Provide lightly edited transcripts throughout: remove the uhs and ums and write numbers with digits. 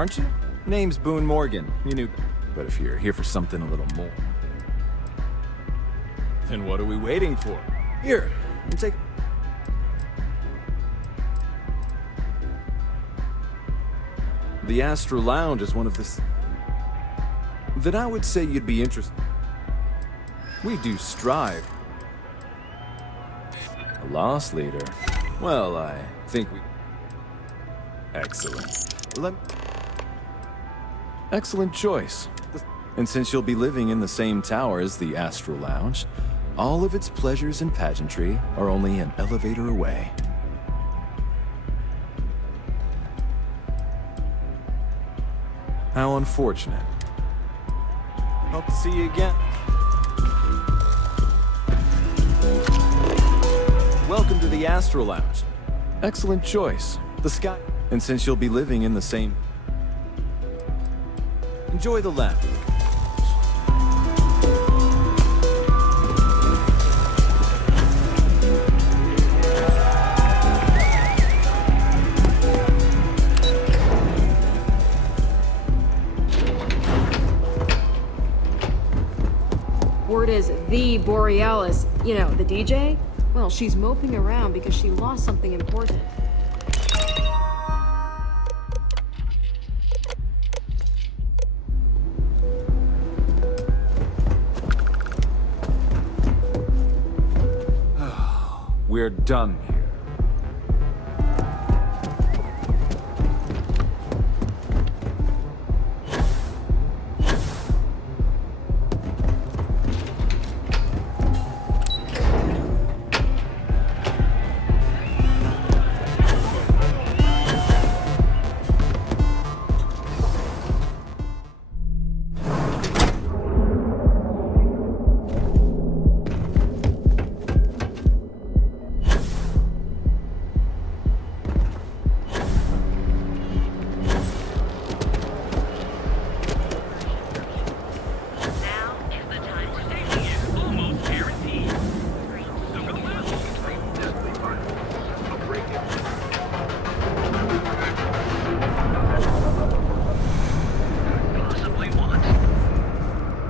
aren't you? Name's Boone Morgan. You knew... But if you're here for something a little more... Then what are we waiting for? Here, take... The Astro Lounge is one of the... that I would say you'd be interested... We do strive. A lost leader. Well, I think we... Excellent. Excellent choice. And since you'll be living in the same tower as the Astro Lounge, all of its pleasures and pageantry are only an elevator away. How unfortunate. Hope to see you again. Welcome to the Astro Lounge. Excellent choice. The sky... And since you'll be living in the same... Enjoy the lab. Word is the Borealis, you know, the DJ? Well, she's moping around because she lost something important. We're done here.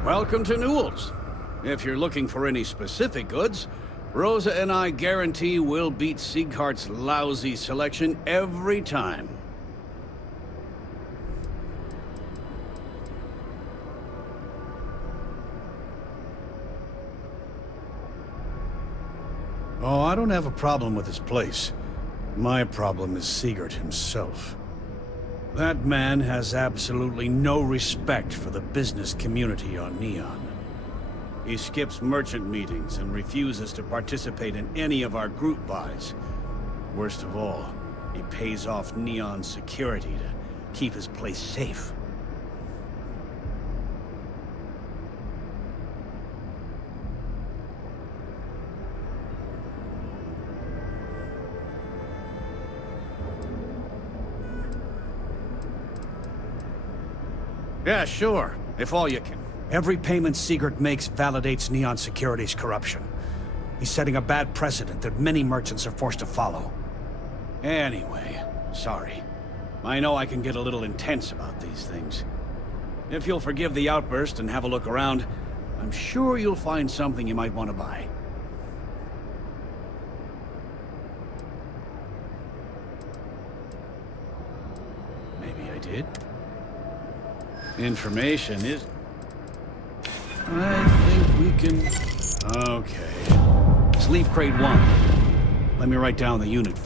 Welcome to Newell's. If you're looking for any specific goods, Rosa and I guarantee we'll beat Sieghart's lousy selection every time. Oh, I don't have a problem with this place. My problem is Siegert himself. That man has absolutely no respect for the business community on Neon. He skips merchant meetings and refuses to participate in any of our group buys. Worst of all, he pays off Neon's security to keep his place safe. Yeah, sure. If all you can. Every payment Siegert makes validates Neon Security's corruption. He's setting a bad precedent that many merchants are forced to follow. Anyway, sorry. I know I can get a little intense about these things. If you'll forgive the outburst and have a look around, I'm sure you'll find something you might want to buy. Maybe I did? Information is... I think we can... Okay. Sleep crate 1. Let me write down the unit.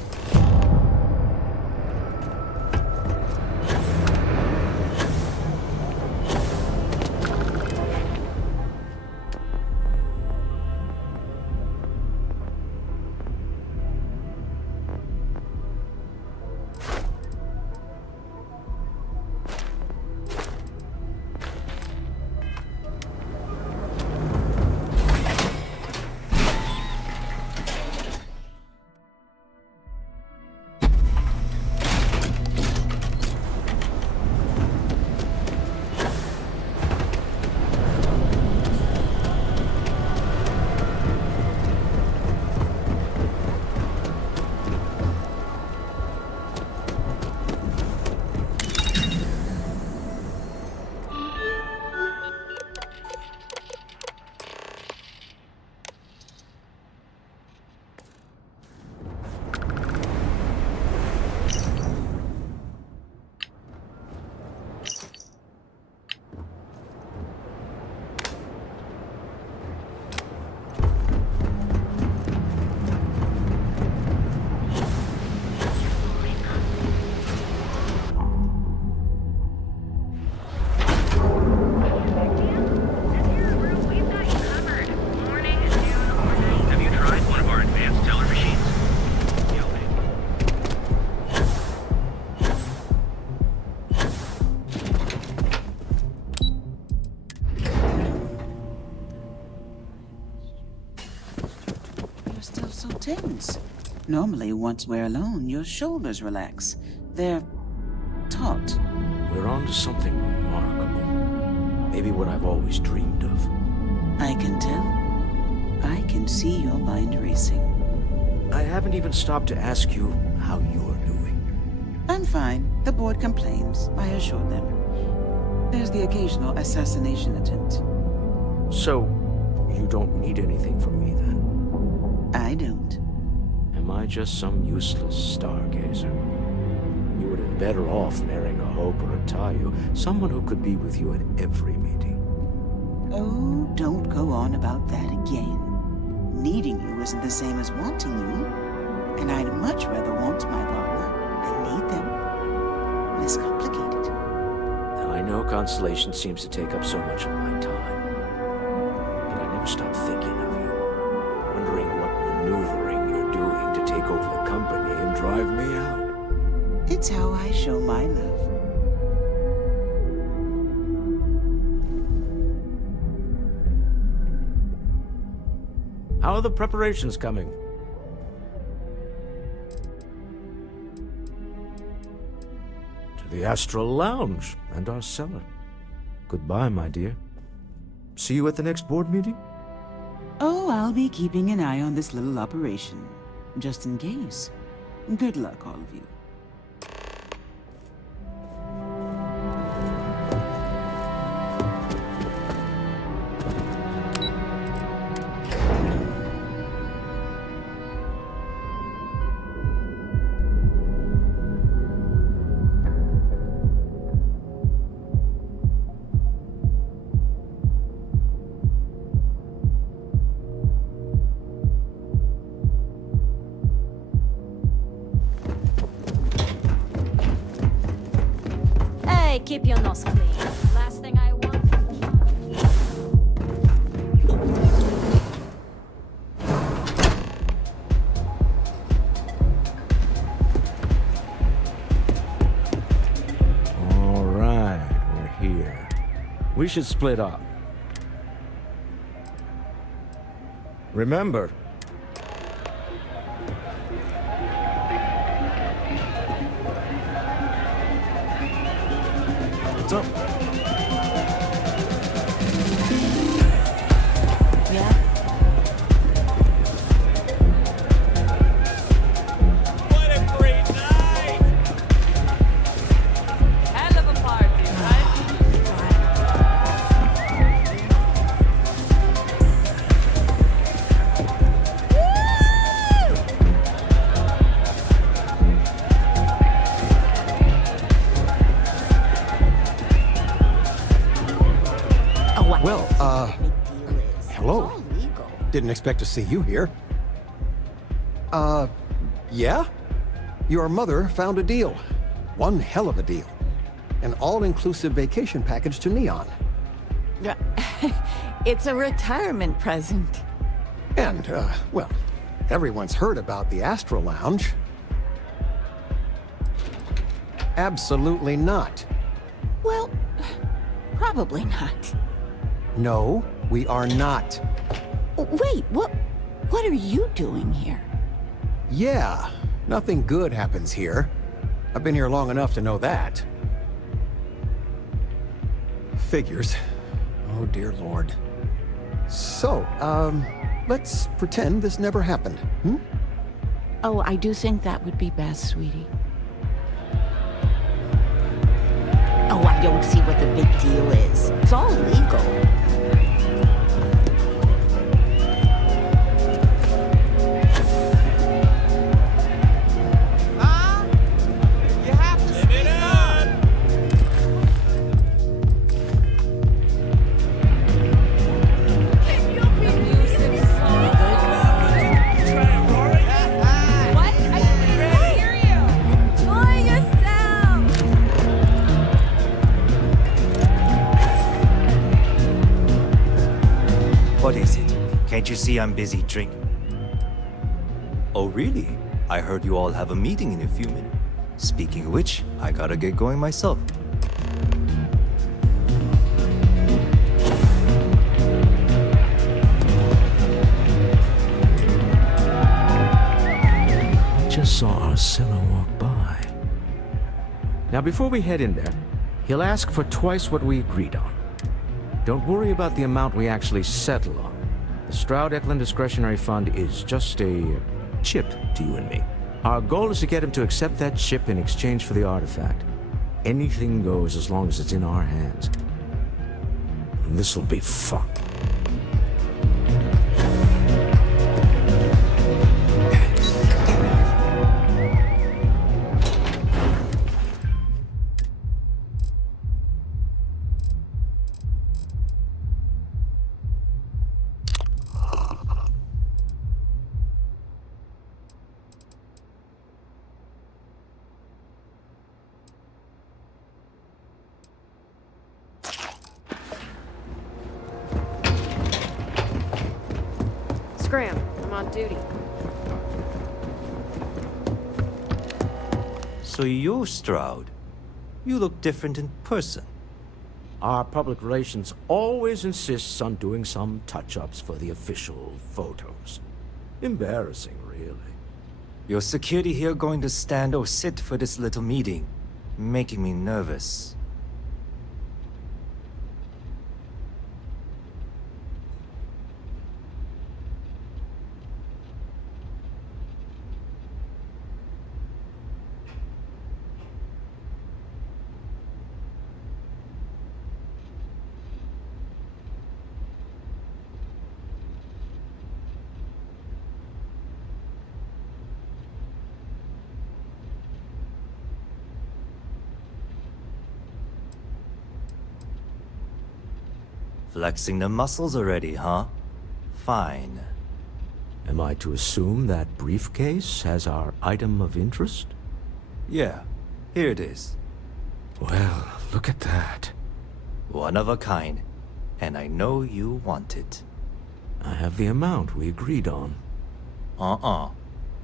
so tense? Normally, once we're alone, your shoulders relax. They're taut. We're on to something remarkable. Maybe what I've always dreamed of. I can tell. I can see your mind racing. I haven't even stopped to ask you how you're doing. I'm fine. The board complains. I assure them. There's the occasional assassination attempt. So, you don't need anything from me then? I don't. Am I just some useless stargazer? You would have been better off marrying a Hope or a Tayu, someone who could be with you at every meeting. Oh, don't go on about that again. Needing you isn't the same as wanting you. And I'd much rather want my partner than need them. Less complicated. I know Constellation seems to take up so much of my time. But I never stop thinking of you. Wondering what maneuvering you're doing to take over the company and drive me out. It's how I show my love. How are the preparations coming? To the Astral Lounge and our cellar. Goodbye, my dear. See you at the next board meeting? Oh, I'll be keeping an eye on this little operation. Just in case. Good luck, all of you. Keep your nose clean. Last thing I want. All right, we're here. We should split up. Remember, what's up? Yeah? What a great night! Hell of a party, right? Well, hello. Didn't expect to see you here. Yeah? Your mother found a deal. One hell of a deal. An all-inclusive vacation package to Neon. It's a retirement present. And, well, everyone's heard about the Astral Lounge. Absolutely not. Well, probably not. No, we are not. Wait, what are you doing here? Yeah, nothing good happens here. I've been here long enough to know that. Figures. Oh, dear Lord. So, let's pretend this never happened, hmm? Oh, I do think that would be best, sweetie. Oh, I don't see what the big deal is. It's all legal. You have to speak up! What? I can't hear you! Enjoy yourself! What is it? Can't you see I'm busy drinking? Oh, really? I heard you all have a meeting in a few minutes. Speaking of which, I gotta get going myself. Now, before we head in there, he'll ask for twice what we agreed on. Don't worry about the amount we actually settle on. The Stroud-Eklund Discretionary Fund is just a chip to you and me. Our goal is to get him to accept that chip in exchange for the artifact. Anything goes as long as it's in our hands. This'll be fun. Scram, I'm on duty. So you're Stroud. You look different in person. Our public relations always insists on doing some touch-ups for the official photos. Embarrassing, really. Your security here going to stand or sit for this little meeting, making me nervous. Flexing the muscles already, huh? Fine. Am I to assume that briefcase has our item of interest? Yeah, here it is. Well, look at that. One of a kind. And I know you want it. I have the amount we agreed on.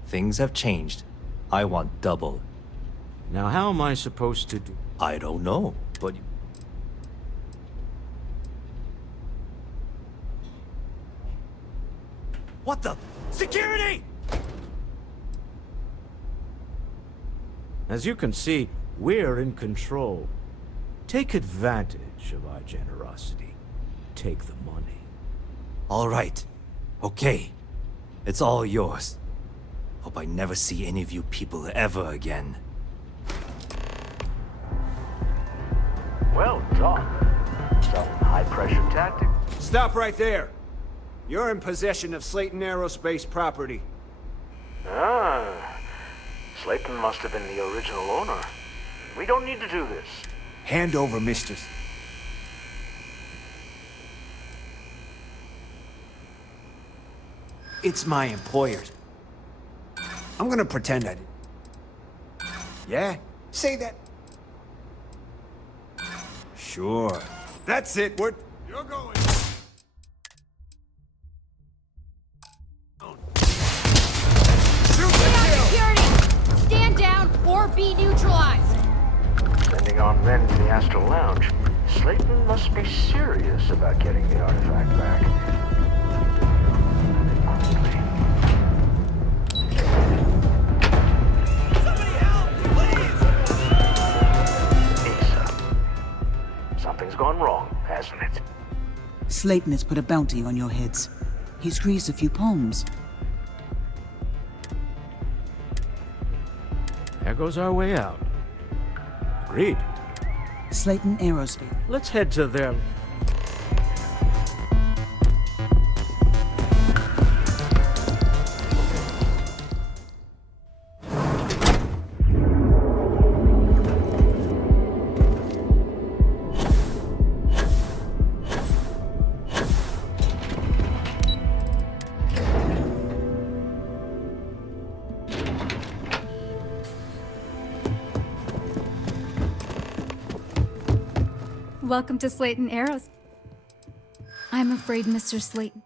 Things have changed. I want double. Now, how am I supposed to do? I don't know, but... What the? Security! As you can see, we're in control. Take advantage of our generosity. Take the money. All right. Okay. It's all yours. Hope I never see any of you people ever again. Well done. Some high-pressure tactic. Stop right there. You're in possession of Slayton Aerospace property. Ah. Slayton must have been the original owner. We don't need to do this. Hand over, mistress. It's my employer's. I'm gonna pretend I did. Yeah? Say that. Sure. That's it. You're going. Security! Stand down or be neutralized! Sending on men to the Astral Lounge. Slayton must be serious about getting the artifact back. Somebody help, please! Asa. Something's gone wrong, hasn't it? Slayton has put a bounty on your heads. He's greased a few palms. There goes our way out. Agreed. Slayton Aerospace. Let's head to their... Welcome to Slayton Arrows. I'm afraid, Mr. Slayton.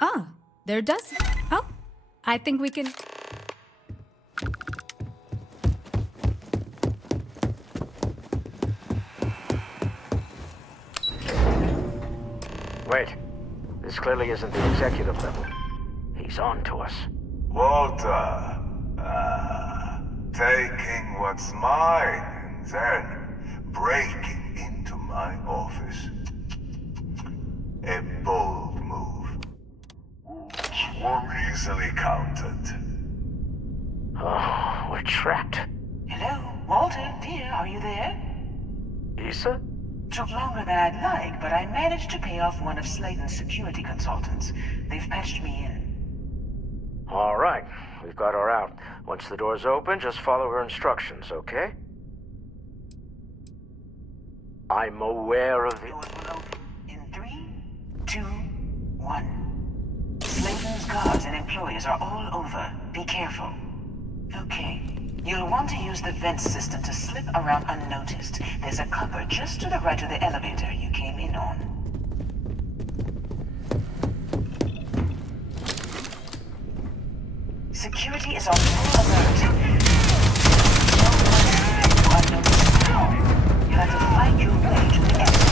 Ah, there does. Oh, I think we can... Wait. This clearly isn't the executive level. He's on to us. Walter, Taking what's mine and then breaking into my office. A bold move. Were easily counted. Oh, we're trapped. Hello, Walter, dear, are you there? Issa? Took longer than I'd like, but I managed to pay off one of Slayton's security consultants. They've patched me in. All right, we've got her out. Once the door's open, just follow her instructions, okay? I'm aware of the... Doors will open in 3, 2, 1. Slayton's guards and employees are all over. Be careful. Okay. You'll want to use the vent system to slip around unnoticed. There's a cupboard just to the right of the elevator you came in on. Security is on full alert. No one is unnoticed now. You have to find your way to the exit.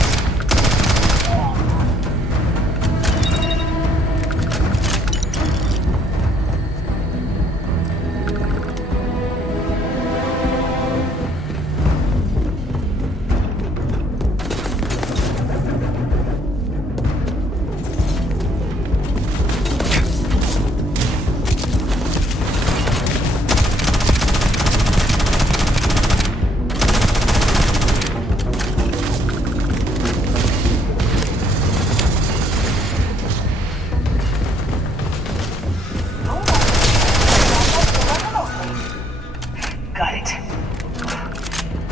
Got it.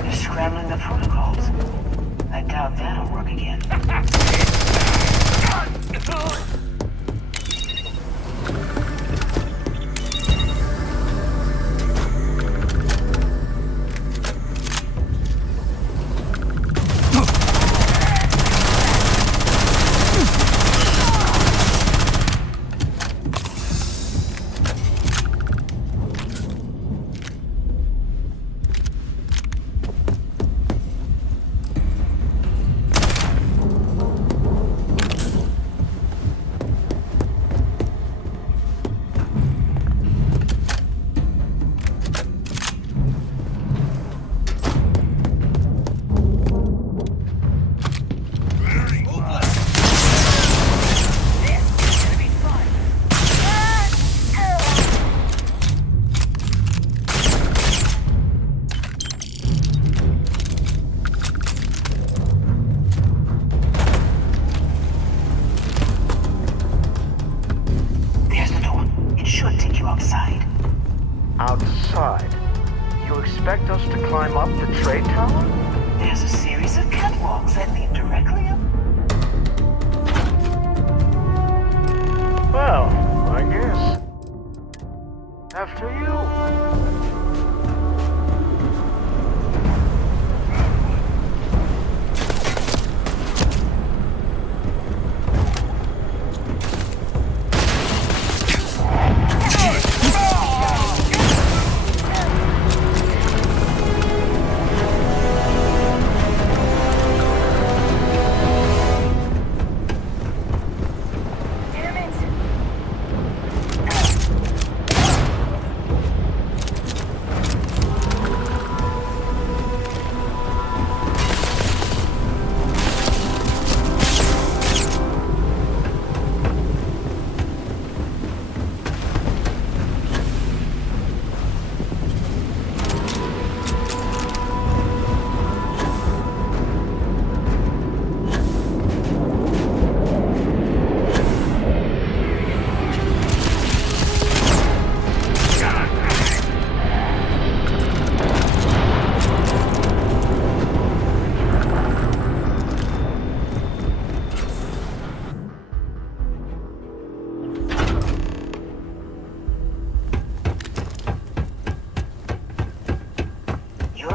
You're scrambling the protocols. I doubt that'll work again. Outside? You expect us to climb up the trade tower? There's a series of catwalks that lead directly up. Well, I guess. After you.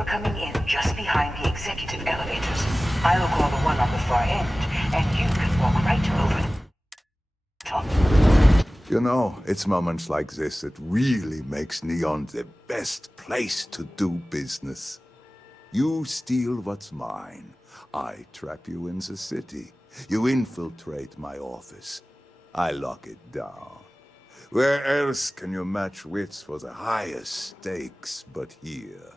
Coming in just behind the executive elevators. I'll call the one on the far end, and you can walk right over the top. You know, it's moments like this that really makes Neon the best place to do business. You steal what's mine. I trap you in the city. You infiltrate my office. I lock it down. Where else can you match wits for the highest stakes but here?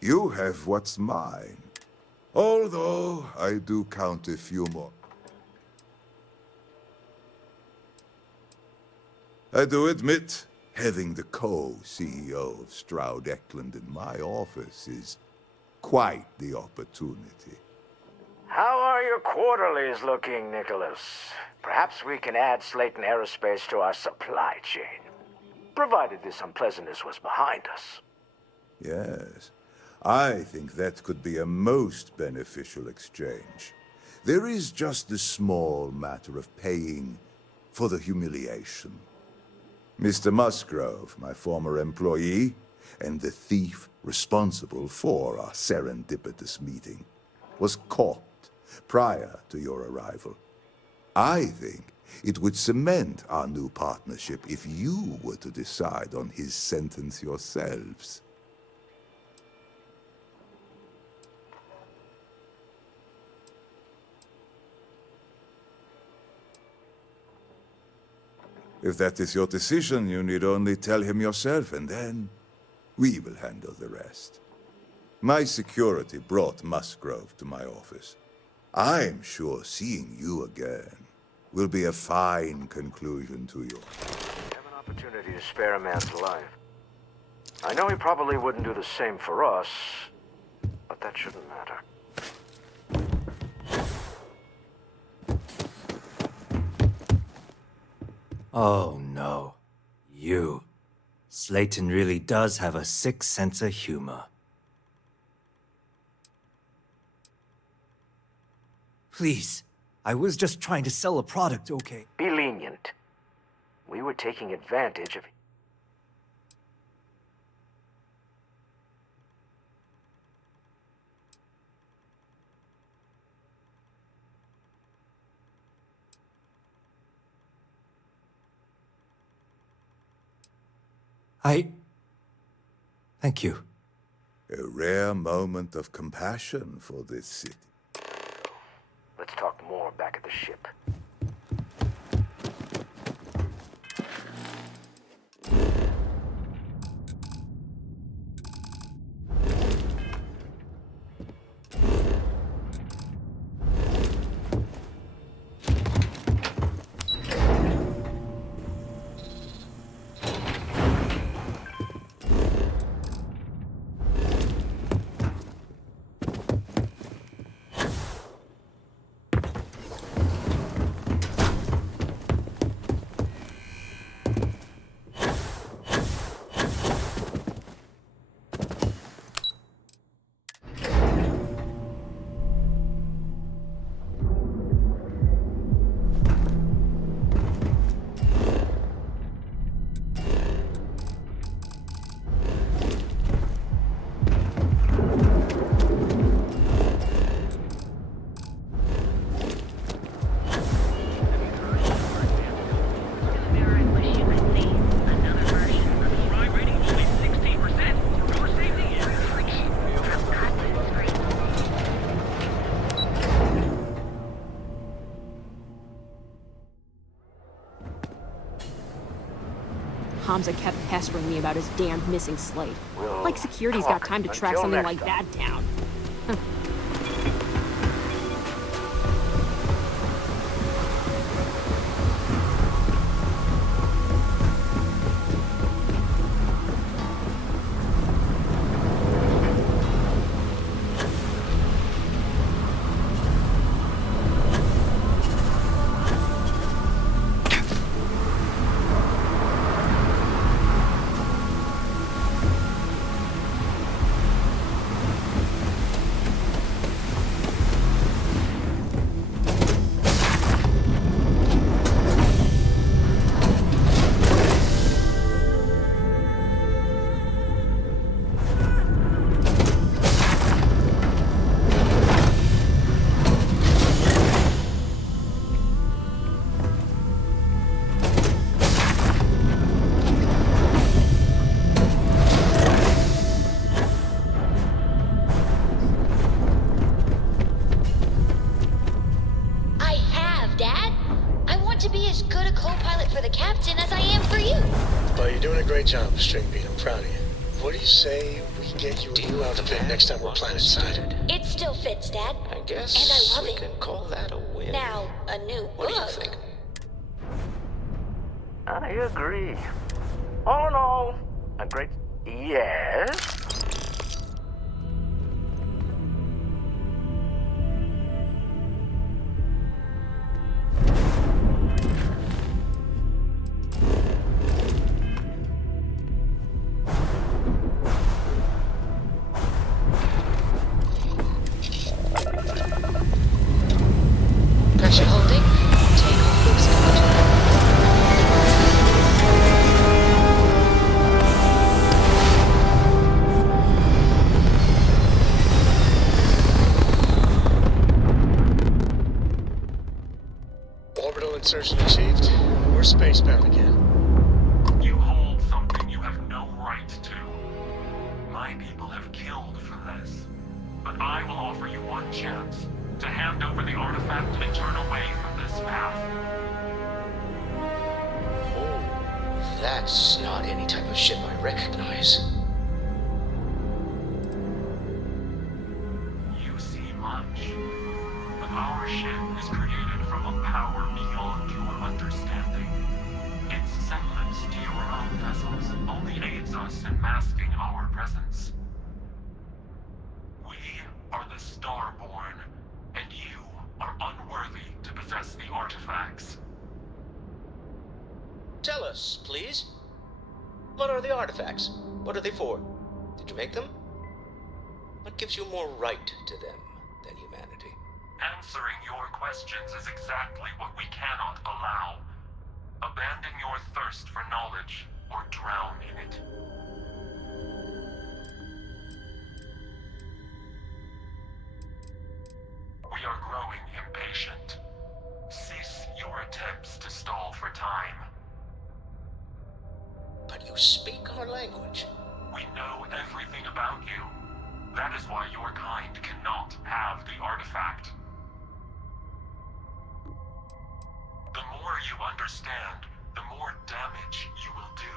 You have what's mine. Although I do count a few more. I do admit, having the co-CEO of Stroud Eklund in my office is quite the opportunity. How are your quarterlies looking, Nicholas? Perhaps we can add Slayton Aerospace to our supply chain, provided this unpleasantness was behind us. Yes, I think that could be a most beneficial exchange. There is just the small matter of paying for the humiliation. Mr. Musgrove, my former employee, and the thief responsible for our serendipitous meeting, was caught prior to your arrival. I think it would cement our new partnership if you were to decide on his sentence yourselves. If that is your decision, you need only tell him yourself, and then we will handle the rest. My security brought Musgrove to my office. I'm sure seeing you again will be a fine conclusion to your... Have an opportunity to spare a man's life. I know he probably wouldn't do the same for us, but that shouldn't matter. Oh no. You. Slayton really does have a sick sense of humor. Please, I was just trying to sell a product, okay? Be lenient. We were taking advantage of... Thank you. A rare moment of compassion for this city. Let's talk more back at the ship. Hamza kept pestering me about his damned missing slate. We'll like security's got time to track something like time. that down. proud of you. What do you say we get you a new outfit next time we're planet-side? It still fits, Dad. I guess and I love we it. can call that a win. Now, a new What book. do you think? I agree. All in all, a great... Yes? Pressure holding. Takeoff looks Orbital insertion achieved. We're spacebound again. You hold something you have no right to. My people have killed for this. But I will offer you one chance to hand over the artifact and turn away from this path. Oh, that's not any type of ship I recognize. You see much. But our ship is created from a power beyond your understanding. Its semblance to your own vessels only aids us in masking our presence. We are the Starborn, and you are unworthy to possess the artifacts. Tell us, please. What are the artifacts? What are they for? Did you make them? What gives you more right to them than humanity? Answering your questions is exactly what we cannot allow. Abandon your thirst for knowledge, or drown in it. We are growing impatient. Cease your attempts to stall for time. But you speak our language. We know everything about you. That is why your kind cannot have the artifact. The more you understand, the more damage you will do.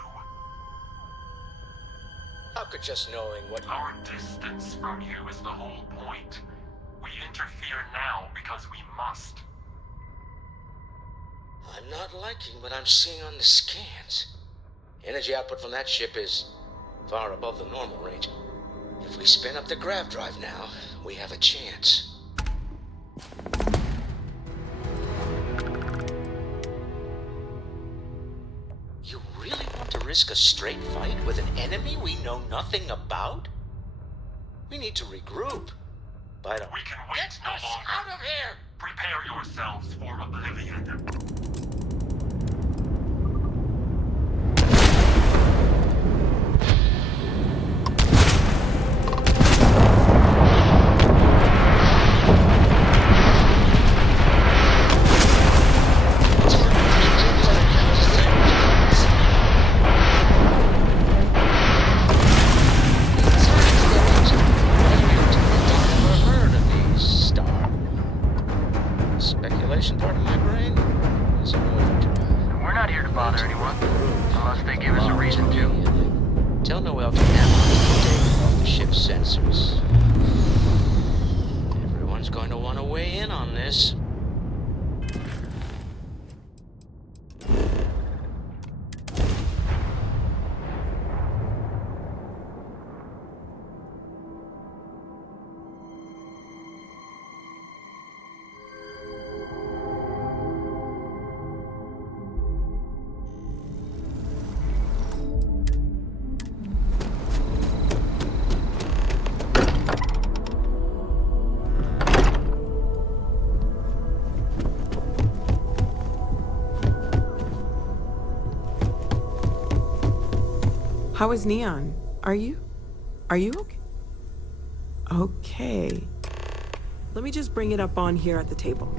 How could just knowing what... Our distance from you is the whole point. We interfere now because we must. I'm not liking what I'm seeing on the scans. Energy output from that ship is far above the normal range. If we spin up the grav drive now, we have a chance. You really want to risk a straight fight with an enemy we know nothing about? We need to regroup. But we can wait no longer. Out of here! Prepare yourselves for oblivion. Part of my brain is we're not here to bother anyone, unless they give us a reason to. Tell Noel to take off the ship's sensors. Everyone's going to want to weigh in on this. How is Neon? Are you okay? Okay. Let me just bring it up on here at the table.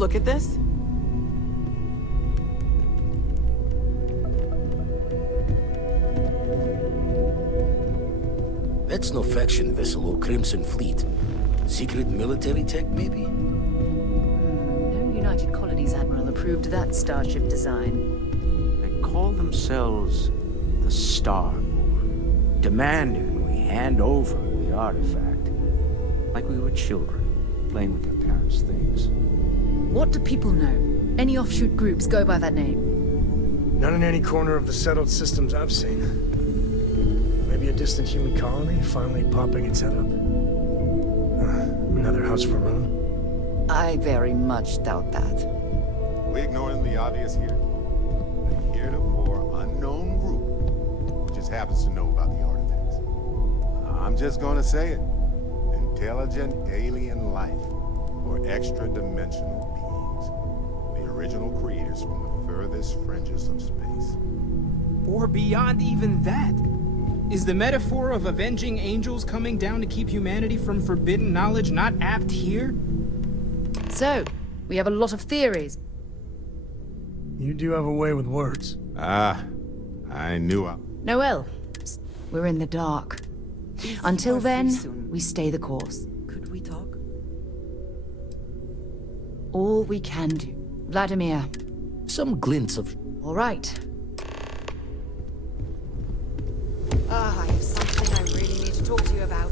look at this? That's no faction vessel or Crimson Fleet. Secret military tech, maybe? No United Colonies Admiral approved that starship design. They call themselves the Star Board, demanding we hand over the artifact. Like we were children, playing with their parents' things. What do people know? Any offshoot groups go by that name? Not in any corner of the settled systems I've seen. Maybe a distant human colony finally popping its head up. Another house for Rune. I very much doubt that. We're ignoring the obvious here. The heretofore unknown group, who just happens to know about the artifacts. I'm just gonna say it. Intelligent alien life, or extra-dimensional beings. The original creators from the furthest fringes of space. Or beyond even that. Is the metaphor of avenging angels coming down to keep humanity from forbidden knowledge not apt here? So, we have a lot of theories. You do have a way with words. Ah, I knew I... Noel, we're in the dark. Until then, we stay the course. Could we talk? All we can do. Vladimir. Some glints of... All right. I have something I really need to talk to you about.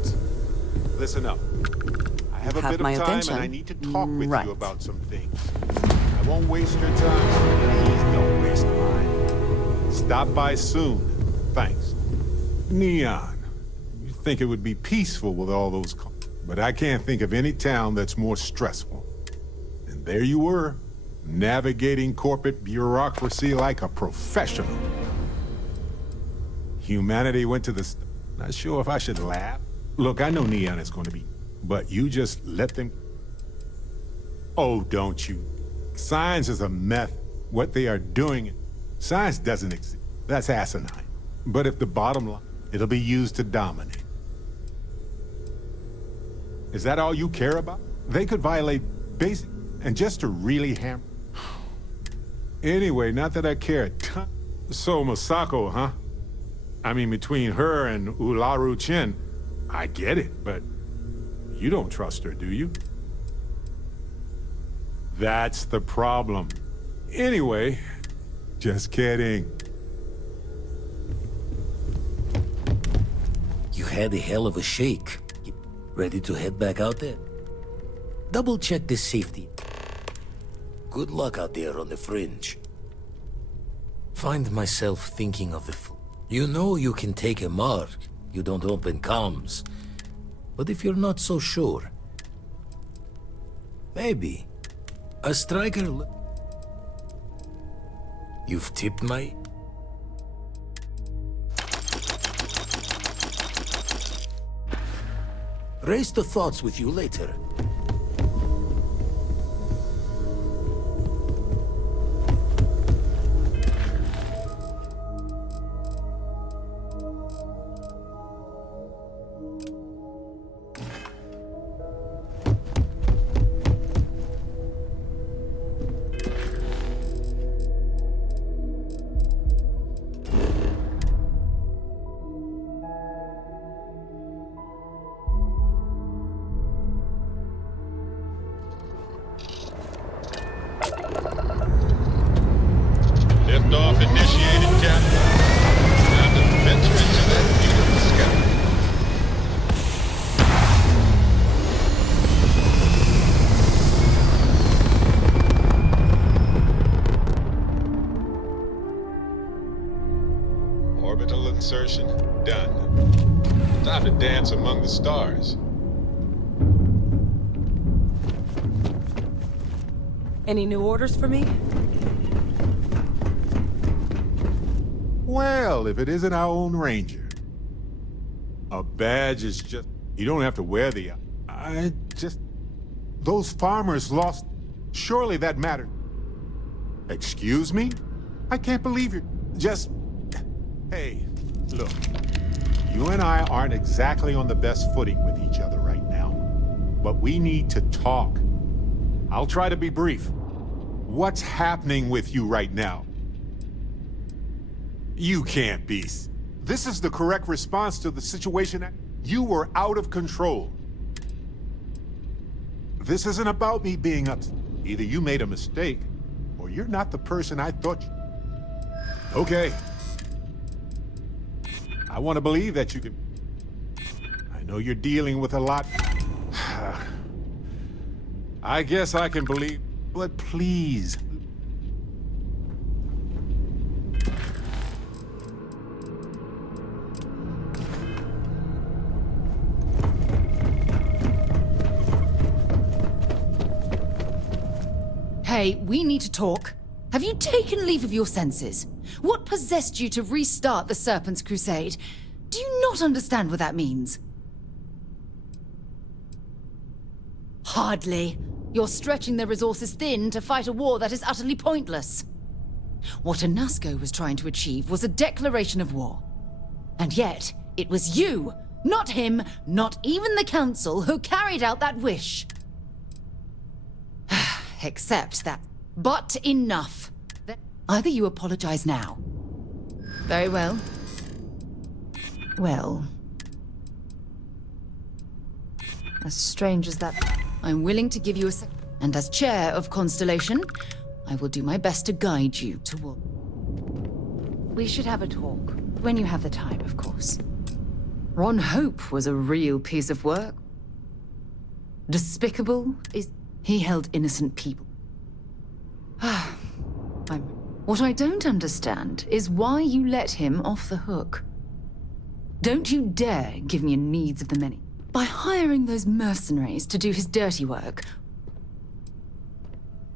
Listen up. I have a bit of time and I need to talk with you about some things. I won't waste your time, so please don't waste mine. Stop by soon. Thanks. Neon. You'd think it would be peaceful with all those but I can't think of any town that's more stressful. And there you were, navigating corporate bureaucracy like a professional. Humanity went to the... Not sure if I should laugh. Look, I know Neon is going to be... But you just let them... Oh, don't you. Science is a method. What they are doing... Science doesn't exist. That's asinine. But if the bottom line... It'll be used to dominate. Is that all you care about? They could violate basic... And just to really hammer... Anyway, not that I care a ton... So, Masako, huh? I mean, between her and Ularu Chen, I get it, but you don't trust her, do you? That's the problem. Anyway, just kidding. You had a hell of a shake. You ready to head back out there? Double check the safety. Good luck out there on the fringe. Find myself thinking of the... You know you can take a mark. You don't open comms. But if you're not so sure... Maybe. A striker... You've tipped my... Raise the thoughts with you later. Liftoff initiated, Captain. Time to venture into that beautiful sky. Orbital insertion done. Time to dance among the stars. Any new orders for me? Well, if it isn't our own ranger. A badge is just... You don't have to wear the... Those farmers lost... Surely that mattered. Excuse me? I can't believe you're... Just... Hey, look. You and I aren't exactly on the best footing with each other right now. But we need to talk. I'll try to be brief. What's happening with you right now? You can't be. This is the correct response to the situation. You were out of control. This isn't about me being upset. Either you made a mistake, or you're not the person I thought you... Okay. I want to believe that you can... I know you're dealing with a lot. I guess I can believe, but please. Hey, we need to talk. Have you taken leave of your senses? What possessed you to restart the Serpent's Crusade? Do you not understand what that means? Hardly. You're stretching their resources thin to fight a war that is utterly pointless. What Anasco was trying to achieve was a declaration of war. And yet, it was you, not him, not even the Council, who carried out that wish. Except that. But enough. Either you apologize now. Very well. Well. As strange as that, I'm willing to give you a sec. And as chair of Constellation, I will do my best to guide you toward. We should have a talk. When you have the time, of course. Ron Hope was a real piece of work. Despicable is... He held innocent people. What I don't understand is why you let him off the hook. Don't you dare give me a needs of the many. By hiring those mercenaries to do his dirty work.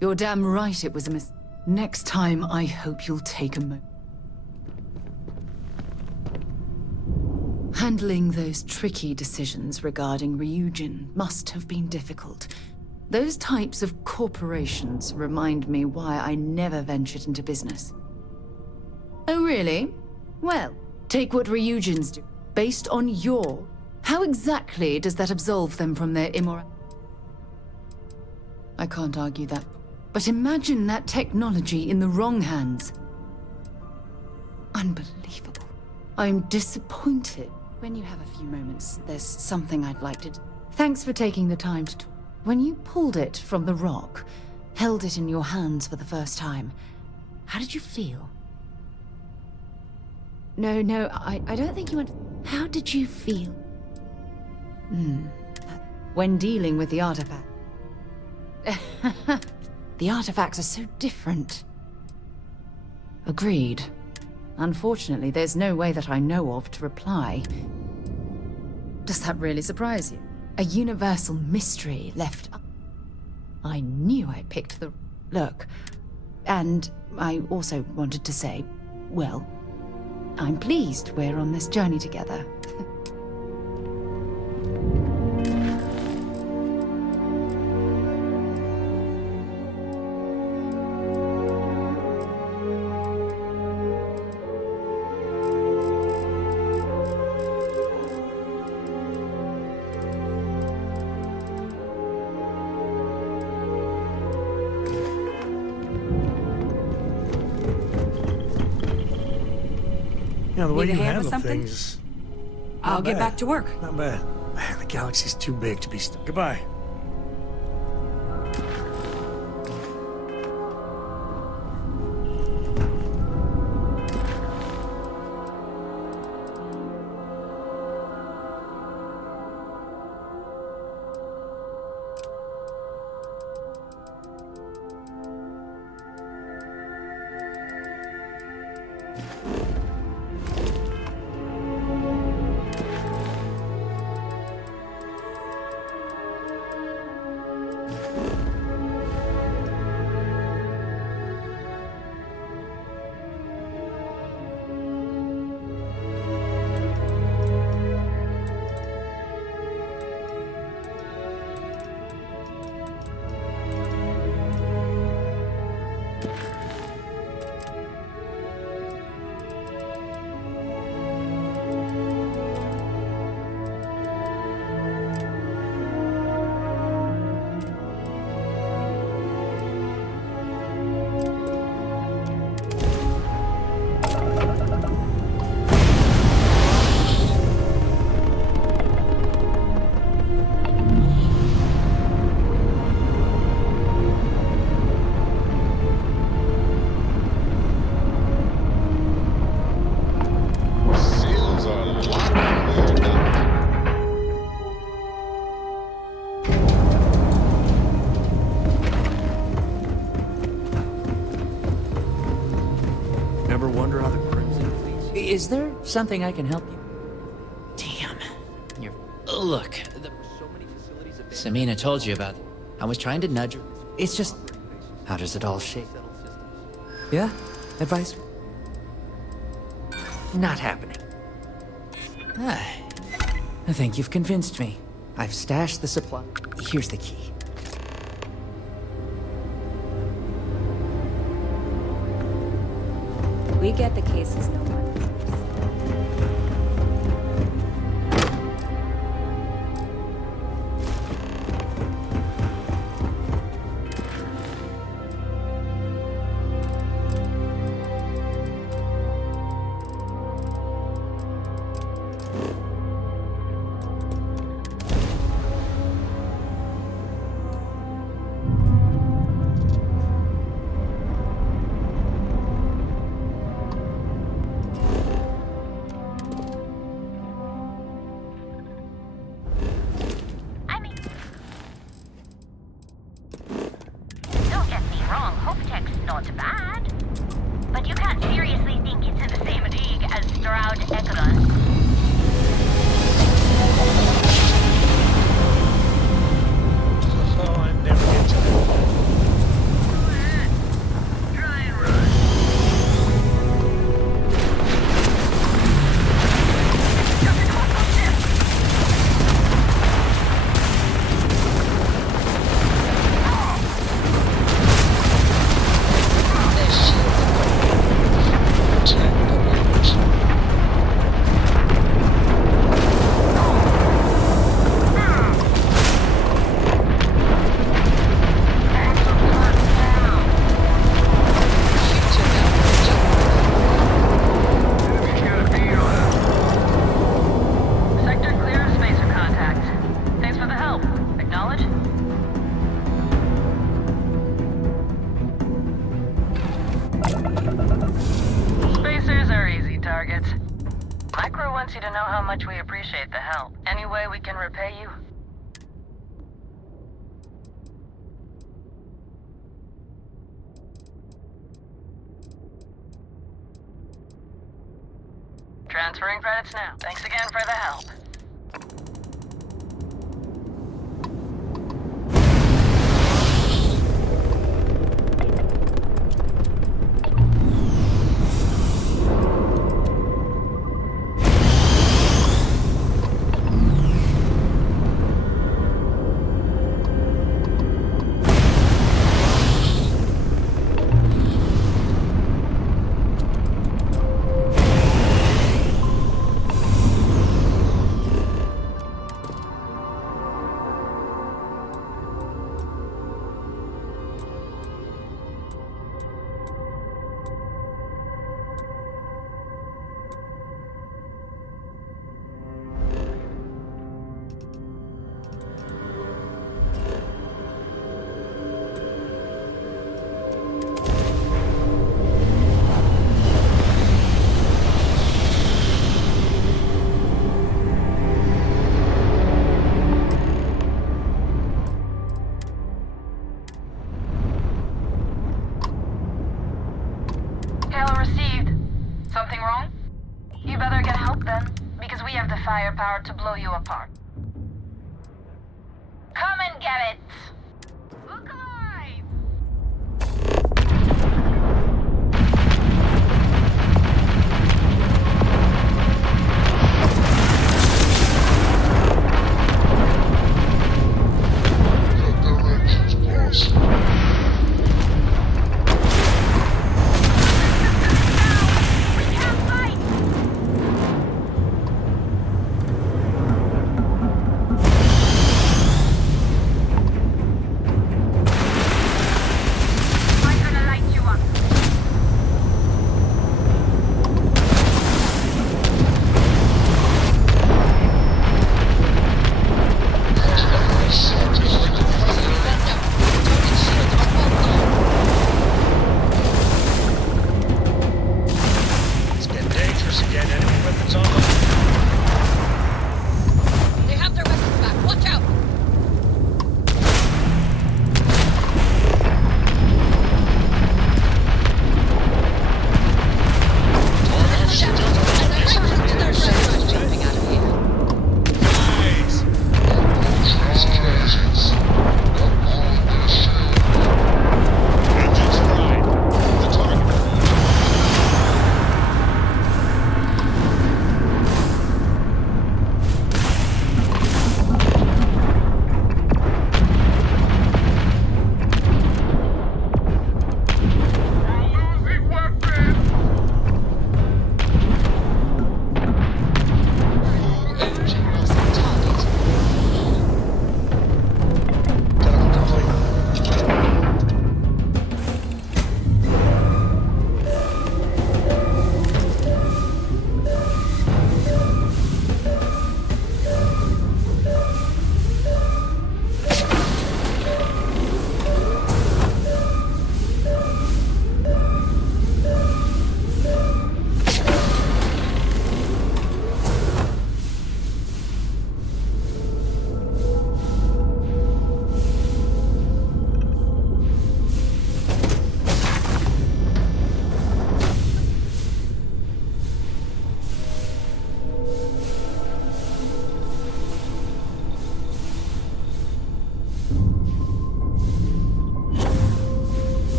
You're damn right it was a mis- Next time, I hope you'll take a moment. Handling those tricky decisions regarding Ryujin must have been difficult. Those types of corporations remind me why I never ventured into business. Oh, really? Well, take what Ryujins do. Based on your... How exactly does that absolve them from their immorality? I can't argue that. But imagine that technology in the wrong hands. Unbelievable. I'm disappointed. When you have a few moments, there's something I'd like to do. Thanks for taking the time to talk. When you pulled it from the rock, held it in your hands for the first time, how did you feel? No, I don't think you want... How did you feel? When dealing with the artifact. The artifacts are so different. Agreed. Unfortunately, there's no way that I know of to reply. Does that really surprise you? A universal mystery left up. I knew I picked the... Look. And I also wanted to say, well, I'm pleased we're on this journey together. You know, the way Need a you hand with handle something? things... I'll get back to work. Not bad. Man, the galaxy's too big to be stuck. Goodbye. under other Crimson fleets. Is there something I can help you? Damn. You're... Look, Samina told you about it. I was trying to nudge her. It's just... How does it all shake? Yeah? Advice? Not happening. I think you've convinced me. I've stashed the supply. Here's the key. We get the cases no one. Transferring credits now. Thanks again for the help. Firepower to blow you apart. Come and get it! Look alive!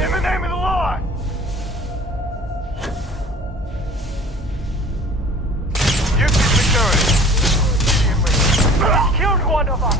In the name of the Lord! You keep security. Killed one of us!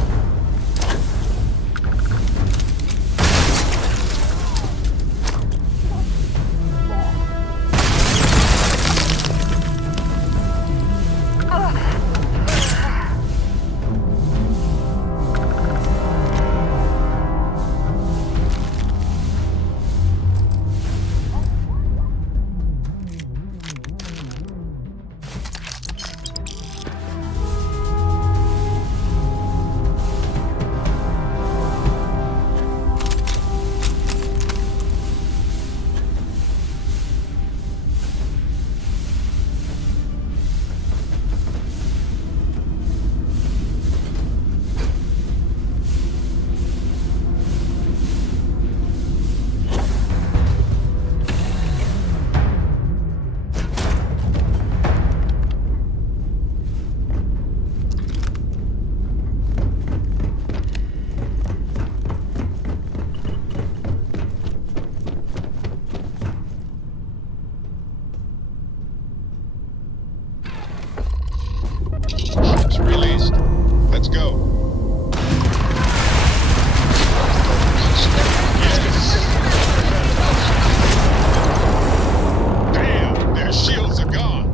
Ships released. Let's go. Damn, their shields are gone.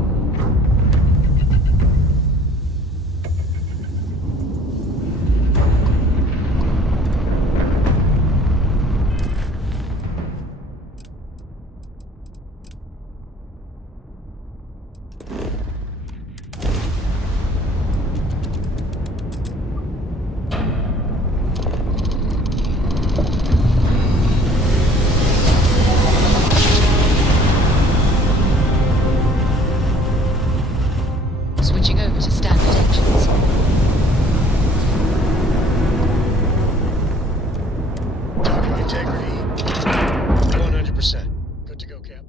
Switching over to standard engines. Cargo integrity, 100%. Good to go, Cap.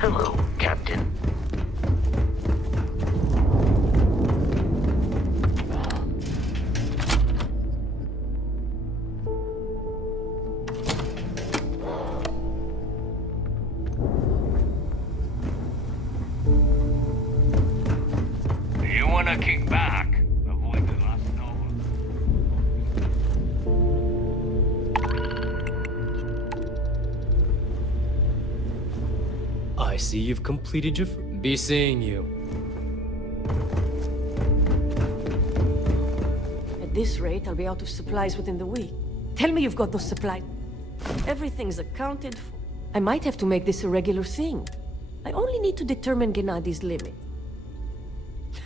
Hello, Captain. You wanna kick back? Avoid the last Nova. I see you've completed your... Be seeing you. At this rate, I'll be out of supplies within the week. Tell me you've got those supplies. Everything's accounted for. I might have to make this a regular thing. I only need to determine Gennadi's limit.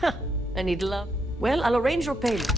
Ha! I need love. Well, I'll arrange your payment.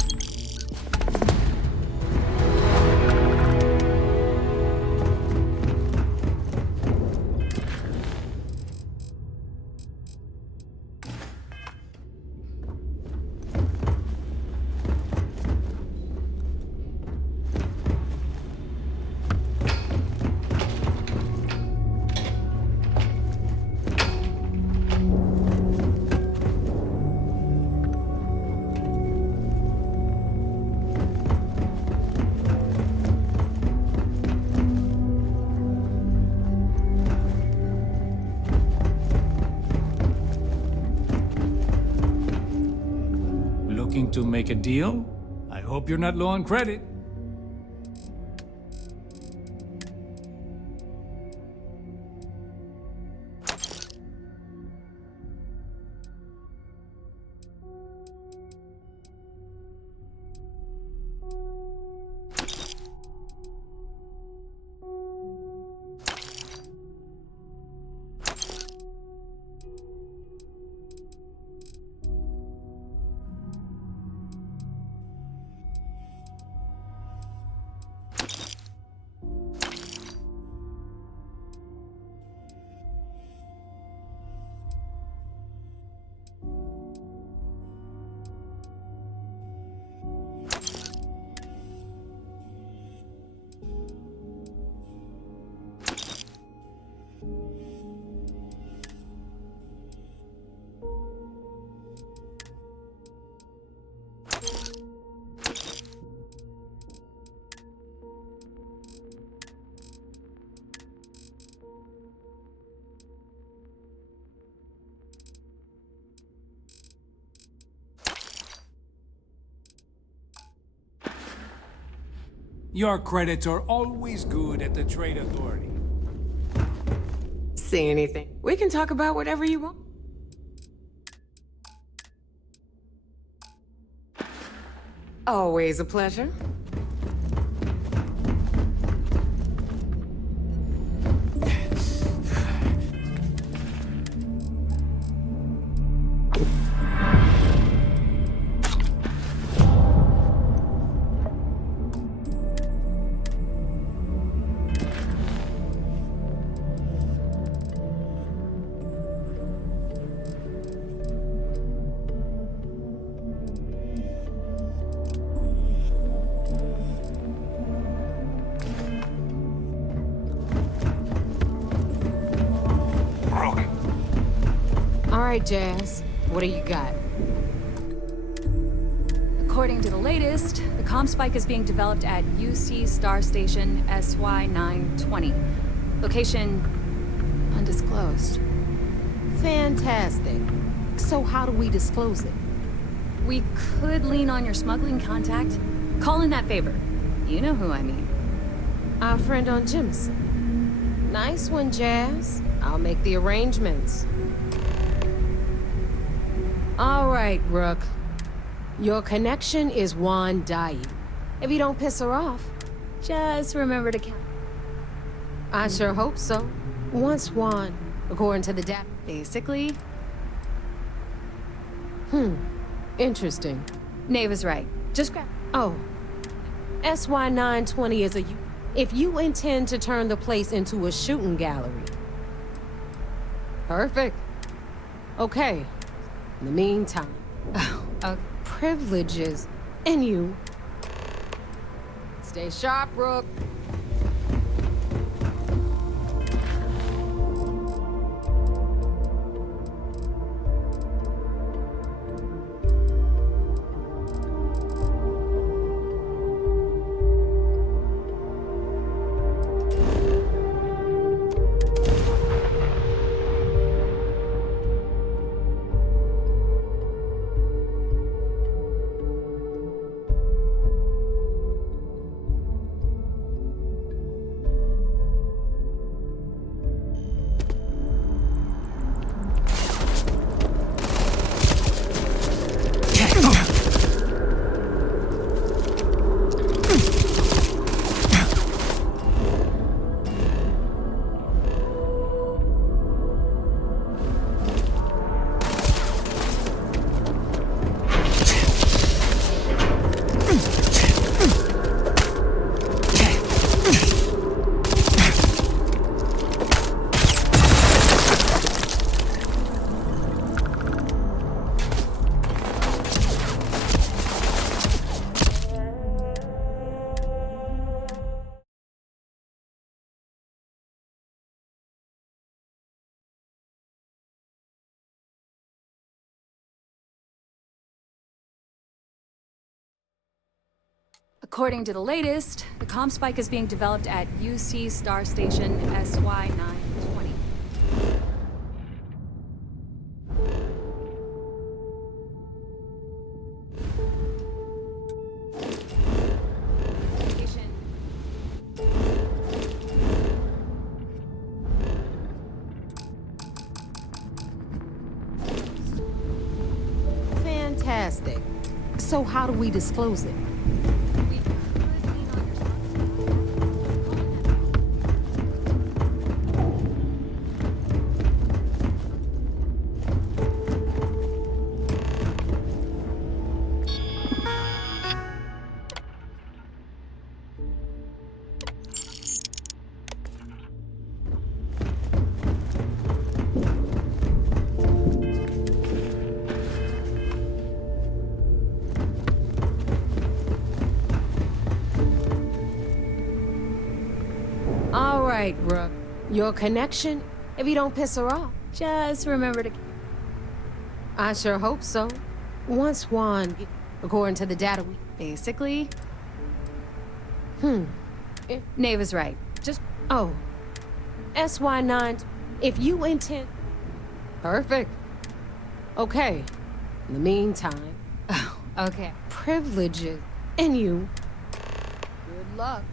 Looking to make a deal? I hope you're not low on credit. Your credits are always good at the Trade Authority. See anything? We can talk about whatever you want. Always a pleasure. All right, Jazz. What do you got? According to the latest, the comm spike is being developed at UC Star Station SY-920. Location undisclosed. Fantastic. So how do we disclose it? We could lean on your smuggling contact. Call in that favor. You know who I mean. Our friend on Jimson. Nice one, Jazz. I'll make the arrangements. All right, Rook. Your connection is Juan Dai. If you don't piss her off, just remember to count. I sure hope so. Once Juan, according to the data. Basically. Interesting. Nave is right. Just grab. Oh. SY-920 is a... If you intend to turn the place into a shooting gallery. Perfect. Okay. In the meantime... Okay. Privileges. And you. Stay sharp, Rook. According to the latest, the comm spike is being developed at UC Star Station SY-920. Fantastic. So how do we disclose it? All right, Rook. Your connection, if you don't piss her off. Just remember to... I sure hope so. Once Juan, according to the data we... Basically. Nave is right. Just... Oh. SY-9... If you intend... Perfect. Okay. In the meantime... Oh, okay. Privileges. And you... Good Good luck.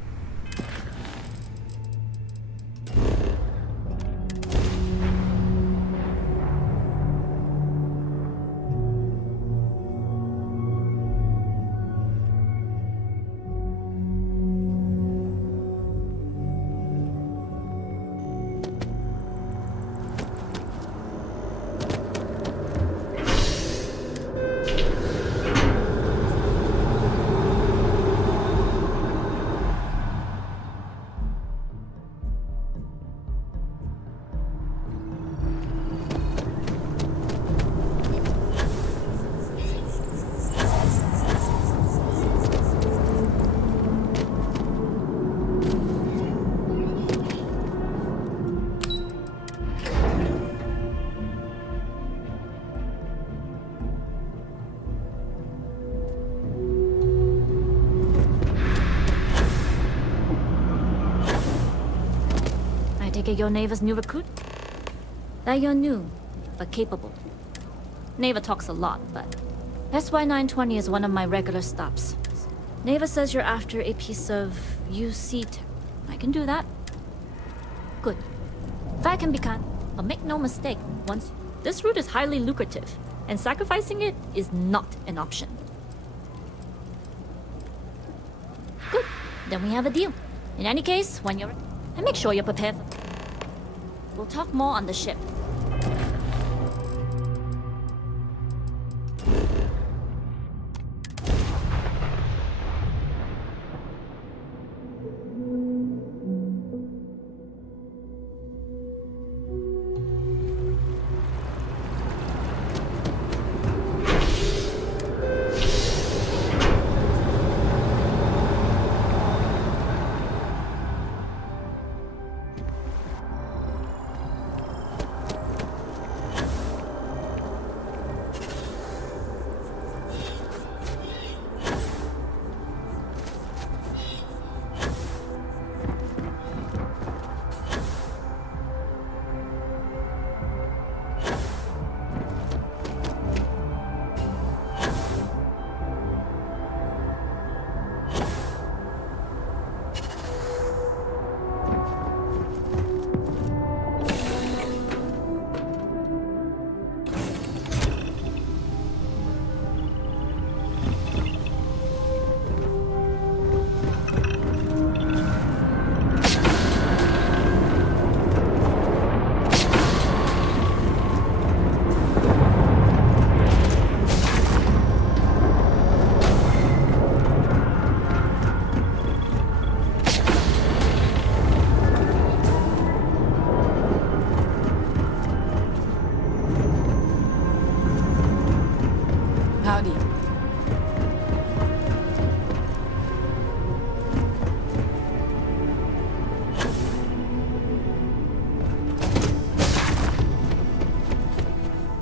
Take it you're Neva's new recruit? That you're new, but capable. Neva talks a lot, but SY-920 is one of my regular stops. Neva says you're after a piece of UC tech. I can do that. Good. If I can be kind, but make no mistake, this route is highly lucrative, and sacrificing it is not an option. Good. Then we have a deal. In any case, when you're... And make sure you're prepared for... We'll talk more on the ship.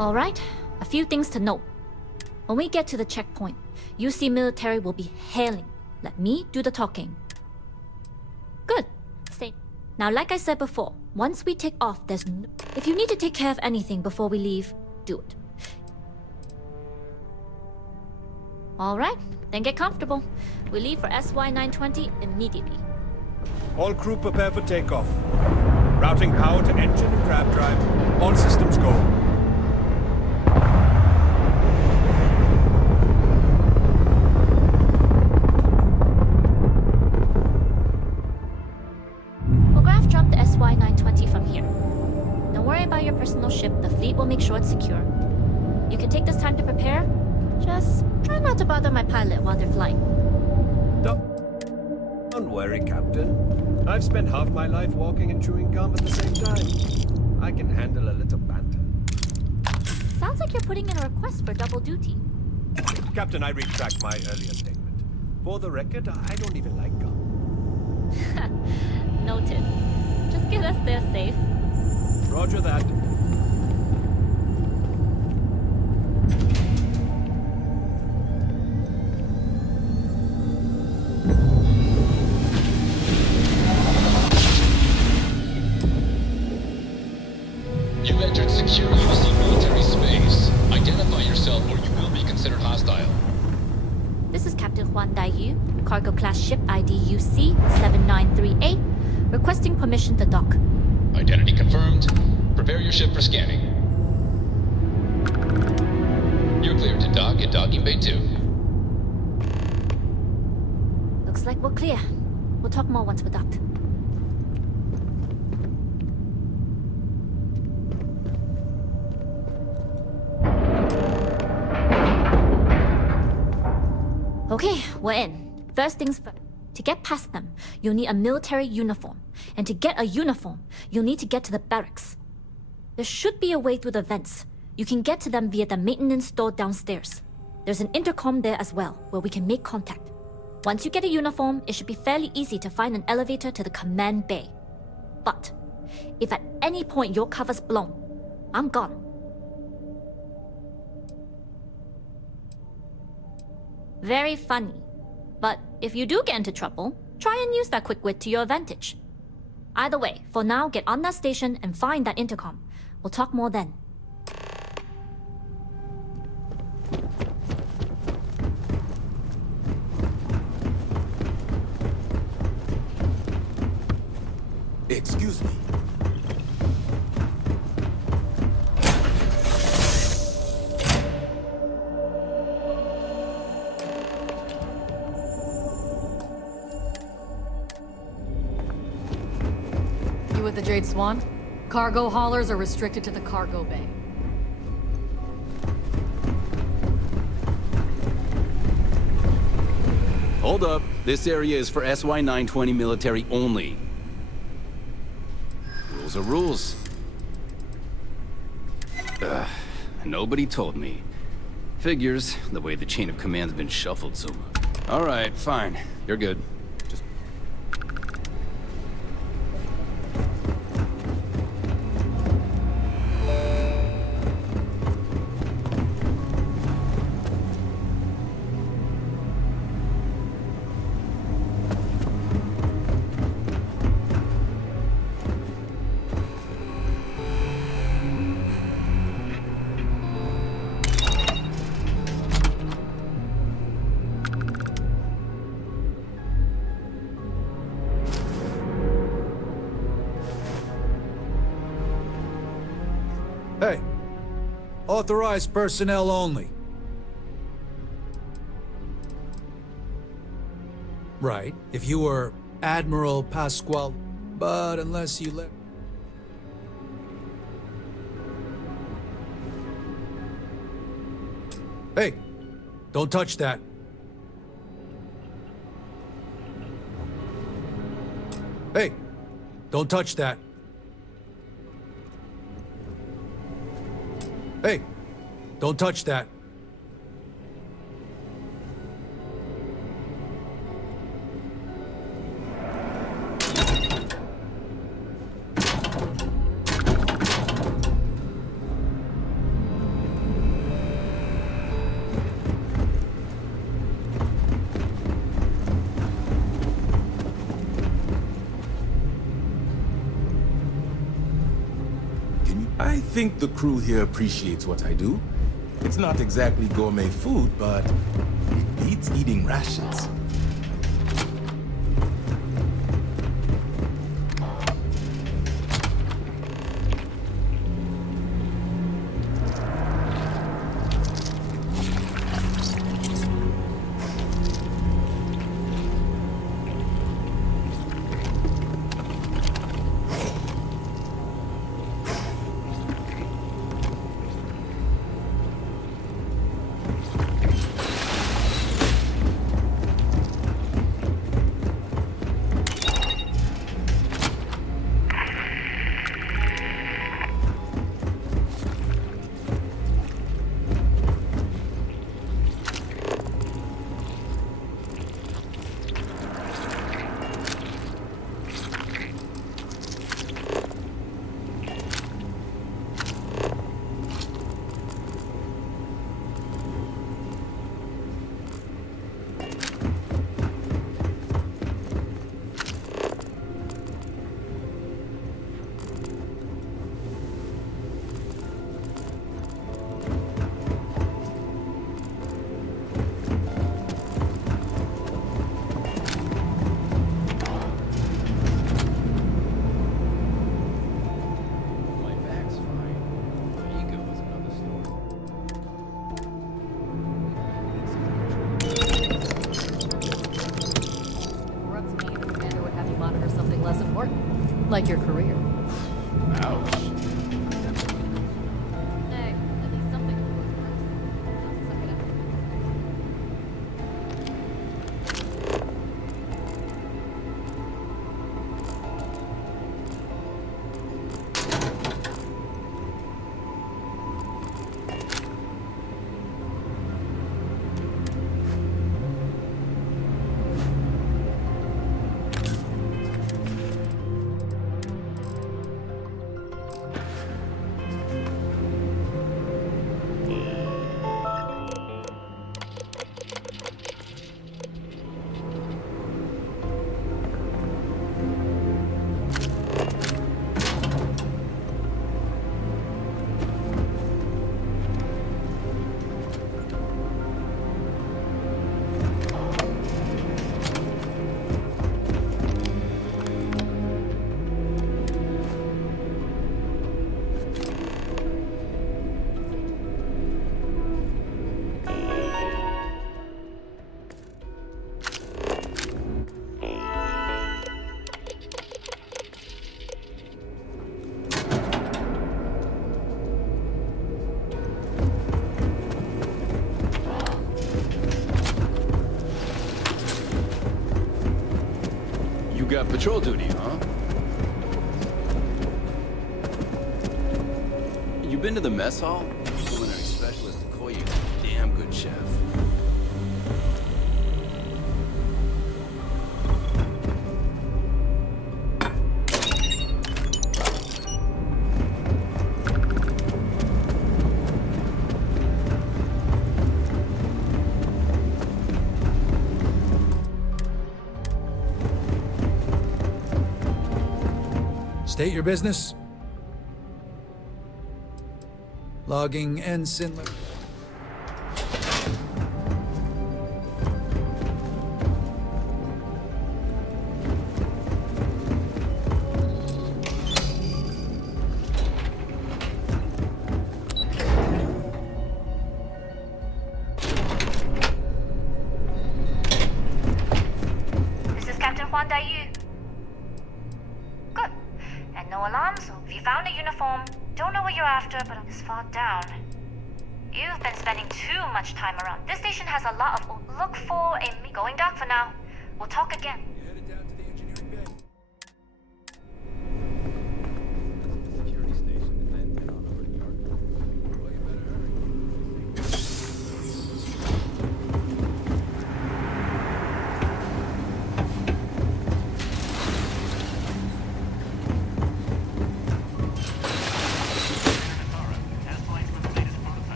All right, a few things to note. When we get to the checkpoint, UC military will be hailing. Let me do the talking. Good. Stay. Now, like I said before, once we take off, there's no... If you need to take care of anything before we leave, do it. All right, then get comfortable. We leave for SY-920 immediately. All crew prepare for takeoff. Routing power to engine and crab drive. All systems go. We'll graph jump the SY-920 from here. Don't worry about your personal ship. The fleet will make sure it's secure. You can take this time to prepare. Just try not to bother my pilot while they're flying. Don't worry, Captain. I've spent half my life walking and chewing gum at the same time. I can handle a little banter. Sounds like you're putting in a request for double duty. Captain, I retract my earlier statement. For the record, I don't even like gum. Noted. Just get us there safe. Roger that. You've entered secure UC military space. Identify yourself or you will be considered hostile. This is Captain Huan Daiyu, cargo class ship ID UC-7938, requesting permission to dock. Identity confirmed. Prepare your ship for scanning. You're cleared to dock at docking bay 2. Looks like we're clear. We'll talk more once we're docked. Okay, we're in. First things first. To get past them, you'll need a military uniform. And to get a uniform, you'll need to get to the barracks. There should be a way through the vents. You can get to them via the maintenance store downstairs. There's an intercom there as well, where we can make contact. Once you get a uniform, it should be fairly easy to find an elevator to the command bay. But if at any point your cover's blown, I'm gone. Very funny. But if you do get into trouble, try and use that quick wit to your advantage. Either way, for now, get on that station and find that intercom. We'll talk more then. Excuse me. You with the Jade Swan? Cargo haulers are restricted to the cargo bay. Hold up. This area is for SY-920 military only. Rules are rules. Nobody told me. Figures, the way the chain of command's been shuffled so... All right, fine. You're good. Just... Hey, authorized personnel only. Right, if you were Admiral Pasquale, but unless you let... Hey, don't touch that. Hey, don't touch that. Hey, don't touch that. I think the crew here appreciates what I do. It's not exactly gourmet food, but it beats eating rations. You've got patrol duty, huh? You been to the mess hall? Culinary specialist Okoye is a damn good chef. State your business. Logging ensign. This is Captain Huan Daiyu. Good. And no alarms, so if you found a uniform, don't know what you're after, but I'm this far down. You've been spending too much time around. This station has a lot of... Look for a... Going dark for now. We'll talk again.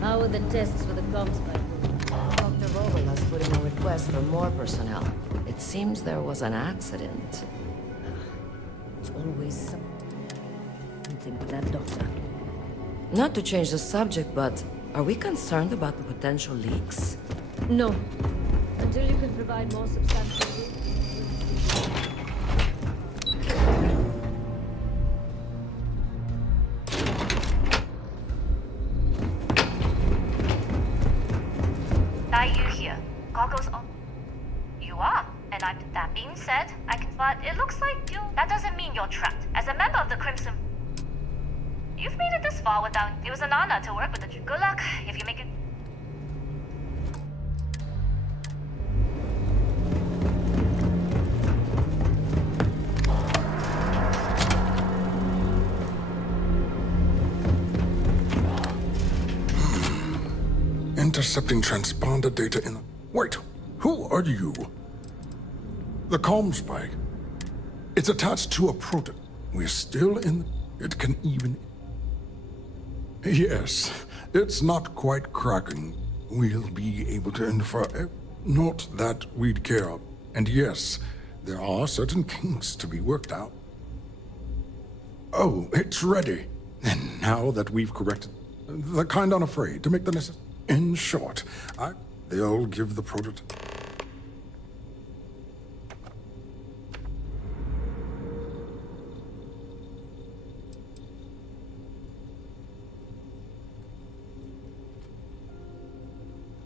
How are the tests for the comms spike? Dr. Vogel has put in a request for more personnel. It seems there was an accident. It's always something with that doctor. Not to change the subject, but are we concerned about the potential leaks? No. Until you can provide more substantial proof. Daiyu here. Goggles on. You are, and I'm. That being said, I can. But it looks like you. That doesn't mean you're trapped. As a member of the Crimson, you've made it this far without. It was an honor to work with the. Good luck if you make it. Intercepting transponder data in... Wait, who are you? The comm spike. It's attached to a prototype. We're still in... It can even... Yes, it's not quite cracking. We'll be able to infer... Not that we'd care of. And yes, there are certain kinks to be worked out. Oh, it's ready. And now that we've corrected... The kind unafraid to make the necessary... In short, they'll give the prototype.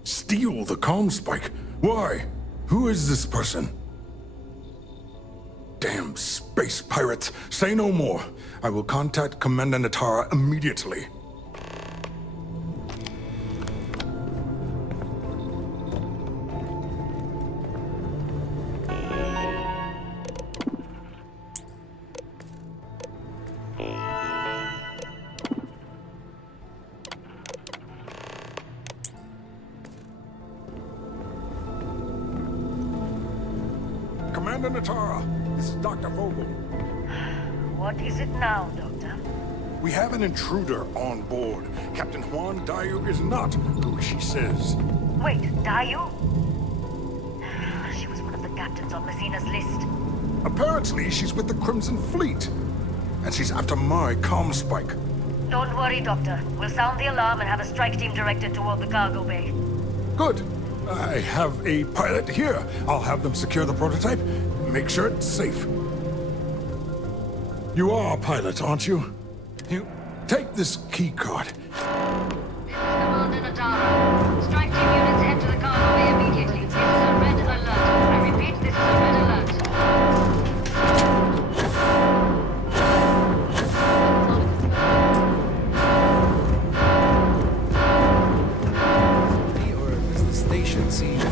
Steal the comm spike? Why? Who is this person? space pirates. Say no more. I will contact Commander Natara immediately. Commander Natara, this is Dr. Vogel. What is it now, Doctor? We have an intruder on board. Captain Juan Dayu is not who she says. Wait, Dayu? She was one of the captains on Messina's list. Apparently, she's with the Crimson Fleet. And she's after my comm spike. Don't worry, Doctor. We'll sound the alarm and have a strike team directed toward the cargo bay. Good. I have a pilot here. I'll have them secure the prototype. Make sure it's safe. You are a pilot, aren't you? You take this key card. This is Commander Natara. Strike team units head to the cargo bay immediately. It's a red alert. I repeat, this is a red alert. Or does the station seem busy?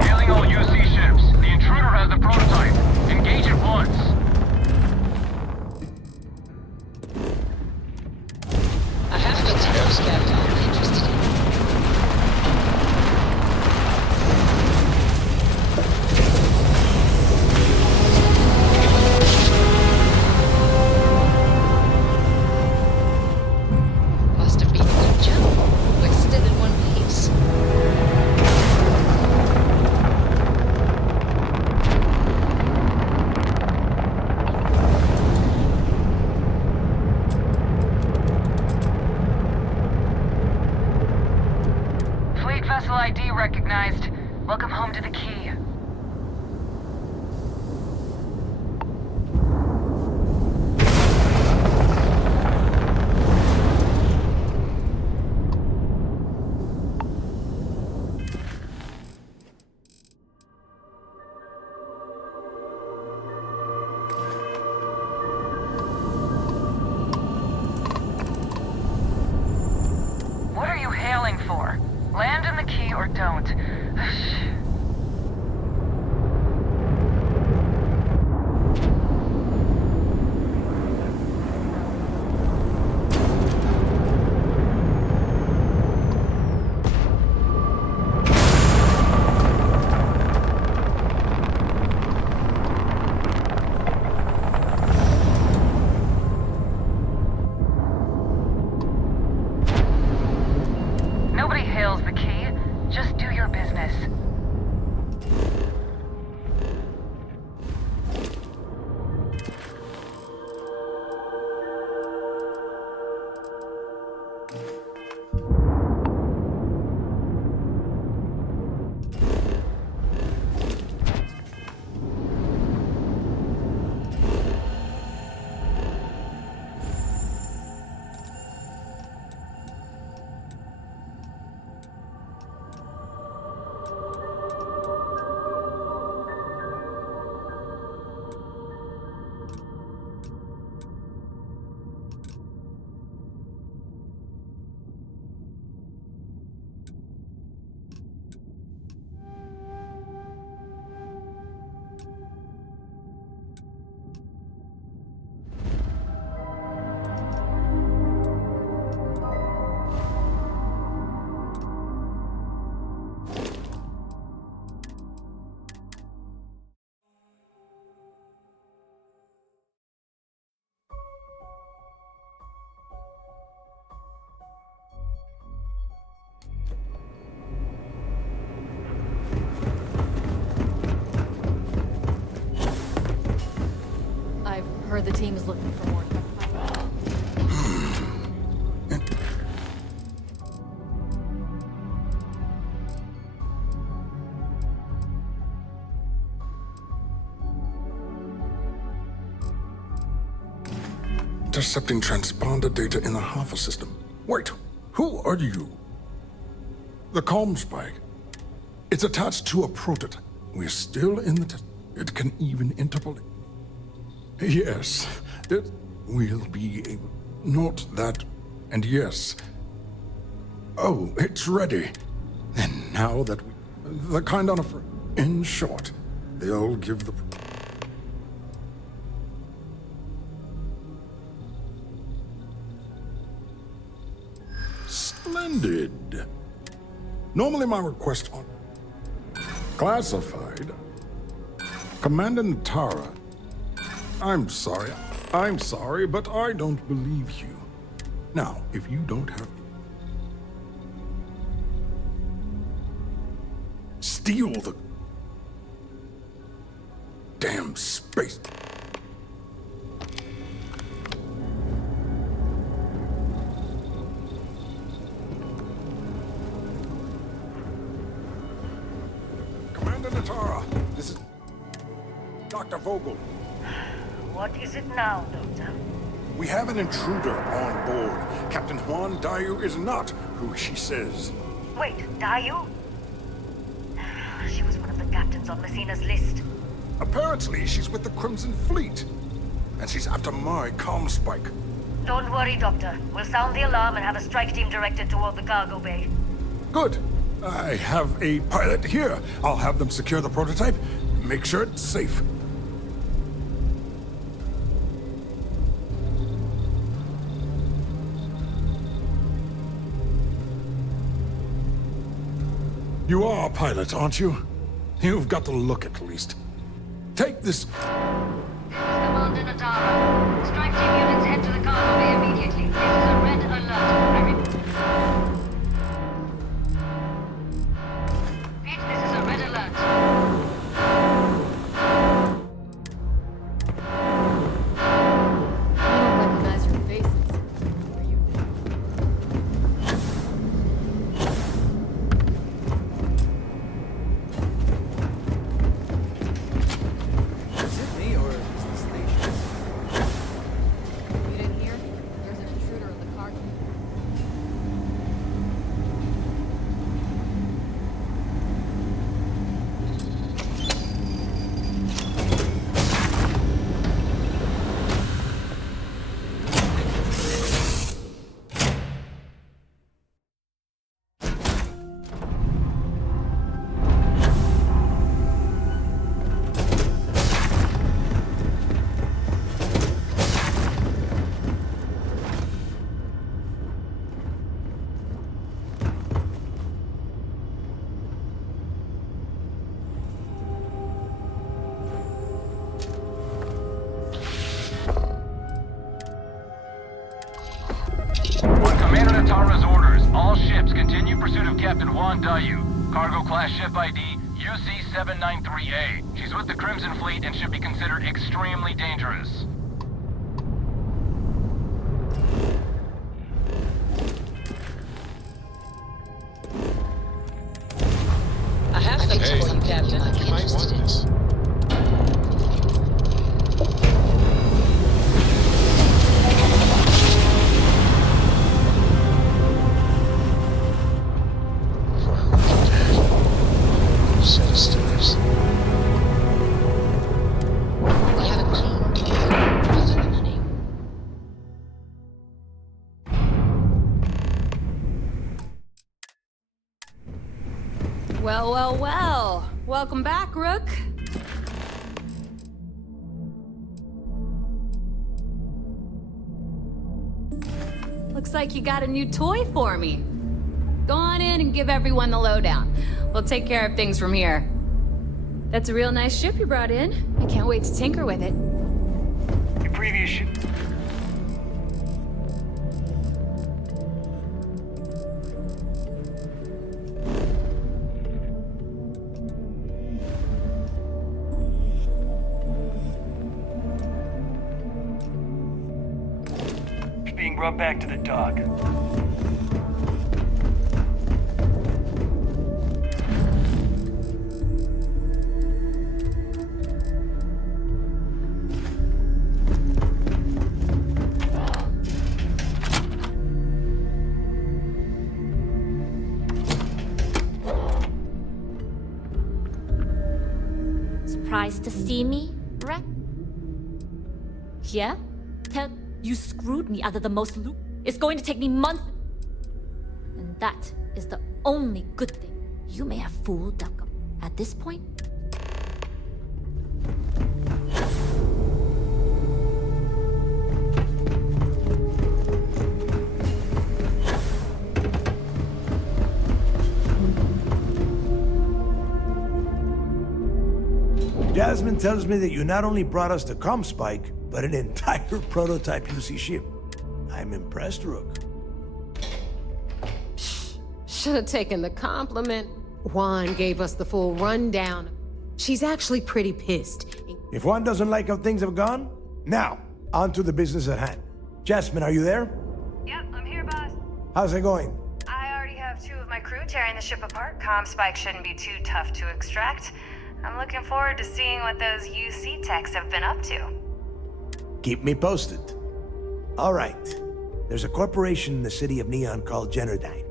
Hailing all UC ships. The intruder has the prototype. Engage at once. I have got aeroscap I'm interested in. Must have been a good jump. We're still in one piece. Fleet vessel ID recognized. Welcome home to the Key. What are you hailing for? Land in the Key or don't. Nobody hails the Key. Just do your business. Heard the team is looking for more. Intercepting transponder data in the Alpha system. Wait, who are you? The comm spike. It's attached to a prototype. We're still in the test. It can even interpolate. Yes, it will be able. Not that. And yes. Oh, it's ready. And now that we. The kind on a. In short, they'll give the. Splendid. Normally my request on classified. Commander Natara. I'm sorry, but I don't believe you. Now, if you don't have steal the damn space. Commander Natara, this is Dr. Vogel. What is it now, Doctor? We have an intruder on board. Captain Juan Dayu is not who she says. Wait, Dayu? She was one of the captains on Messina's list. Apparently, she's with the Crimson Fleet. And she's after my comm spike. Don't worry, Doctor. We'll sound the alarm and have a strike team directed toward the cargo bay. Good. I have a pilot here. I'll have them secure the prototype. Make sure it's safe. You are a pilot, aren't you? You've got the look at least. Take this. Commander Natara. Strike team units head to the cargo bay immediately. This is a red alert. I repeat, this is a red alert. I don't recognize your faces. Are you? Is it me or is the station? You didn't hear? There's an intruder in the cargo. On Commander Natara's orders, all ships continue pursuit of Captain Juan Dayu. Cargo class ship ID UC-793A. She's with the Crimson Fleet and should be considered extremely dangerous. I have something for you, Captain. You might want this. Set of stairs. We have a clean key. What's in the name? Well, well, well. Welcome back, Rook. Looks like you got a new toy for me. Go on in and give everyone the lowdown. We'll take care of things from here. That's a real nice ship you brought in. I can't wait to tinker with it. Your previous ship. being brought back to the dock. Surprised to see me, right? Yeah? Tell you screwed me out of the most loot. It's going to take me months. And that is the only good thing. You may have fooled Duckham. At this point, Jasmine tells me that you not only brought us the comm spike, but an entire prototype UC ship. I'm impressed, Rook. Should have taken the compliment. Juan gave us the full rundown. She's actually pretty pissed. If Juan doesn't like how things have gone, now, on to the business at hand. Jasmine, are you there? Yep, I'm here, boss. How's it going? I already have 2 of my crew tearing the ship apart. Comm spike shouldn't be too tough to extract. I'm looking forward to seeing what those UC techs have been up to. Keep me posted. All right. There's a corporation in the city of Neon called Generdyne.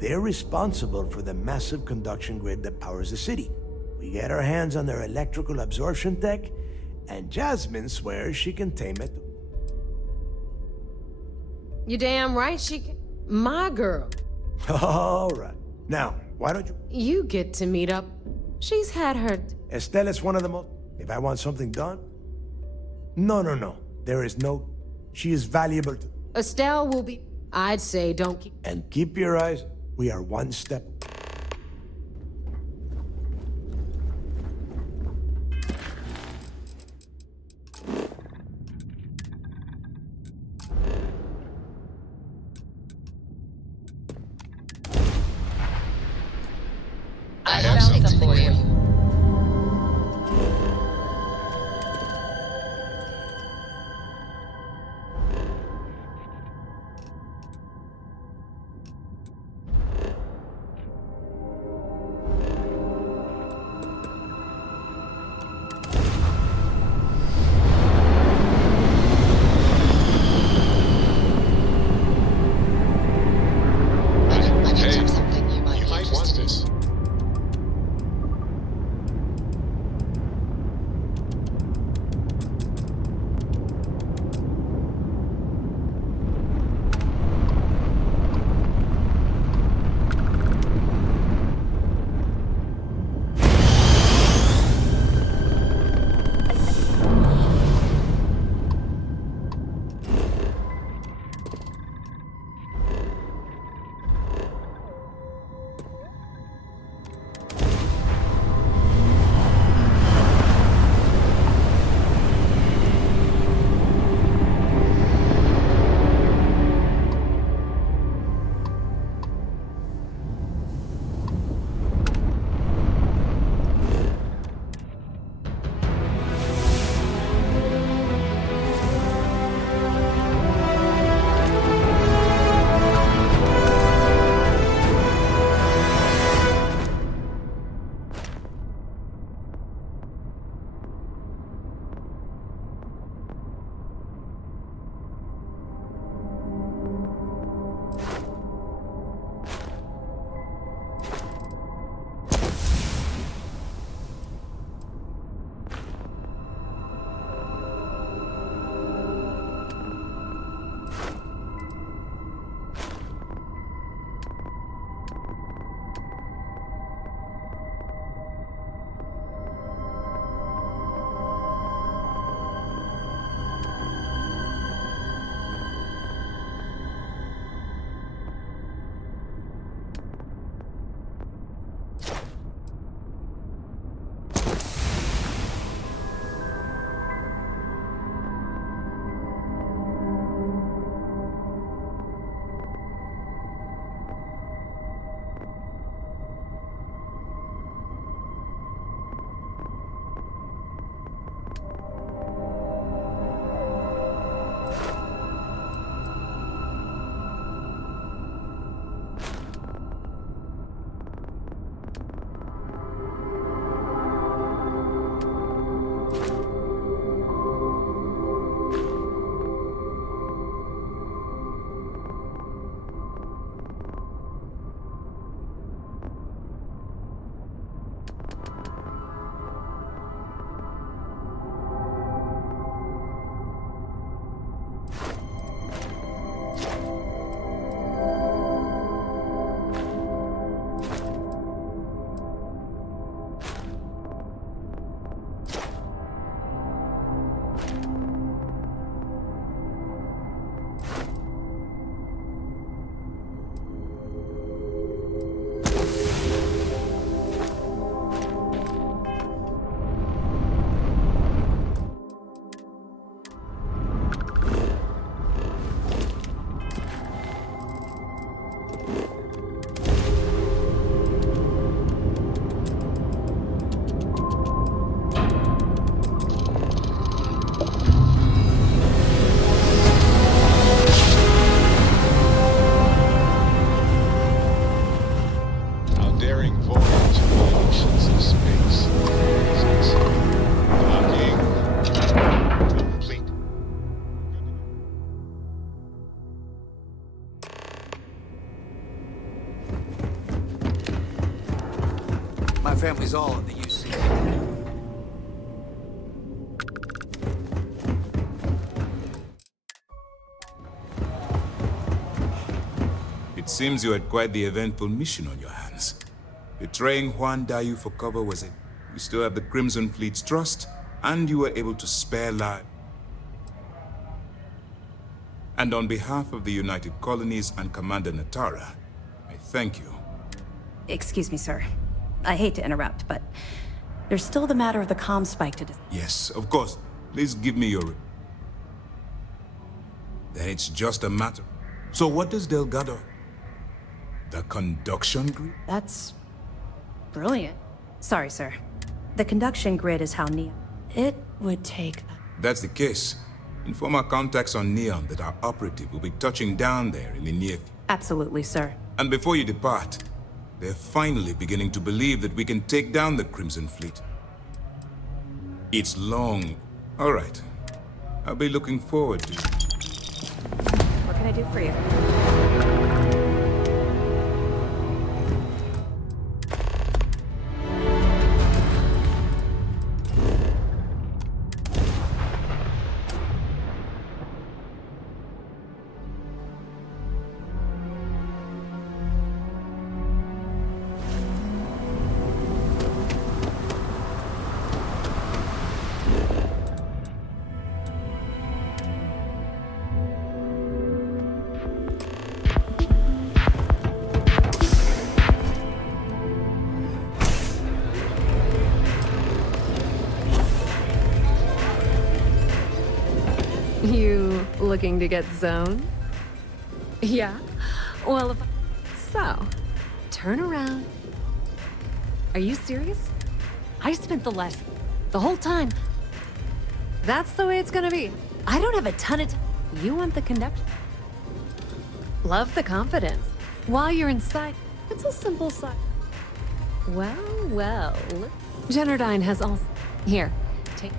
They're responsible for the massive conduction grid that powers the city. We get our hands on their electrical absorption tech, and Jasmine swears she can tame it. You damn right she can. My girl. All right. Now, why don't you... You get to meet up. She's had her... Estelle is one of the most... If I want something done... No. There is no... She is valuable to... Estelle will be... I'd say don't keep... And keep your eyes... We are one step... I have something for you. Preparing voyage to the oceans of space. Docking. Complete. My family's all in the UC. It seems you had quite the eventful mission on your hands. Betraying Juan Dayu for cover was it. You still have the Crimson Fleet's trust, and you were able to spare lives. And on behalf of the United Colonies and Commander Natara, I thank you. Excuse me, sir. I hate to interrupt, but there's still the matter of the comm spike to discuss. Yes, of course. Please give me your... Then it's just a matter. So what does Delgado... The conduction grid? That's... brilliant. Sorry, sir. The conduction grid is how Neon... It would take... That's the case. Inform our contacts on Neon that our operative will be touching down there in the near future. Absolutely, sir. And before you depart, they're finally beginning to believe that we can take down the Crimson Fleet. It's long. All right. I'll be looking forward to it. What can I do for you? You looking to get zoned? Yeah? Well, if... So, turn around. Are you serious? I spent the whole time. That's the way it's gonna be. I don't have a ton of time. You want the conduction? Love the confidence. While you're inside, it's a simple side. Well. Generdyne has all... Here, take...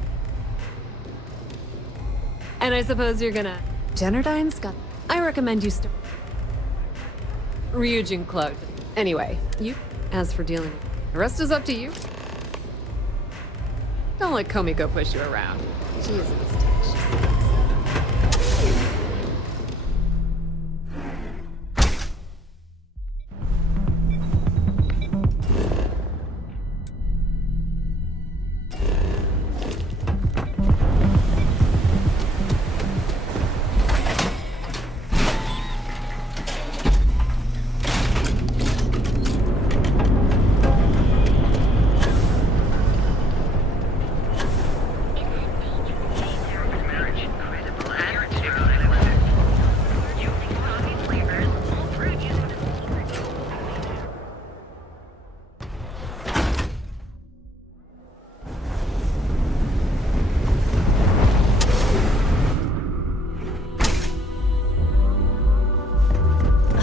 And I suppose you're gonna... Generdyne's got... I recommend you start... Ryujin cloaked. Anyway, you... As for dealing with... The rest is up to you. Don't let Komiko push you around. Jesus.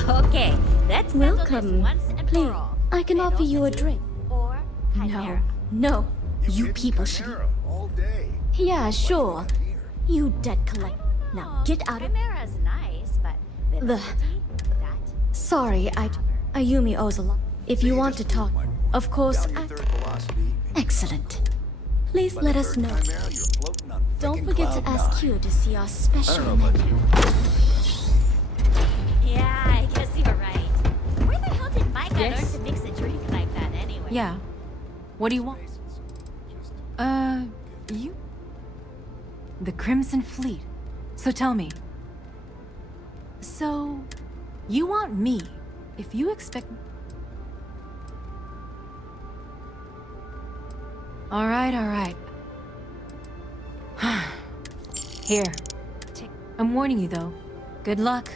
Okay, let's settle this Welcome. once and Please, for all. I can offer you a drink. Or Chimera. No, you people should. Yeah, sure. You debt collect. Now get out of. Chimera's nice, but The. Sorry, Ayumi owes a lot. If you want to talk, of course, Excellent. Please let us know. Don't forget to ask Q to see our special menu. Yeah, I guess you're right. Where the hell did Micah Yes? learn to mix a drink like that anyway? Yeah. What do you want? You? The Crimson Fleet. So tell me. So, you want me, if you expect... All right. Here. I'm warning you, though. Good luck.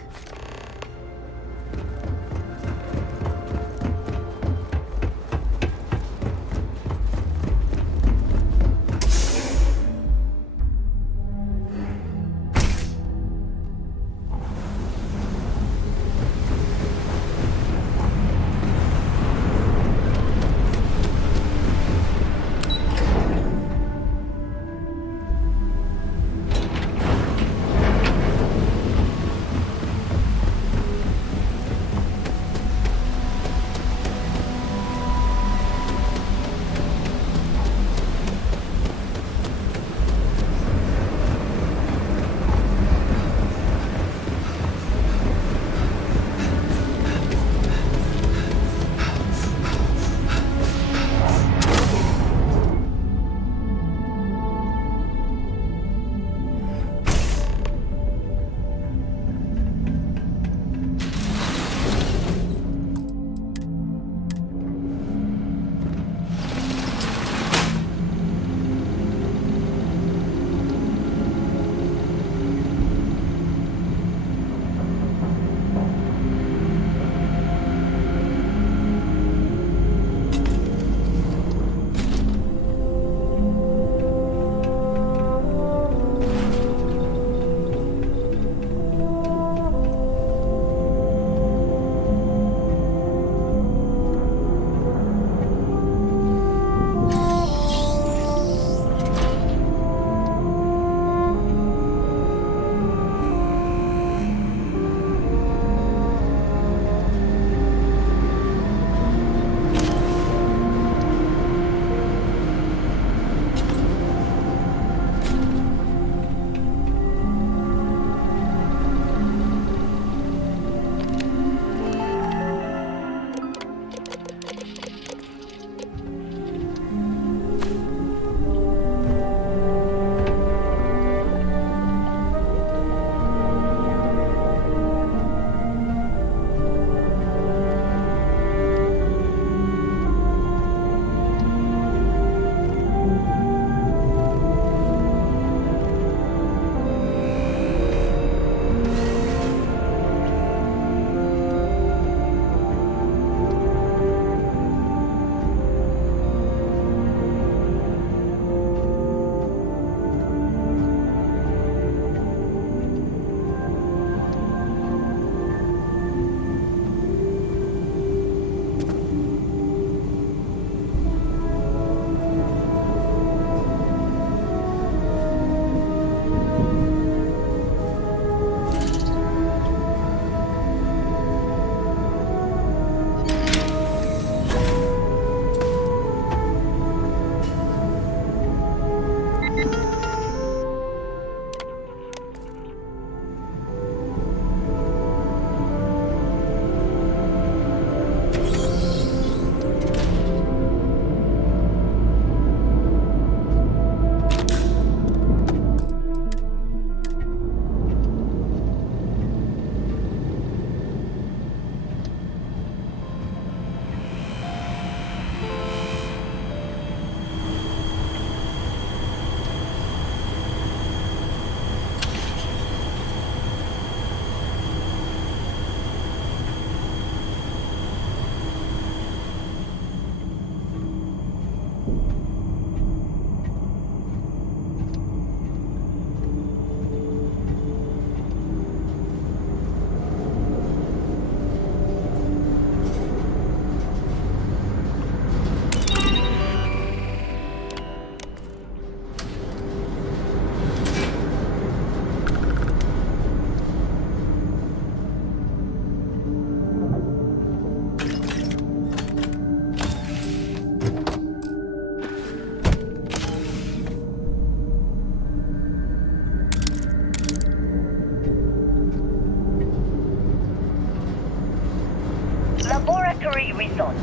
Laboratory result.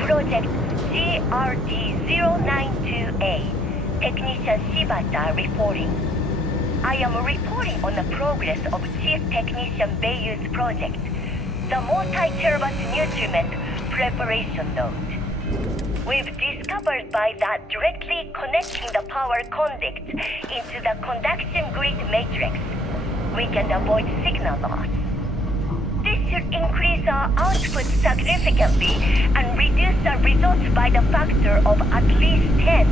Project GRD-092A. Technician Shibata reporting. I am reporting on the progress of Chief Technician Beiyu's project, the multi-terabyte nutriment preparation node. We've discovered by that directly connecting the power conducts into the conduction grid matrix, we can avoid signal loss. This should increase our output significantly and reduce the results by the factor of at least 10.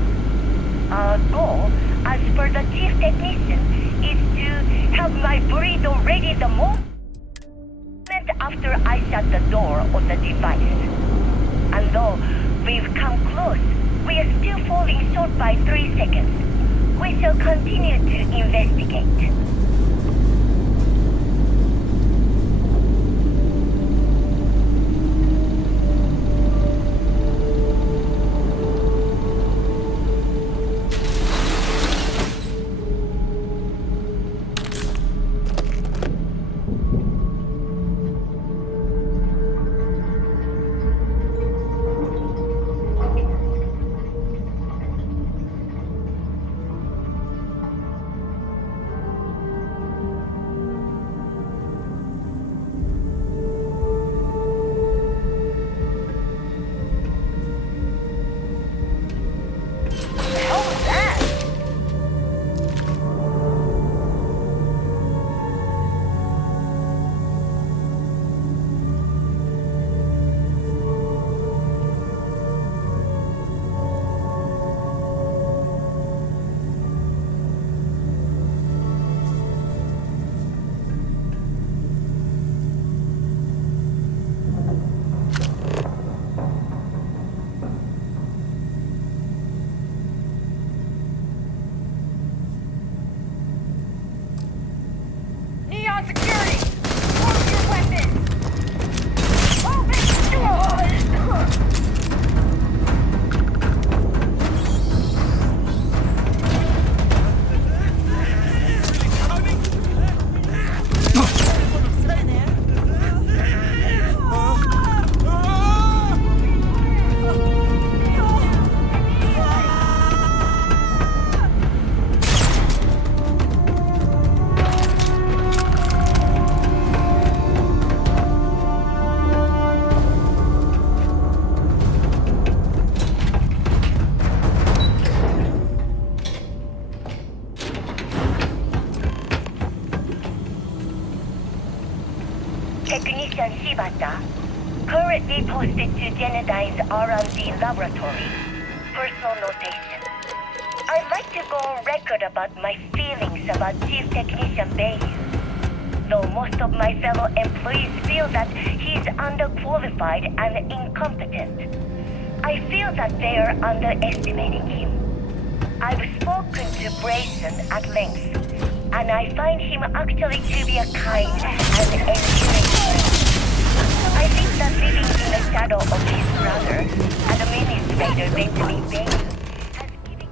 Our goal, as per the chief technician, is to have my burrito ready the moment after I shut the door on the device. And though we've come close, we are still falling short by 3 seconds. We shall continue to investigate. Technician Shibata, currently posted to Genodyne's R&D laboratory. Personal notation. I'd like to go on record about my feelings about Chief Technician Beiyu. Though most of my fellow employees feel that he's underqualified and incompetent, I feel that they are underestimating him. I've spoken to Brayson at length, and I find him actually to be a kind and endearing person. I think that living in the shadow of his brother, Administrator Benjamin Beiyu, has given him...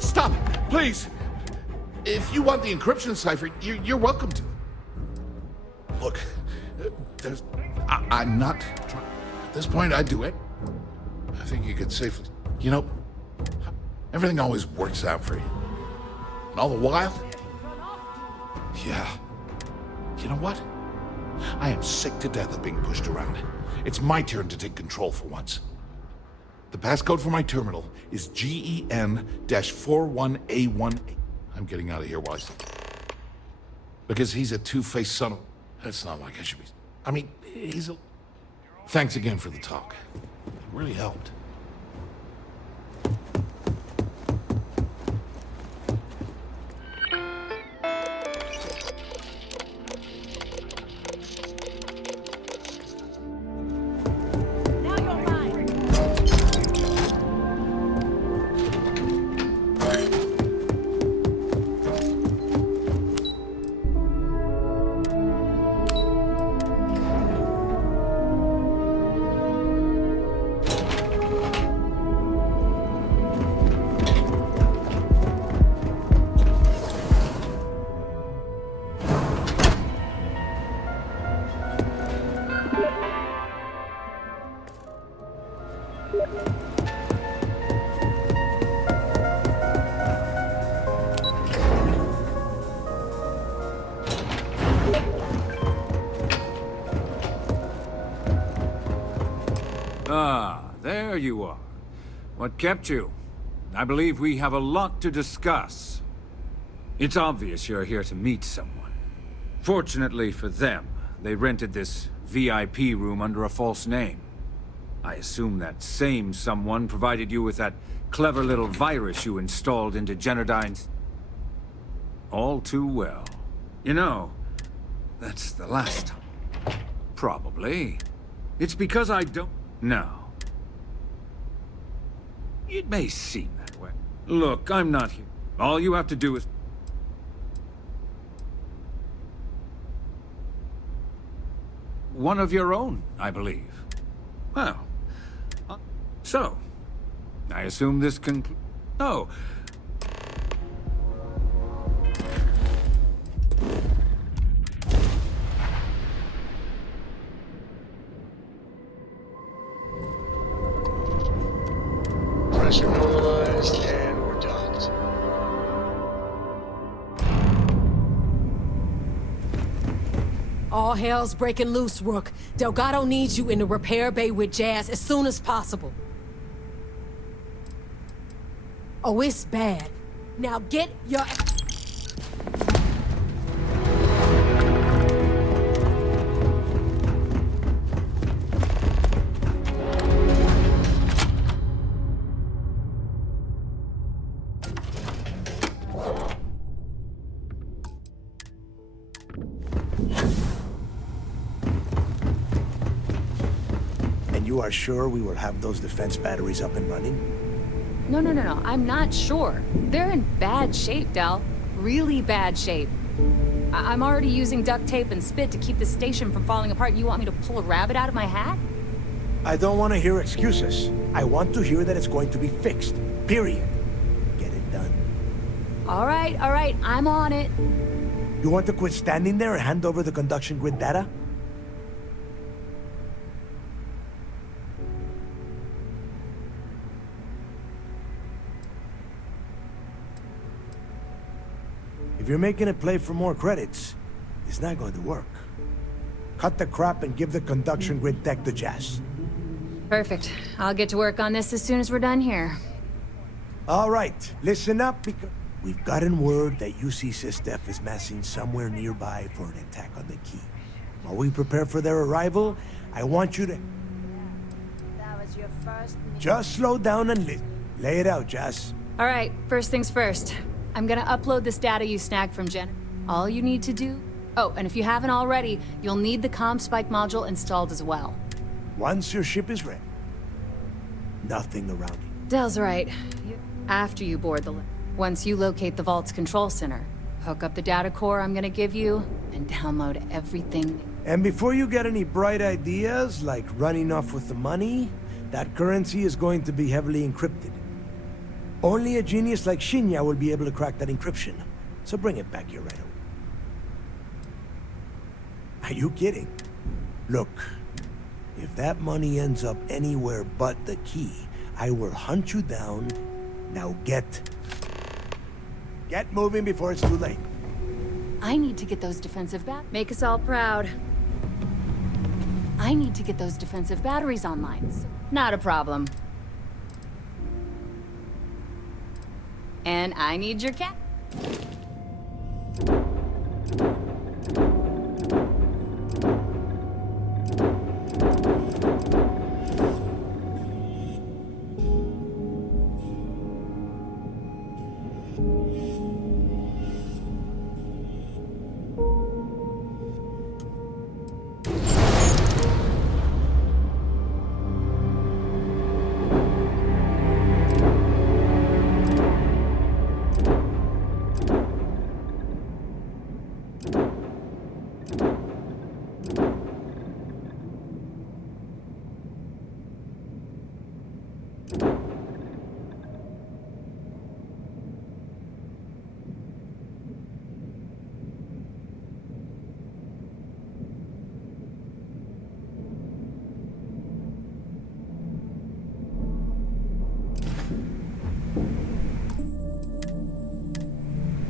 Stop! Please! If you want the encryption cipher, you're welcome to. Look, I'm not trying. At this point, I'd do it. I think you could safely... You know, everything always works out for you. And all the while... Yeah. You know what? I am sick to death of being pushed around. It's my turn to take control for once. The passcode for my terminal is GEN-41A18. I'm getting out of here while I sleep. Because he's a two-faced son of... It's not like I should be... I mean, he's a... Thanks again for the talk. It really helped. Ah, there you are. What kept you? I believe we have a lot to discuss. It's obvious you're here to meet someone. Fortunately for them, they rented this VIP room under a false name. I assume that same someone provided you with that clever little virus you installed into Generdyne's... All too well. You know, that's the last time. Probably. It's because I don't... No. It may seem that way. Look, I'm not here. All you have to do is... One of your own, I believe. Well, so, I assume this concludes... Oh. Pressure normalized, and we're docked. All hell's breaking loose, Rook. Delgado needs you in the repair bay with Jazz as soon as possible. Oh, it's bad. Now get your... And you are sure we will have those defense batteries up and running? No, I'm not sure. They're in bad shape, Del. Really bad shape. I'm already using duct tape and spit to keep the station from falling apart. You want me to pull a rabbit out of my hat? I don't want to hear excuses. I want to hear that it's going to be fixed. Period. Get it done. All right, I'm on it. You want to quit standing there and hand over the conduction grid data? If you're making a play for more credits, it's not going to work. Cut the crap and give the conduction grid tech to Jazz. Perfect. I'll get to work on this as soon as we're done here. All right, listen up, because we've gotten word that UC Systef is massing somewhere nearby for an attack on the key. While we prepare for their arrival, I want you to... That was your first... Just slow down and lay it out, Jazz. All right, first things first. I'm gonna upload this data you snagged from Jen. All you need to do... Oh, and if you haven't already, you'll need the CommSpike module installed as well. Once your ship is ready, nothing around it. Del's right. After you board the... Once you locate the Vault's control center, hook up the data core I'm gonna give you, and download everything. And before you get any bright ideas, like running off with the money, that currency is going to be heavily encrypted. Only a genius like Shinya will be able to crack that encryption. So bring it back here right away. Are you kidding? Look, if that money ends up anywhere but the key, I will hunt you down. Now get moving before it's too late. I need to get those defensive Make us all proud. I need to get those defensive batteries online. Not a problem. And I need your cat.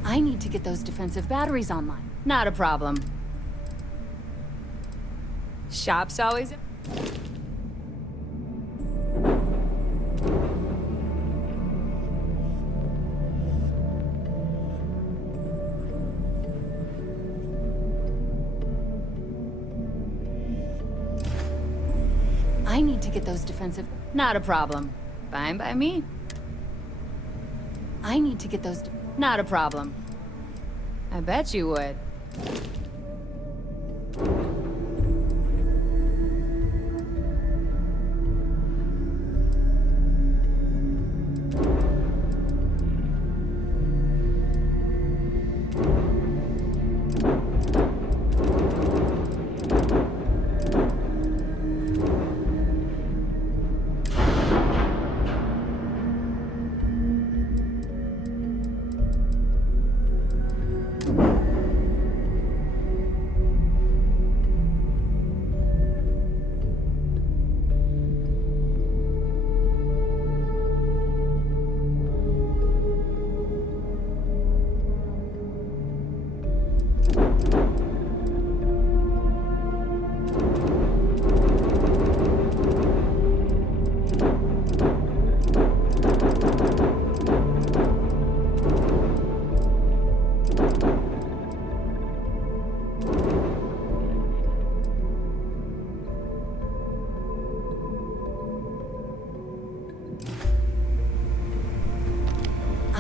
I need to get those defensive batteries online. Not a problem. Shop's always... I need to get those defensive... Not a problem. Fine by me. I need to get those... Not a problem. I bet you would.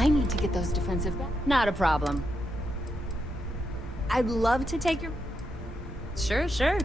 I need to get those defensive... Not a problem. I'd love to take your... Sure, sure.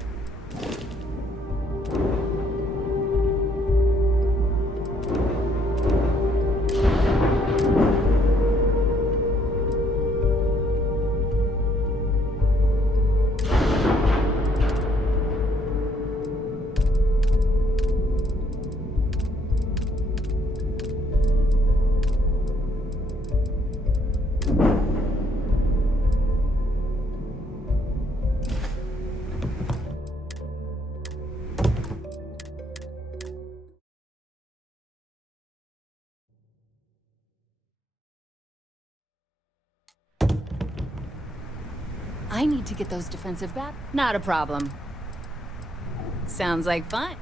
I need to get those defensive back. Not a problem. Sounds like fun.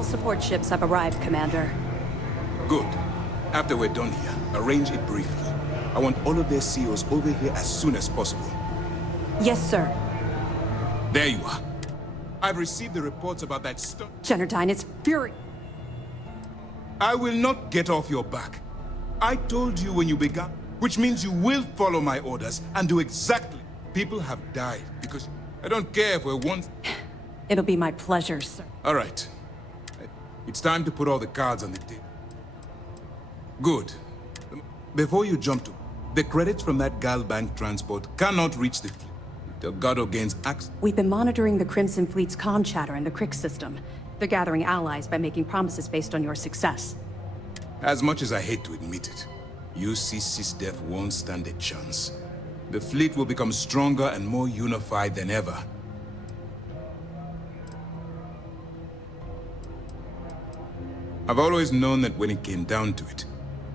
All support ships have arrived, Commander. Good. After we're done here, arrange it briefly. I want all of their CEOs over here as soon as possible. Yes, sir. There you are. I've received the reports about that stuff. Generdyne, it's fury. I will not get off your back. I told you when you began, which means you will follow my orders and do exactly. People have died because I don't care if we're one. It'll be my pleasure, sir. All right. It's time to put all the cards on the table. Good. Before you jump to, the credits from that Gal Bank transport cannot reach the fleet until Delgado gains access. We've been monitoring the Crimson Fleet's comm chatter in the Crick system. They're gathering allies by making promises based on your success. As much as I hate to admit it, UC SysDef won't stand a chance. The fleet will become stronger and more unified than ever. I've always known that when it came down to it,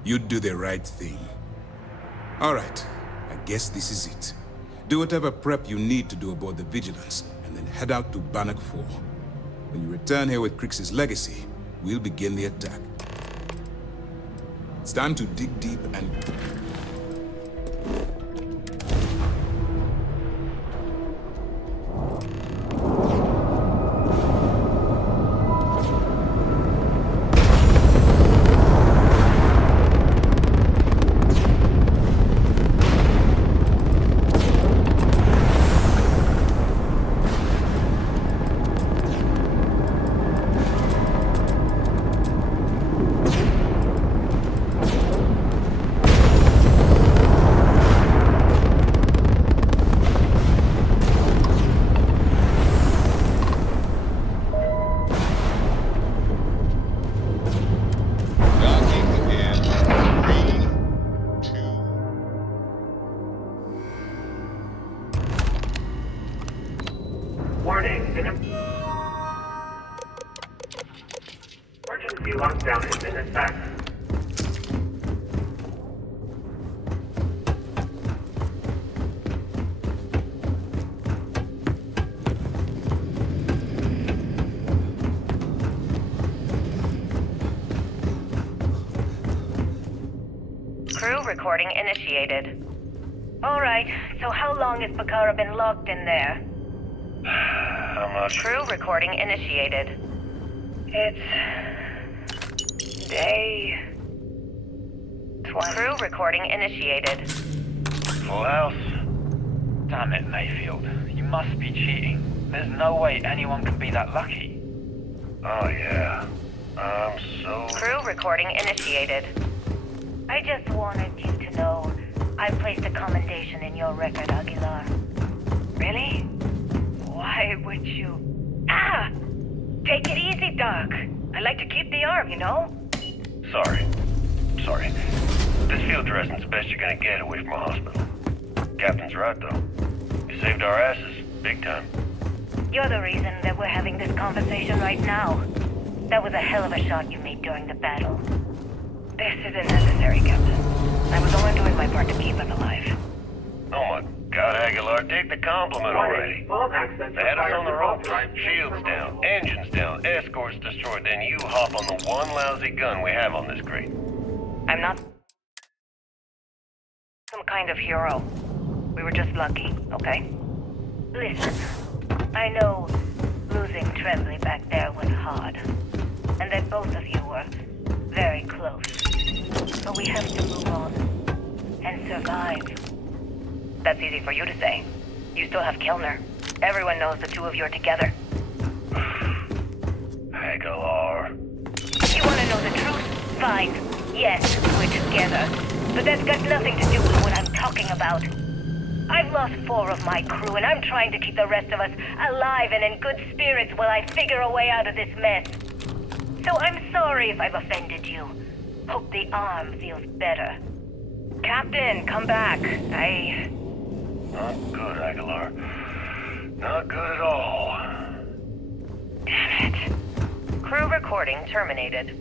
you'd do the right thing. All right, I guess this is it. Do whatever prep you need to do aboard the Vigilance, and then head out to Bannock 4. When you return here with Crix's legacy, we'll begin the attack. It's time to dig deep and... Crew recording initiated. Alright, so how long has Bakara been locked in there? I'm not sure. Crew recording initiated. It's... day... 20. Crew recording initiated. Full house. Damn it, Mayfield. You must be cheating. There's no way anyone can be that lucky. Oh yeah. I'm so... Crew recording initiated. I just wanted you to know I placed a commendation in your record, Aguilar. Really? Why would you... Ah! Take it easy, Doc. I like to keep the arm, you know? Sorry. This field dressing's the best you're gonna get away from a hospital. Captain's right, though. You saved our asses. Big time. You're the reason that we're having this conversation right now. That was a hell of a shot you made during the battle. This isn't necessary, Captain. I was only doing my part to keep us alive. Oh my God, Aguilar, take the compliment already. They had us on the ropes. Shields down, engines down, escorts destroyed, then you hop on the one lousy gun we have on this crate. I'm not some kind of hero. We were just lucky, okay? Listen, I know losing Tremblay back there was hard, and that both of you were very close. But we have to move on and survive. That's easy for you to say. You still have Kellner. Everyone knows the two of you are together. Aguilar. You want to know the truth? Fine. Yes, we're together. But that's got nothing to do with what I'm talking about. I've lost 4 of my crew, and I'm trying to keep the rest of us alive and in good spirits while I figure a way out of this mess. So I'm sorry if I've offended you. Hope the arm feels better. Captain, come back. Not good, Aguilar. Not good at all. Damn it. Crew recording terminated.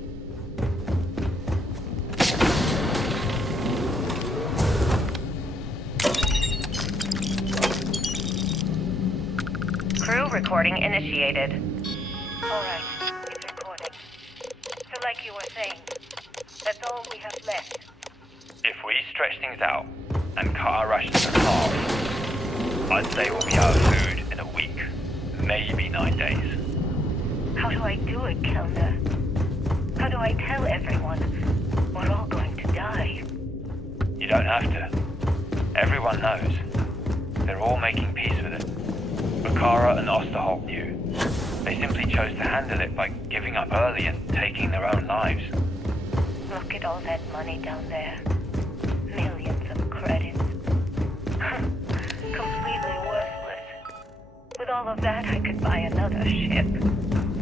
Crew recording initiated. All right, it's recorded. were saying. That's all we have left. If we stretch things out and cut our rations in half, I'd say we'll be out of food in a week, maybe 9 days. How do I do it, Kellner? How do I tell everyone we're all going to die? You don't have to. Everyone knows. They're all making peace with it. Bakara and Osterholt knew. They simply chose to handle it by giving up early and taking their own lives. Look at all that money down there. Millions of credits. Completely worthless. With all of that, I could buy another ship.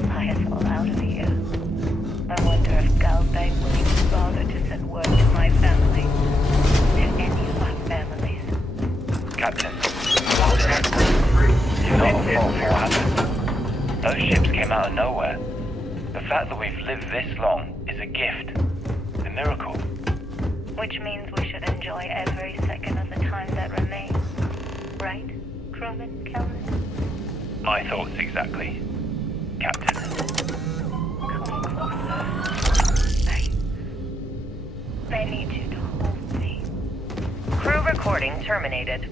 Fly us all out of here. I wonder if Galbang will even bother to send word to my family. To any of our families. Captain, you're not at fault for what happened. Those ships came out of nowhere. The fact that we've lived this long is a gift. A miracle. Which means we should enjoy every second of the time that remains. Right, crewman Kellner? My thoughts exactly, Captain. Come closer. I need you to hold me. Crew recording terminated.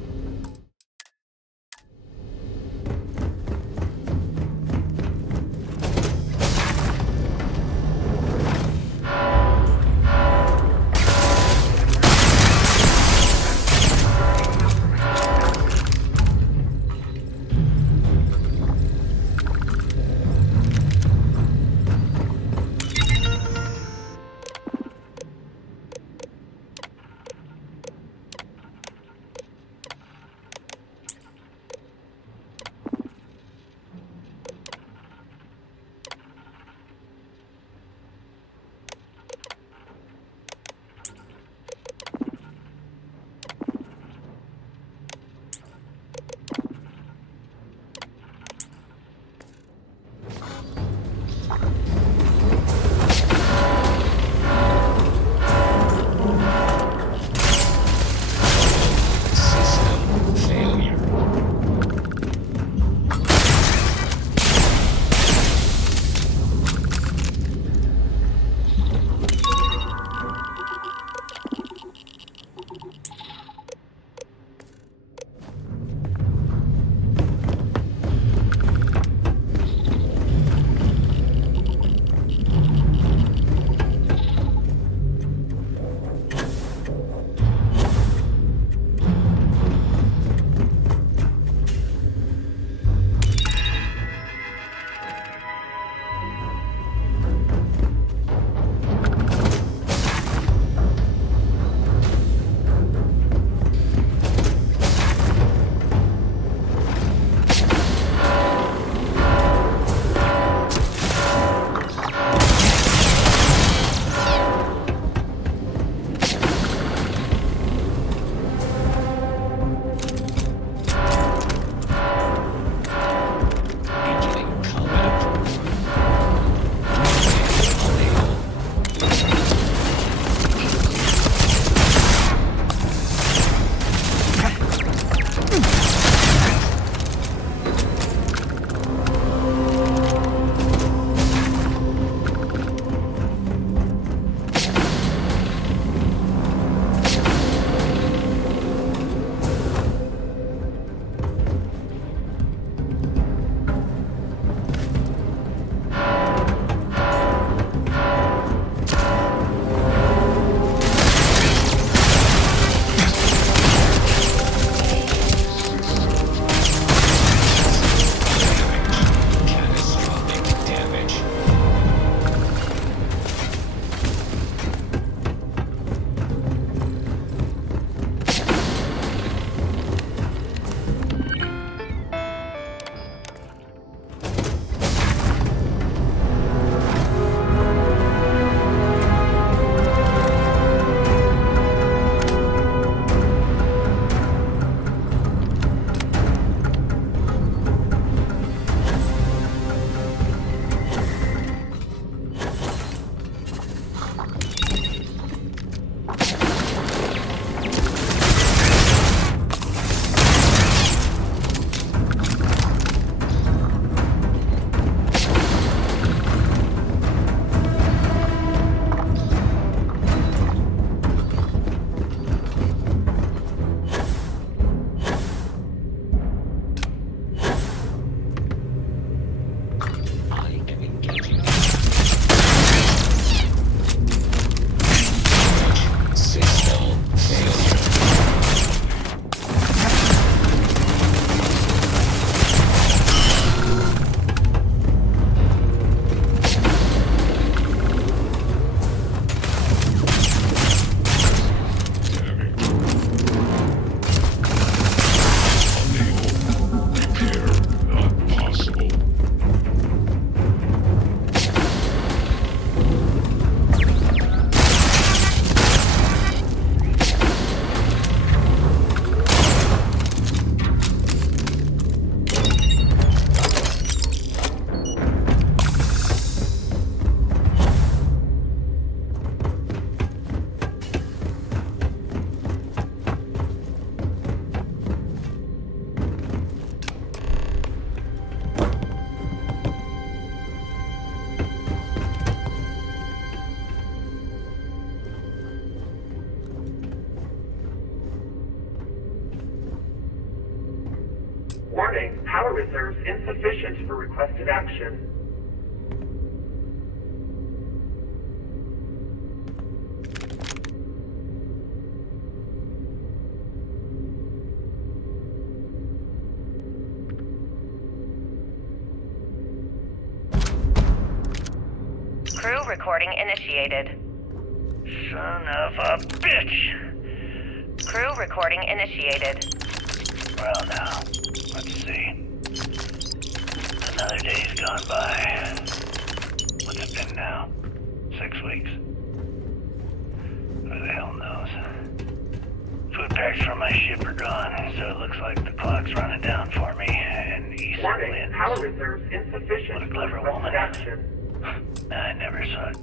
Warning, power reserves insufficient for requested action. Crew recording initiated. Son of a bitch! Crew recording initiated. Well now, let's see. Another day's gone by. What's it been now? 6 weeks? Who the hell knows? Food packs from my ship are gone, so it looks like the clock's running down for me, and Issa Warning, wins. power reserves insufficient What a for clever requested woman. action. I never saw it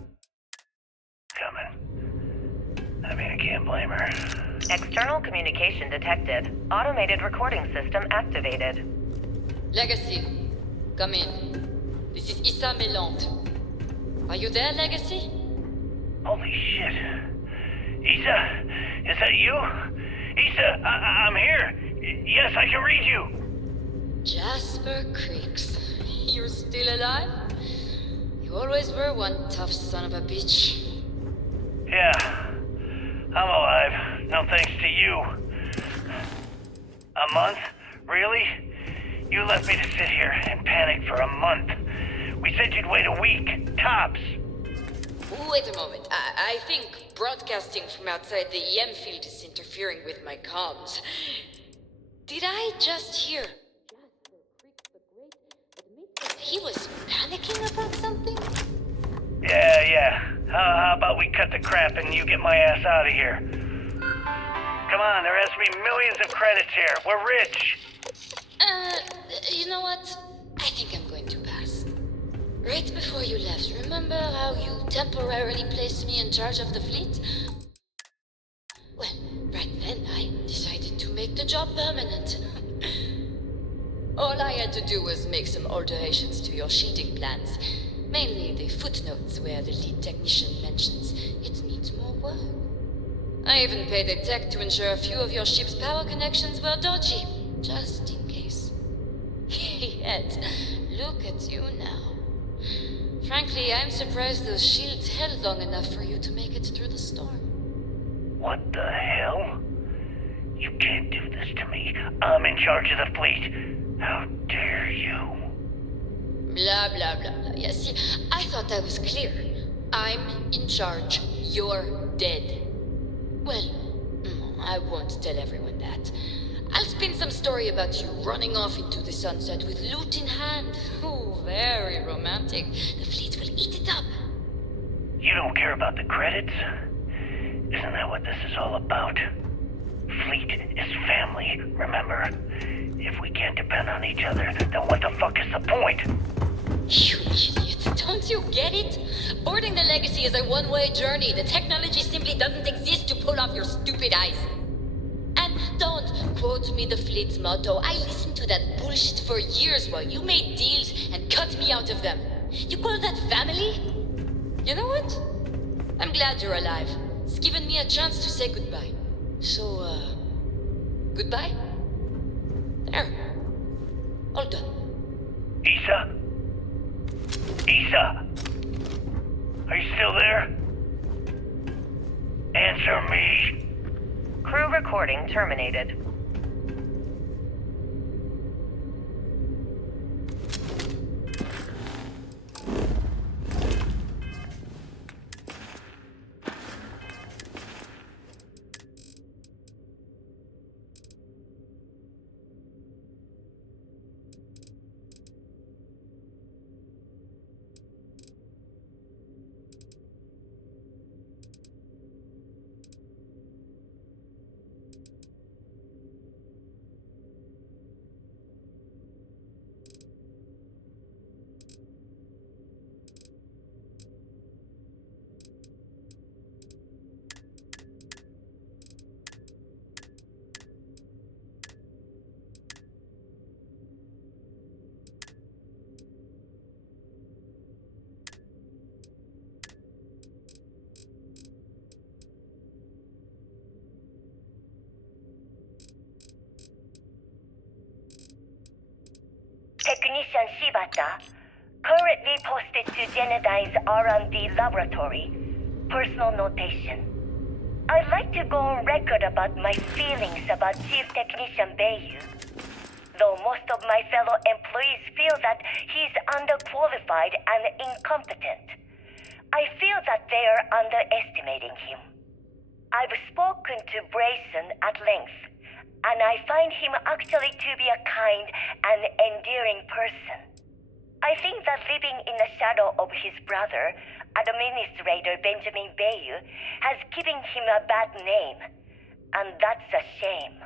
coming. I mean, I can't blame her. External communication detected. Automated recording system activated. Legacy, come in. This is Issa Meland. Are you there, Legacy? Holy shit. Issa, is that you? Issa, I'm here. Yes, I can read you. Jasper Creeks. You're still alive? You always were one tough son of a bitch. Yeah, I'm alive. No thanks to you. A month? Really? You left me to sit here and panic for a month. We said you'd wait a week, tops. Wait a moment. I think broadcasting from outside the EM field is interfering with my comms. Did I just hear? He was panicking about something? Yeah. How about we cut the crap and you get my ass out of here? Come on, there has to be millions of credits here. We're rich. You know what? I think I'm going to pass. Right before you left, remember how you temporarily placed me in charge of the fleet? Well, right then I decided to make the job permanent. All I had to do was make some alterations to your shielding plans. Mainly the footnotes where the lead technician mentions it needs more work. I even paid a tech to ensure a few of your ship's power connections were dodgy, just in case. Yet, look at you now. Frankly, I'm surprised those shields held long enough for you to make it through the storm. What the hell? You can't do this to me. I'm in charge of the fleet. How dare you? Blah, blah, blah, blah. Yeah, see, I thought I was clear. I'm in charge. You're dead. Well, I won't tell everyone that. I'll spin some story about you running off into the sunset with loot in hand. Oh, very romantic. The fleet will eat it up. You don't care about the credits? Isn't that what this is all about? Fleet is family, remember? If we can't depend on each other, then what the fuck is the point? You idiot, don't you get it? Boarding the Legacy is a one-way journey. The technology simply doesn't exist to pull off your stupid eyes. And don't quote me the fleet's motto. I listened to that bullshit for years while you made deals and cut me out of them. You call that family? You know what? I'm glad you're alive. It's given me a chance to say goodbye. So, goodbye? There. All done. Issa? Issa? Are you still there? Answer me. Crew recording terminated. Technician Shibata, currently posted to Genodyne's R&D laboratory. Personal notation. I'd like to go on record about my feelings about Chief Technician Bayu. Though most of my fellow employees feel that he's underqualified and incompetent, I feel that they are underestimating him. I've spoken to Brayson at length, and I find him actually to be a kind and endearing person. I think that living in the shadow of his brother, Administrator Benjamin Bayu, has given him a bad name, and that's a shame.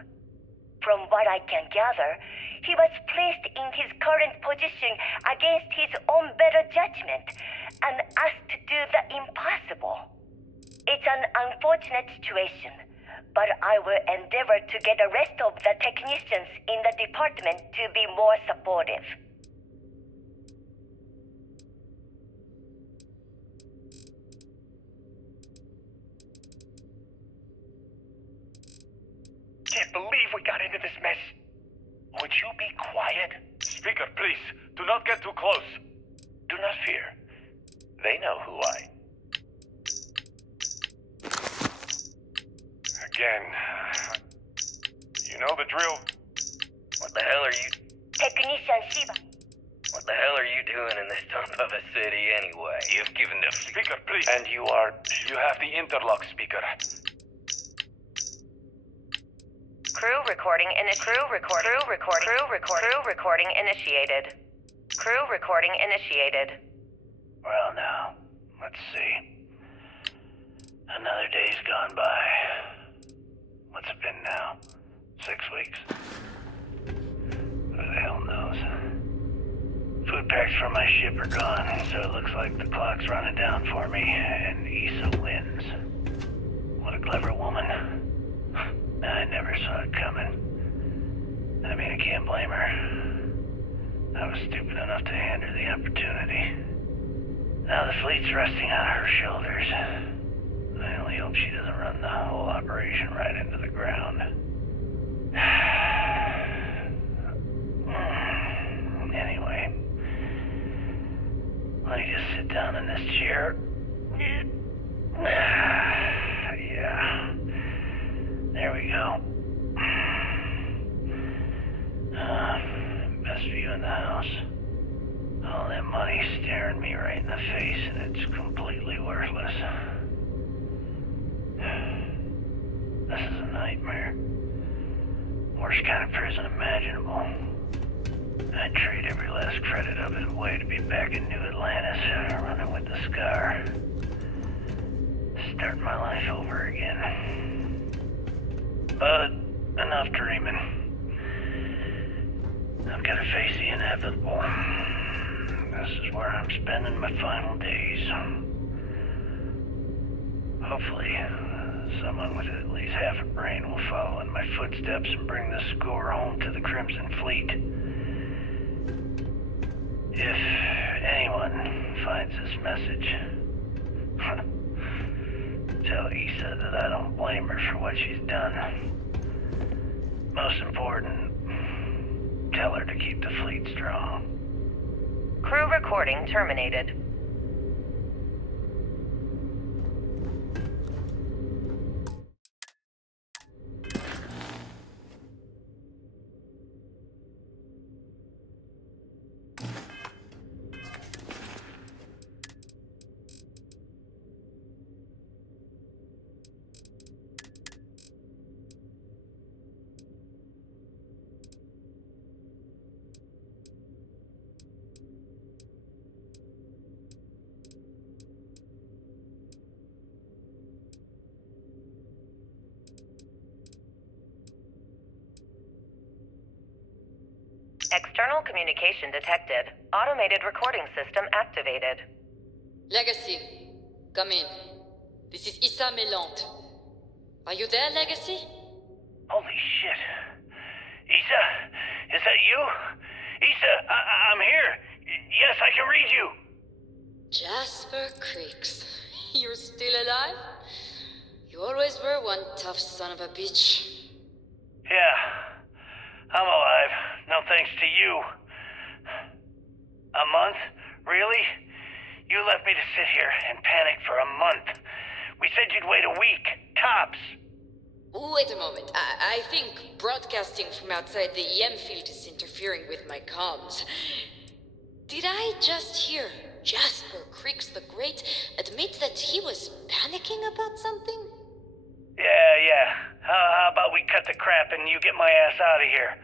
From what I can gather, he was placed in his current position against his own better judgment and asked to do the impossible. It's an unfortunate situation, but I will endeavor to get the rest of the technicians in the department to be more supportive. Can't believe we got into this mess. Would you be quiet? Speaker, please, do not get too close. Do not fear. They know who I... Again. You know the drill. What the hell are you... Technician Shiba. What the hell are you doing in this dump of a city anyway? You've given the... Speaker, please. And you are... You have the interlock, Speaker. Crew recording initiated. Crew recording initiated. Well now, let's see. Another day's gone by. What's it been now? 6 weeks? Who the hell knows? Food packs from my ship are gone, so it looks like the clock's running down for me, and Issa wins. What a clever woman. I never saw it coming. I mean, I can't blame her. I was stupid enough to hand her the opportunity. Now the fleet's resting on her shoulders. I only hope she doesn't run the whole operation right into the ground. Anyway, let me just sit down in this chair. Yeah. There we go. Best view in the house. All that money staring me right in the face, and it's completely worthless. This is a nightmare. Worst kind of prison imaginable. I'd trade every last credit of it away to be back in New Atlantis, running with the Scar. Starting my life over again. But enough dreaming. I've got to face the inevitable. This is where I'm spending my final days. Hopefully, someone with at least half a brain will follow in my footsteps and bring the score home to the Crimson Fleet. If anyone finds this message, tell Issa that I don't blame her for what she's done. Most important, tell her to keep the fleet strong. Crew recording terminated. External communication detected. Automated recording system activated. Legacy, come in. This is Issa Melante. Are you there, Legacy? Holy shit. Issa, is that you? Issa, I'm here. Yes, I can read you. Jasper Creeks. You're still alive? You always were one tough son of a bitch. Yeah, I'm alive. No thanks to you. A month? Really? You left me to sit here and panic for a month. We said you'd wait a week, tops. Wait a moment. I think broadcasting from outside the EM field is interfering with my comms. Did I just hear Jasper Creeks the Great admit that he was panicking about something? Yeah. How about we cut the crap and you get my ass out of here?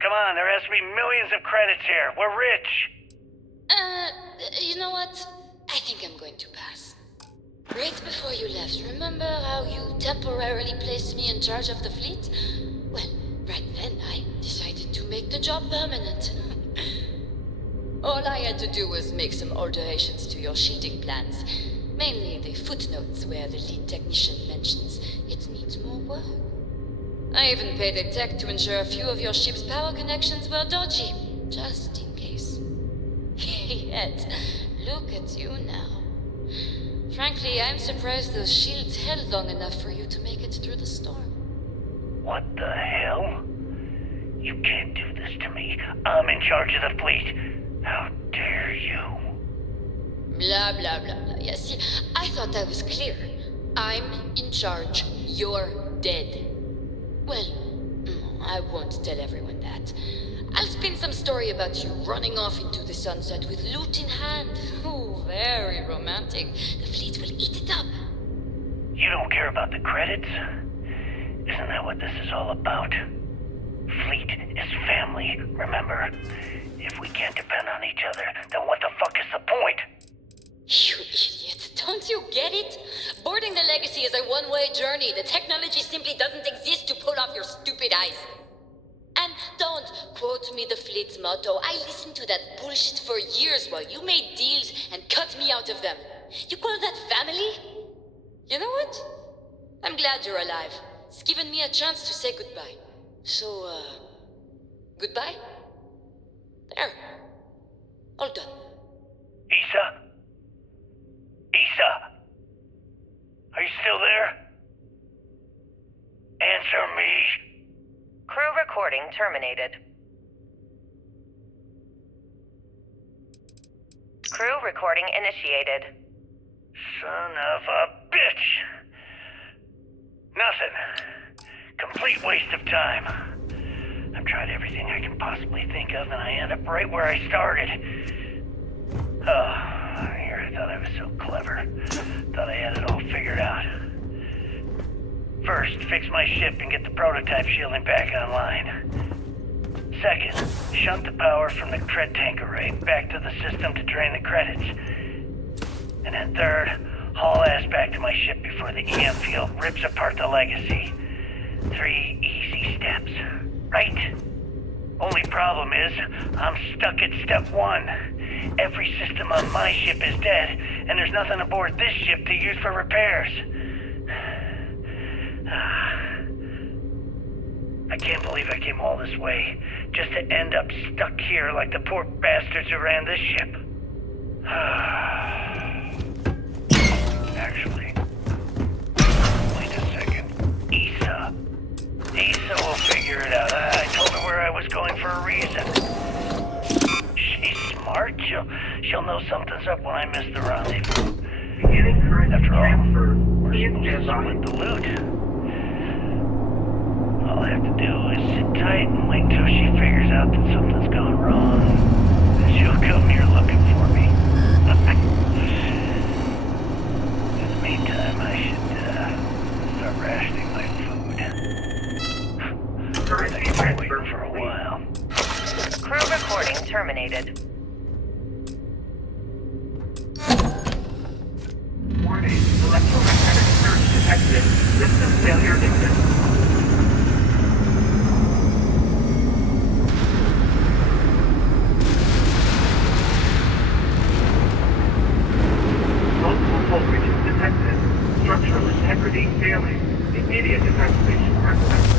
Come on, there has to be millions of credits here. We're rich. You know what? I think I'm going to pass. Right before you left, remember how you temporarily placed me in charge of the fleet? Well, right then I decided to make the job permanent. All I had to do was make some alterations to your shielding plans. Mainly the footnotes where the lead technician mentions it needs more work. I even paid a tech to ensure a few of your ship's power connections were dodgy, just in case. Yet, look at you now. Frankly, I'm surprised those shields held long enough for you to make it through the storm. What the hell? You can't do this to me. I'm in charge of the fleet. How dare you? Blah, blah, blah, blah. Yeah, see, I thought that was clear. I'm in charge. You're dead. Well, I won't tell everyone that. I'll spin some story about you running off into the sunset with loot in hand. Oh, very romantic. The fleet will eat it up. You don't care about the credits? Isn't that what this is all about? Fleet is family, remember? If we can't depend on each other, then what the fuck is the point? You idiot. Don't you get it? Boarding the Legacy is a one-way journey. The technology simply doesn't exist to pull off your stupid eyes. And don't quote me the fleet's motto. I listened to that bullshit for years while you made deals and cut me out of them. You call that family? You know what? I'm glad you're alive. It's given me a chance to say goodbye. So, goodbye? There. All done. Issa? Issa? Are you still there? Answer me. Crew recording terminated. Crew recording initiated. Son of a bitch! Nothing. Complete waste of time. I've tried everything I can possibly think of, and I end up right where I started. Oh, here I thought I was so clever. Thought I had it all figured out. First, fix my ship and get the prototype shielding back online. Second, shunt the power from the cred tank array back to the system to drain the credits. And then third, haul ass back to my ship before the EM field rips apart the Legacy. 3 easy steps, right? Only problem is, I'm stuck at step 1. Every system on my ship is dead, and there's nothing aboard this ship to use for repairs. I can't believe I came all this way, just to end up stuck here like the poor bastards who ran this ship. Actually, wait a second. Issa will figure it out. I told her where I was going for a reason. She's smart. She'll know something's up when I miss the rendezvous. After all, we're supposed to split the loot. All I have to do is sit tight and wait till she figures out that something's gone wrong. Then she'll come here looking for me. In the meantime, I should start rationing my food. I've been waiting for a while. Crew recording terminated. Warning, electromagnetic surge detected. System failure exists. Multiple voltages detected. Structural integrity failing. Immediate evacuation recommended.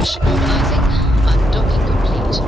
Mission normalizing. Undocking complete.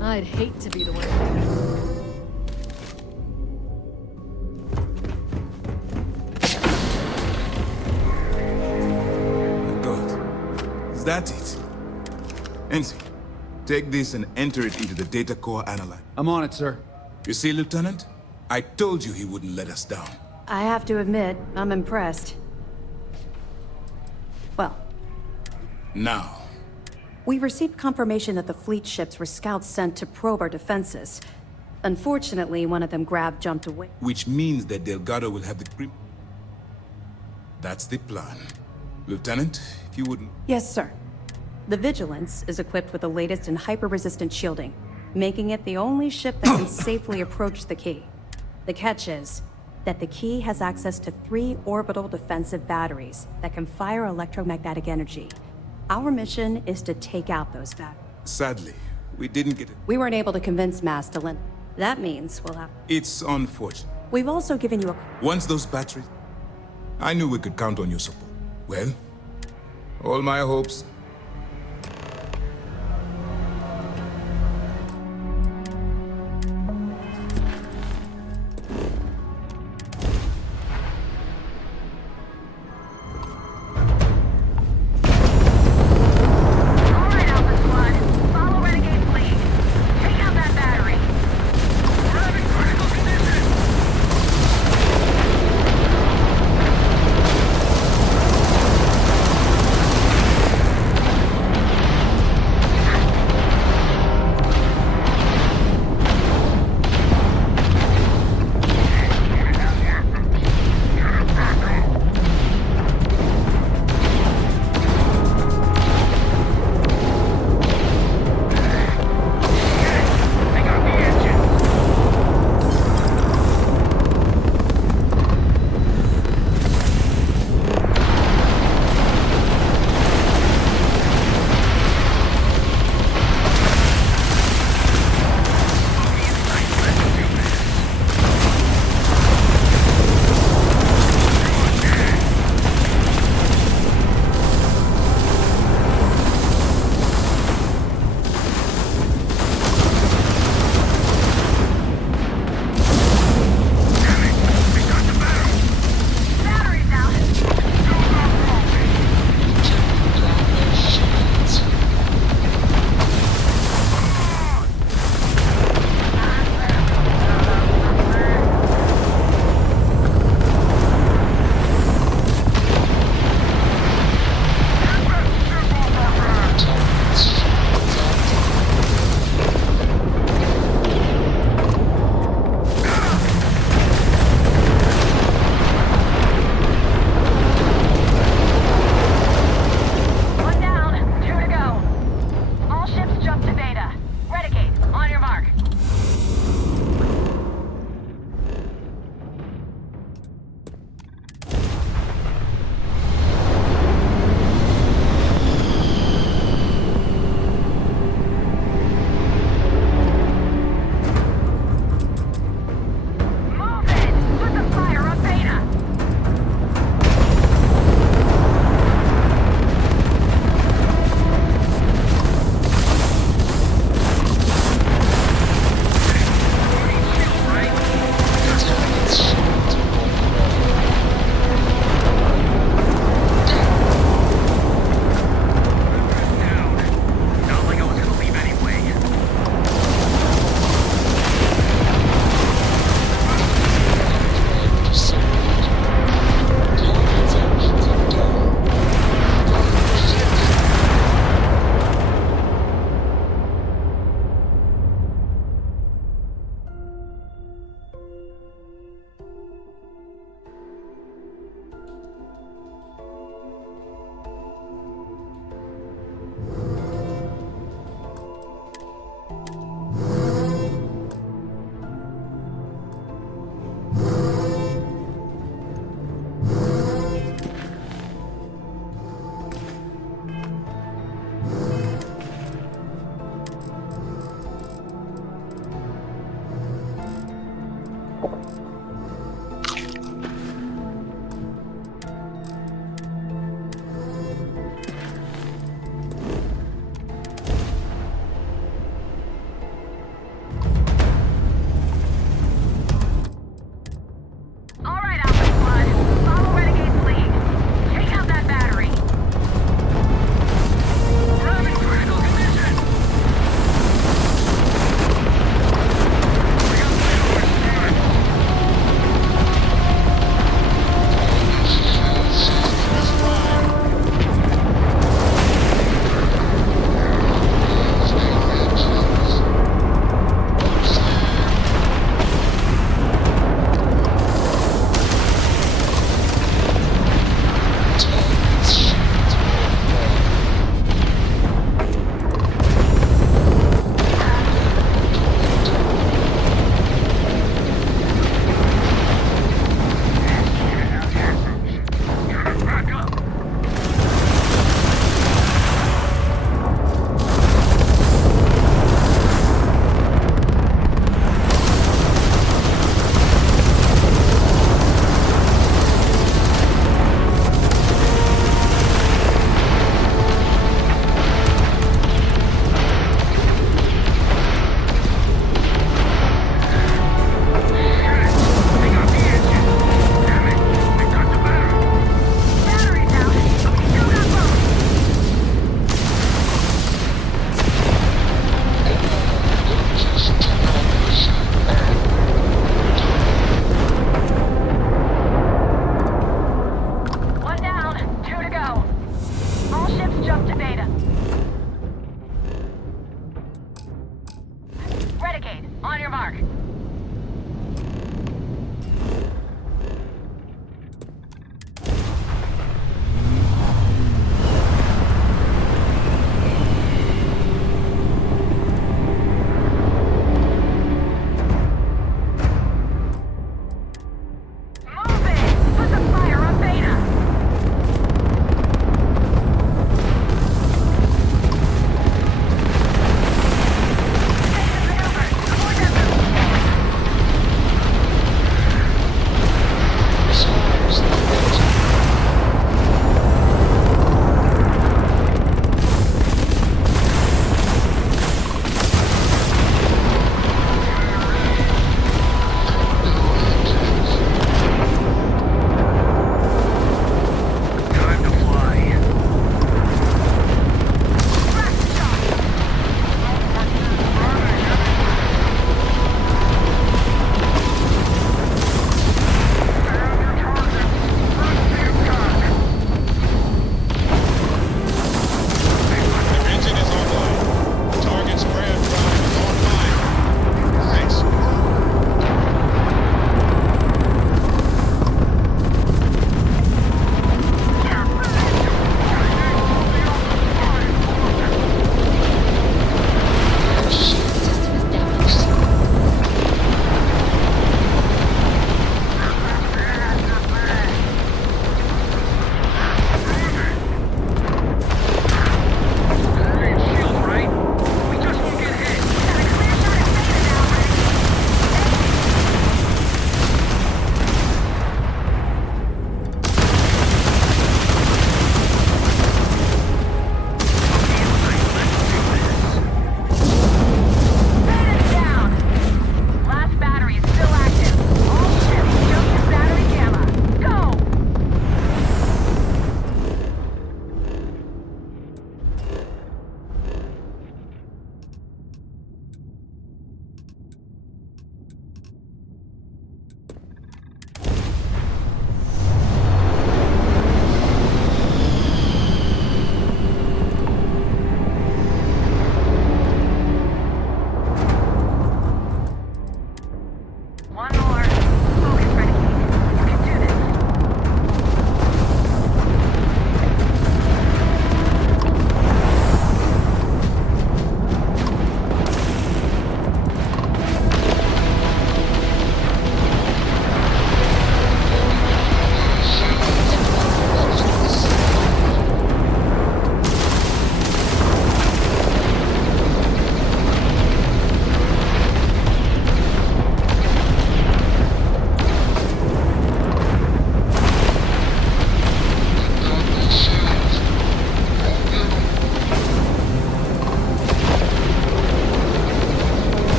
I'd hate to be the one. Good. Is that it? Enzi, take this and enter it into the data core analyzer. I'm on it, sir. You see, Lieutenant? I told you he wouldn't let us down. I have to admit, I'm impressed. Well, Now, we received confirmation that the fleet ships were scouts sent to probe our defenses. Unfortunately, one of them jumped away. which means that Delgado will have the grip. That's the plan. Lieutenant, if you wouldn't... Yes, sir. The Vigilance is equipped with the latest in hyper-resistant shielding, making it the only ship that can safely approach the key. The catch is that the key has access to 3 orbital defensive batteries that can fire electromagnetic energy. Our mission is to take out those batteries. Sadly, we didn't get it. We weren't able to convince Mass to lend. That means we'll have... It's unfortunate. We've also given you a... Once those batteries... I knew we could count on your support. Well, all my hopes... your mark.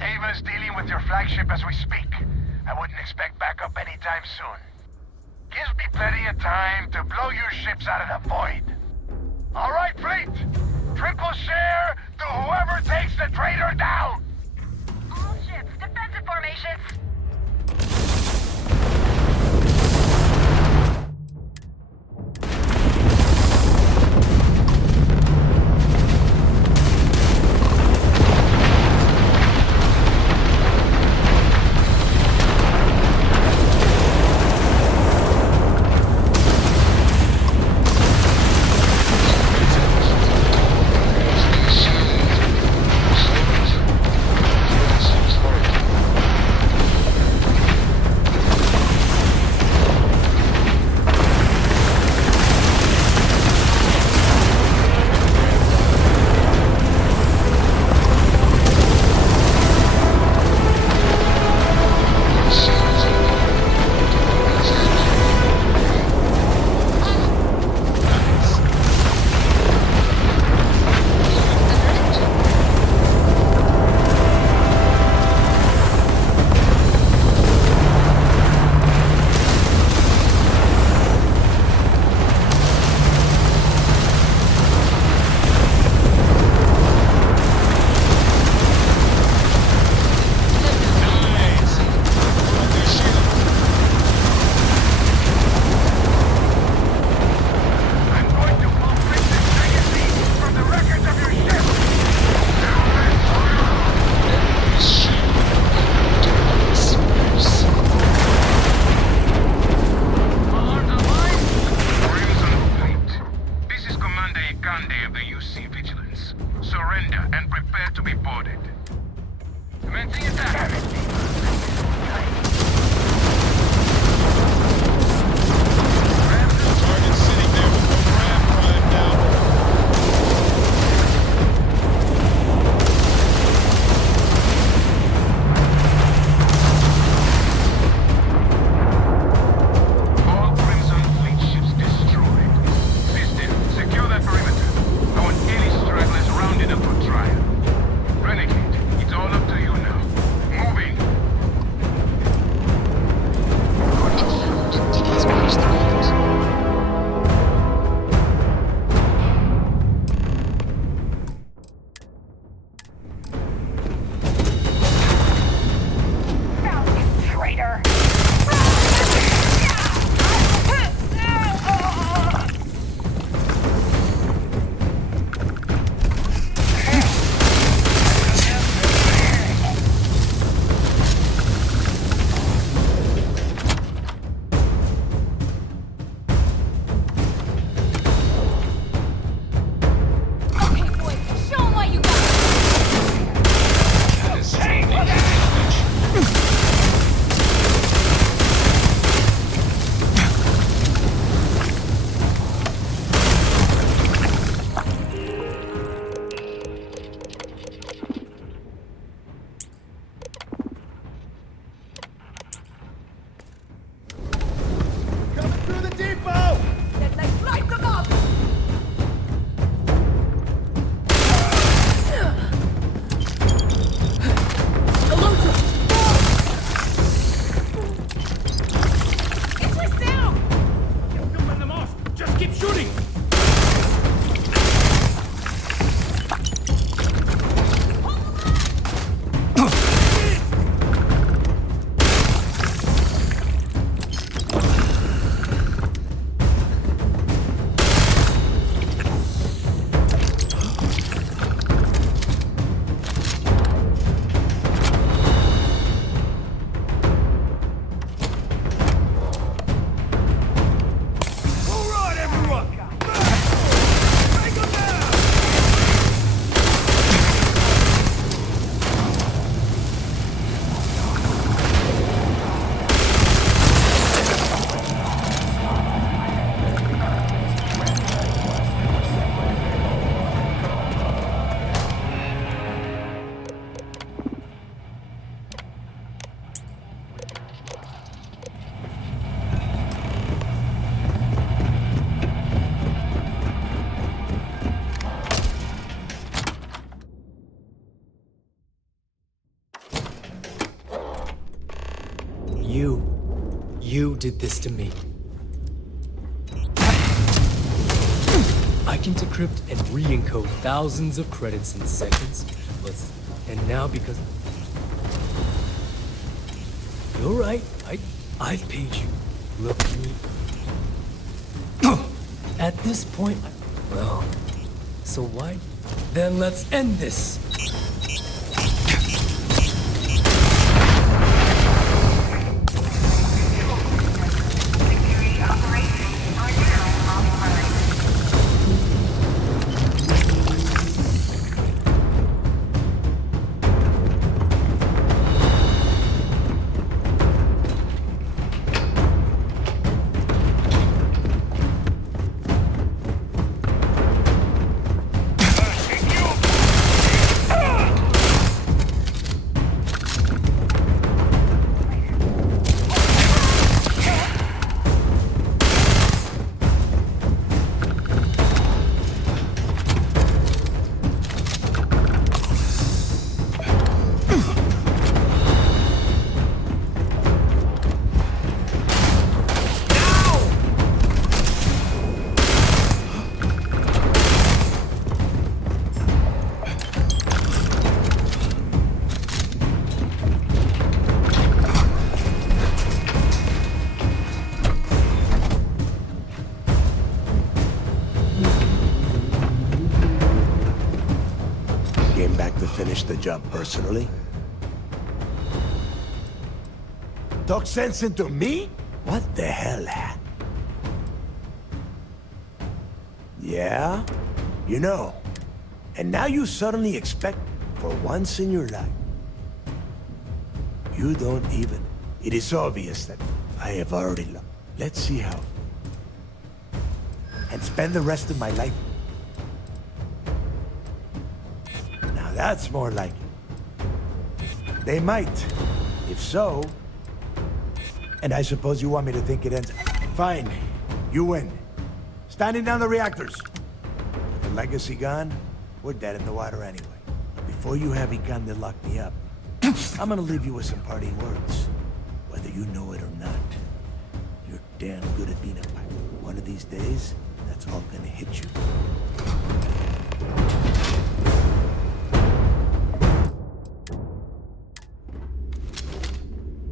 Ava's dealing with your flagship as we speak. I wouldn't expect backup anytime soon. Gives me plenty of time to blow your ships out of the void. All right, fleet. Triple share to whoever takes the traitor down. All ships, defensive formations. You did this to me. I can decrypt and re-encode thousands of credits in seconds. And now because... You're right. I paid you. Look at me. At this point, well, so why? Then let's end this. Finish the job personally? Talk sense into me? What the hell? Yeah? You know. And now you suddenly expect, for once in your life, you don't even... It is obvious that I have already lost. Let's see how. And spend the rest of my life. Now that's more like it. They might. If so... And I suppose you want me to think it ends... Fine. You win. Standing down the reactors. With the legacy gone, we're dead in the water anyway. But before you have Ikan to lock me up, I'm gonna leave you with some parting words. Whether you know it or not, you're damn good at being a pilot. One of these days, that's all gonna hit you.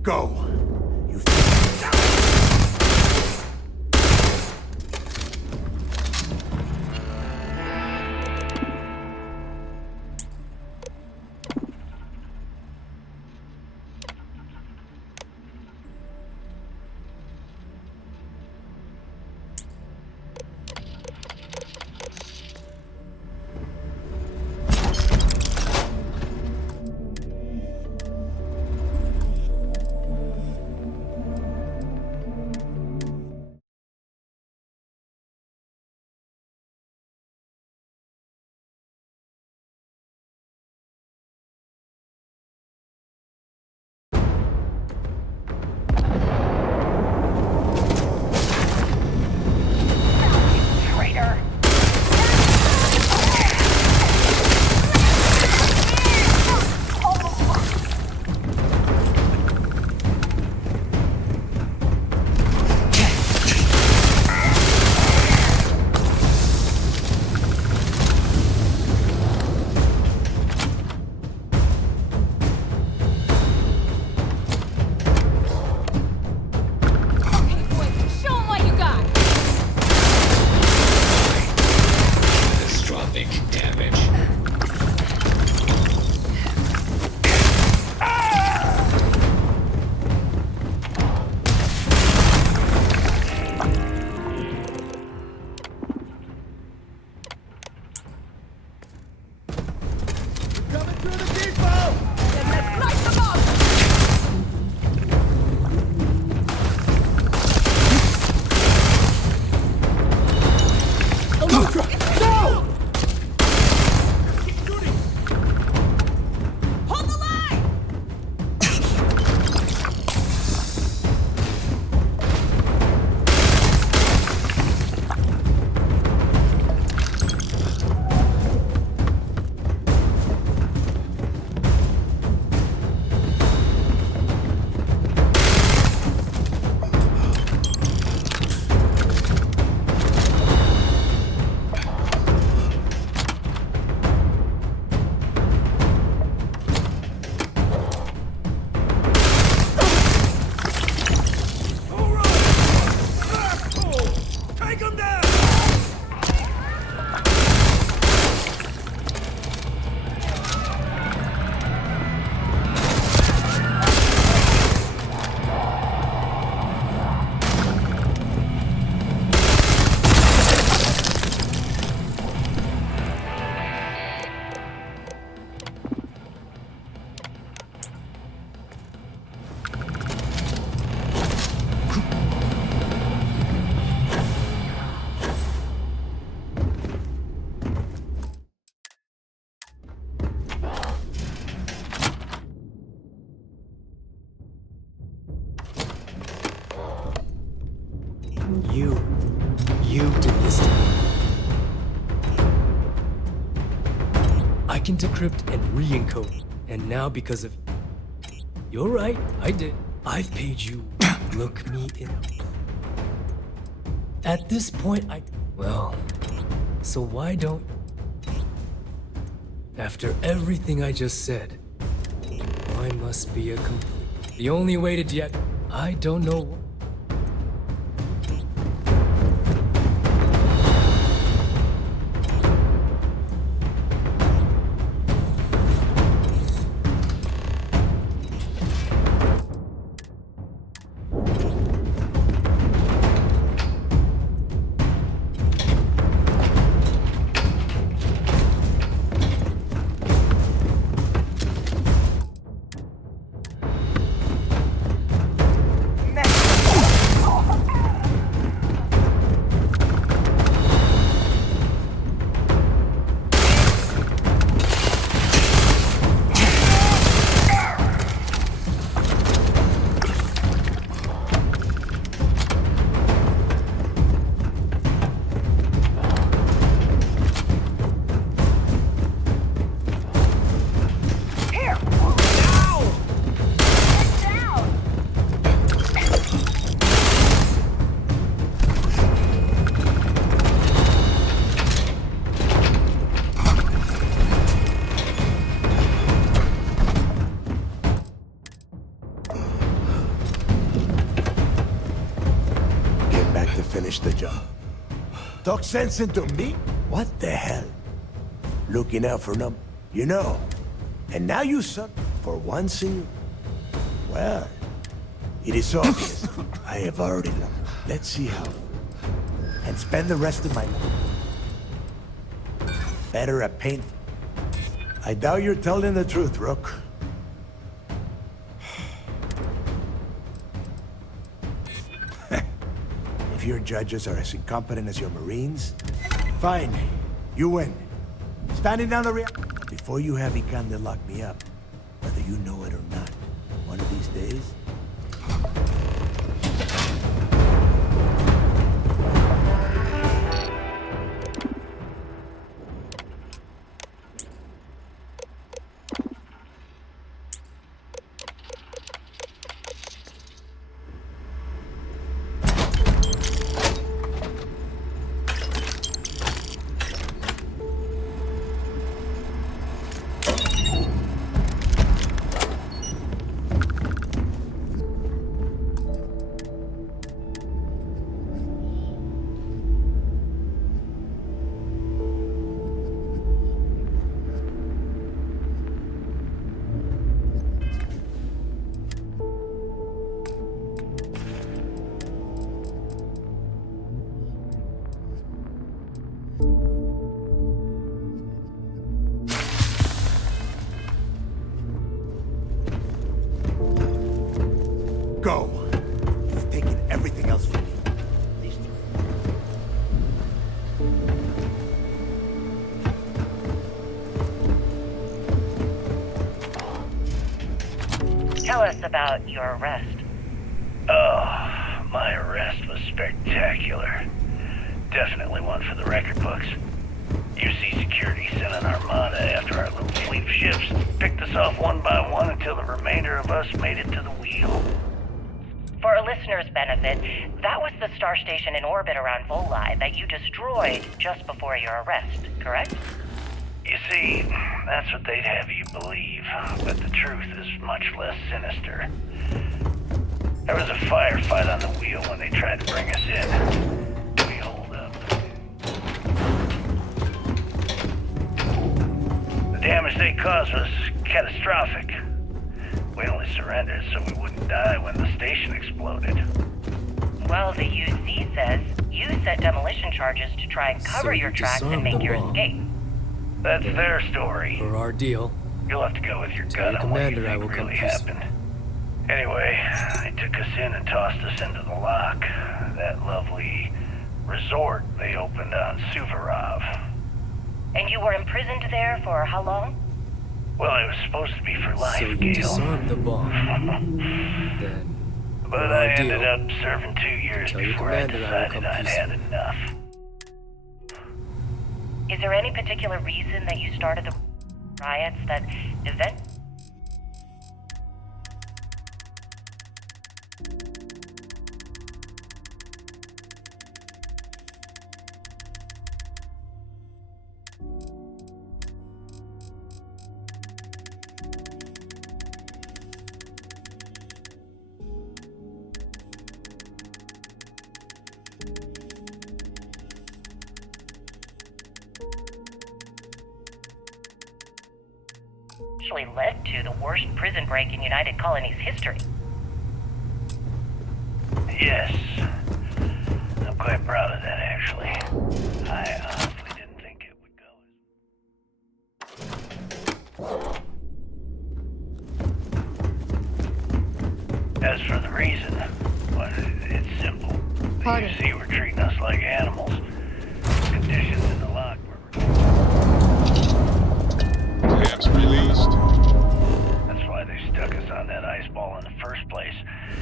Go! You did this to me. I can decrypt and re-encode, and now because of... You're right, I did. I've paid you. Look me in... At this point, Well, so why don't... After everything I just said, I must be a complete... The only way to I don't know... Finish the job. Talk sense into me? What the hell? Looking out for you know. And now you suck for one single... Well, it is obvious. I have already learned. Let's see how. And spend the rest of my life. Better at paint. I doubt you're telling the truth, Rook. If your judges are as incompetent as your Marines, fine, you win. Standing down the rear. Before you have Ikande lock me up, whether you know it or not, one of these days... Go. You've taken everything else from me. Tell us about your arrest. Oh, my arrest was spectacular. Definitely one for the record books. UC Security sent an armada after our little fleet of ships, picked us off one by one until the remainder of us made it to the wheel. For a listener's benefit, that was the star station in orbit around Voli that you destroyed just before your arrest, correct? You see, that's what they'd have you believe, but the truth is much less sinister. There was a firefight on the wheel when they tried to bring us in. We holed up. The damage they caused was catastrophic. We only surrendered so we wouldn't die when the station exploded. Well, the UC says you set demolition charges to try and cover your tracks and make your escape. That's their story. For our deal. You'll have to go with your gut on what you think really happened. Anyway, they took us in and tossed us into the lock. That lovely resort they opened on Suvorov. And you were imprisoned there for how long? Well, it was supposed to be for life, So you Gale. disarmed the bomb. Then... But No I deal. ended up serving 2 years Tell your before I commander I will decided come I'd had peaceful. enough. Is there any particular reason that you started the riots that event? Actually led to the worst prison break in United Colonies history. Yes. I'm quite proud of that, actually. I honestly didn't think it would go as... As for the reason, well, it's simple. The UC were treating us like animals. Conditions in the lock were... Camps released. That's why they stuck us on that ice ball in the first place.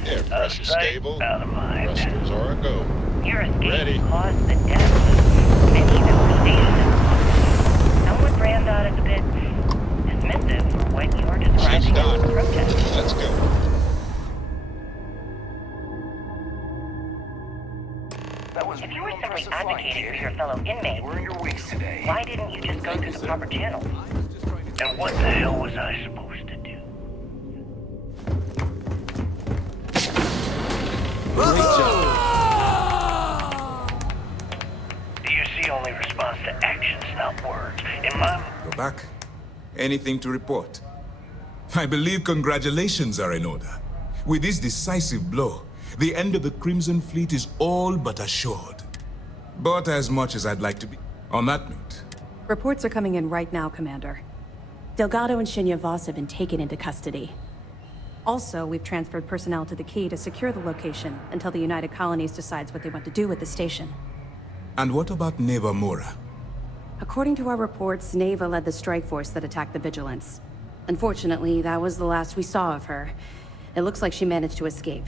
Air Out of pressure sight, stable. out of mind. Thrusters are a go. Your escape Ready. caused the deaths of many that were stationed in the lock. Some would brand out as a bit dismissive for what you're describing as done. protest. Let's go. If you were simply advocating for your fellow inmates, why didn't you just go through the proper channels? And what the hell was I supposed to do? Great job. The UC only responds to actions, not words. In my... Go back. Anything to report? I believe congratulations are in order. With this decisive blow, the end of the Crimson Fleet is all but assured. But as much as I'd like to be... On that note... Reports are coming in right now, Commander. Delgado and Shinya Voss have been taken into custody. Also, we've transferred personnel to the Key to secure the location until the United Colonies decides what they want to do with the station. And what about Neva Mora? According to our reports, Neva led the strike force that attacked the Vigilance. Unfortunately, that was the last we saw of her. It looks like she managed to escape.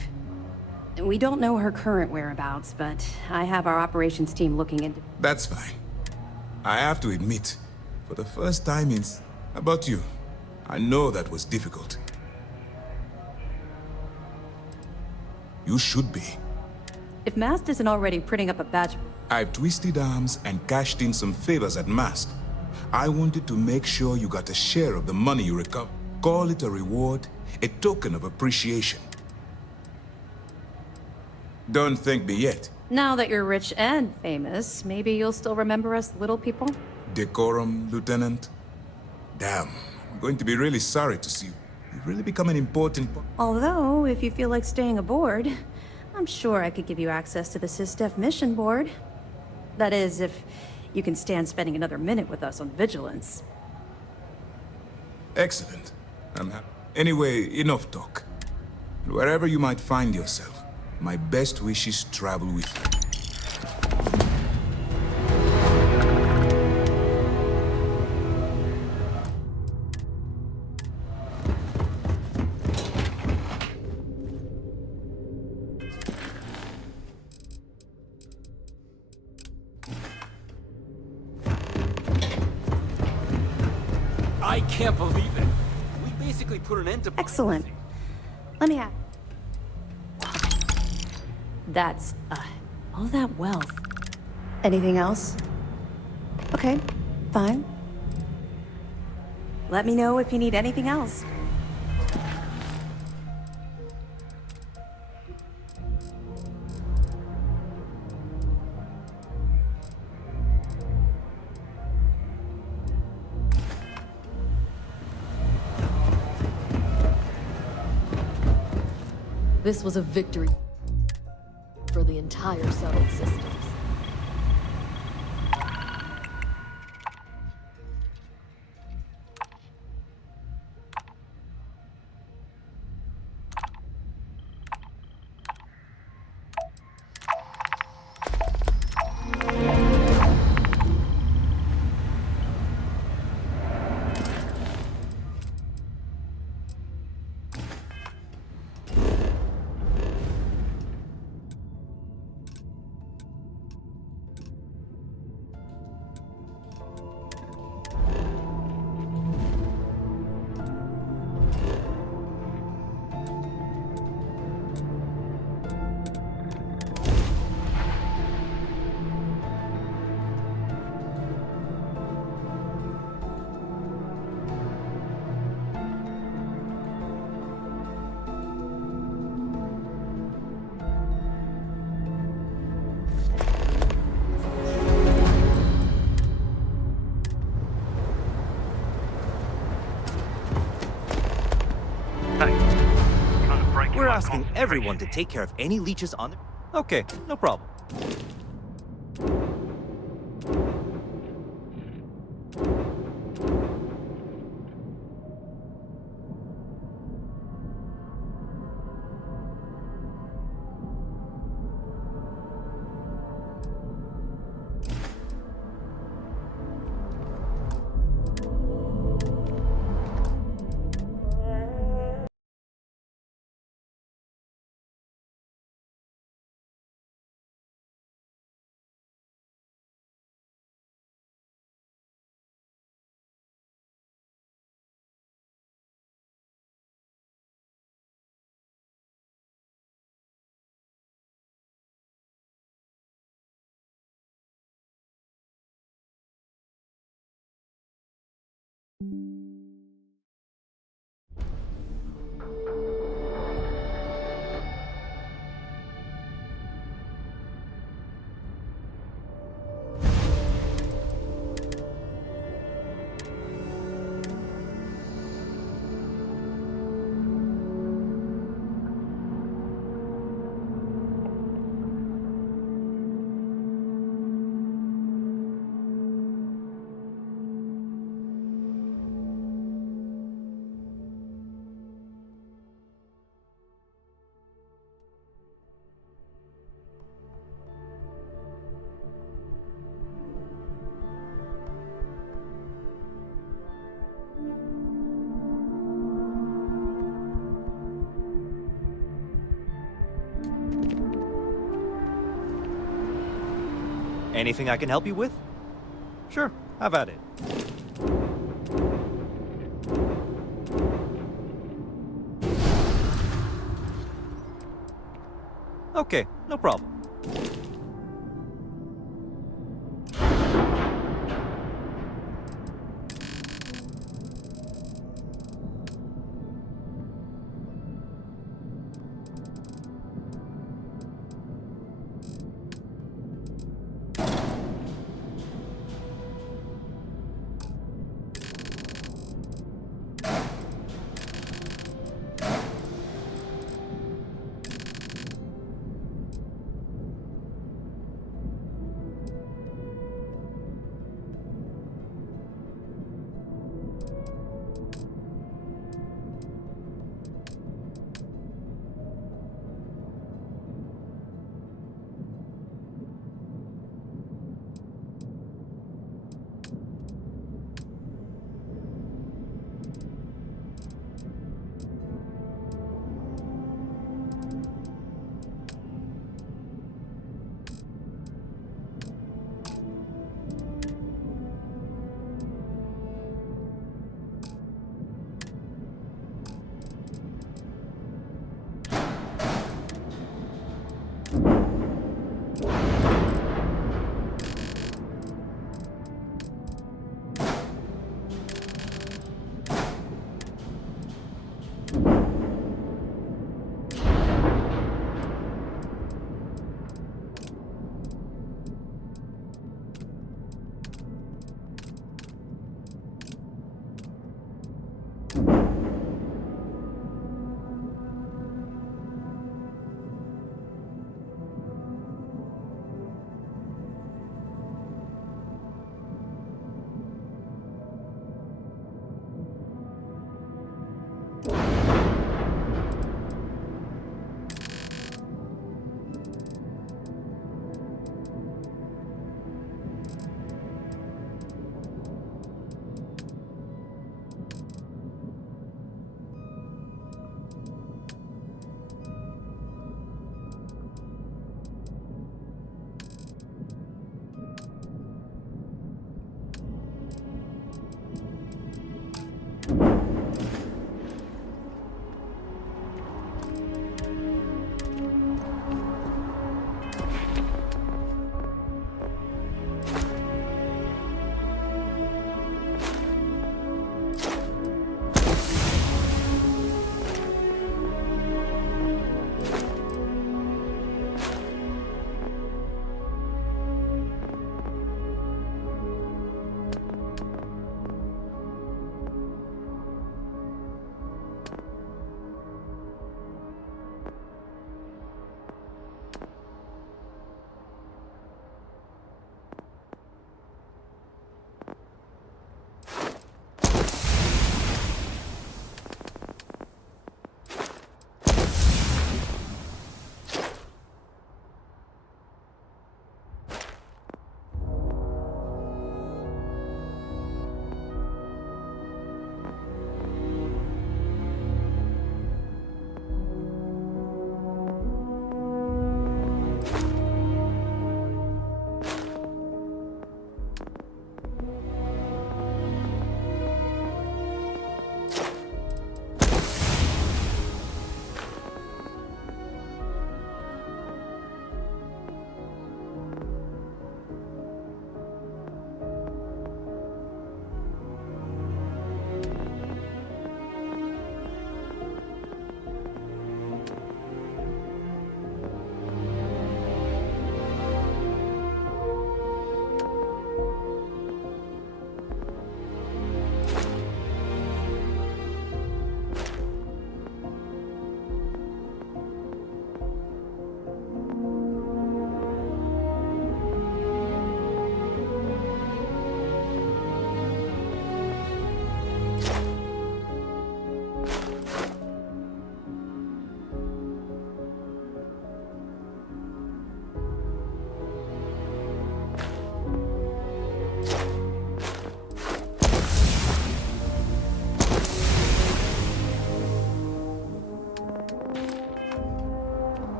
We don't know her current whereabouts, but I have our operations team looking into... That's fine. I have to admit, for the first time in... How about you? I know that was difficult. You should be. If Mast isn't already printing up a badge... I've twisted arms and cashed in some favors at Mast. I wanted to make sure you got a share of the money you recovered. Call it a reward, a token of appreciation. Don't thank me yet. Now that you're rich and famous, maybe you'll still remember us little people? Decorum, Lieutenant? Damn, I'm going to be really sorry to see you. You've really become an important... Although, if you feel like staying aboard, I'm sure I could give you access to the SysDef mission board. That is, if you can stand spending another minute with us on Vigilance. Excellent. I'm happy. Anyway, enough talk. Wherever you might find yourself, my best wishes travel with you. I can't believe it. We basically put an end to... Excellent. Let me have... That's, all that wealth. Anything else? Okay, fine. Let me know if you need anything else. This was a victory for the entire Southern Systems. asking everyone to take care of any leeches on their... Okay, no problem. Anything I can help you with? Sure, have at it. Okay, no problem.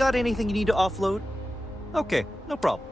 Got anything you need to offload? Okay, no problem.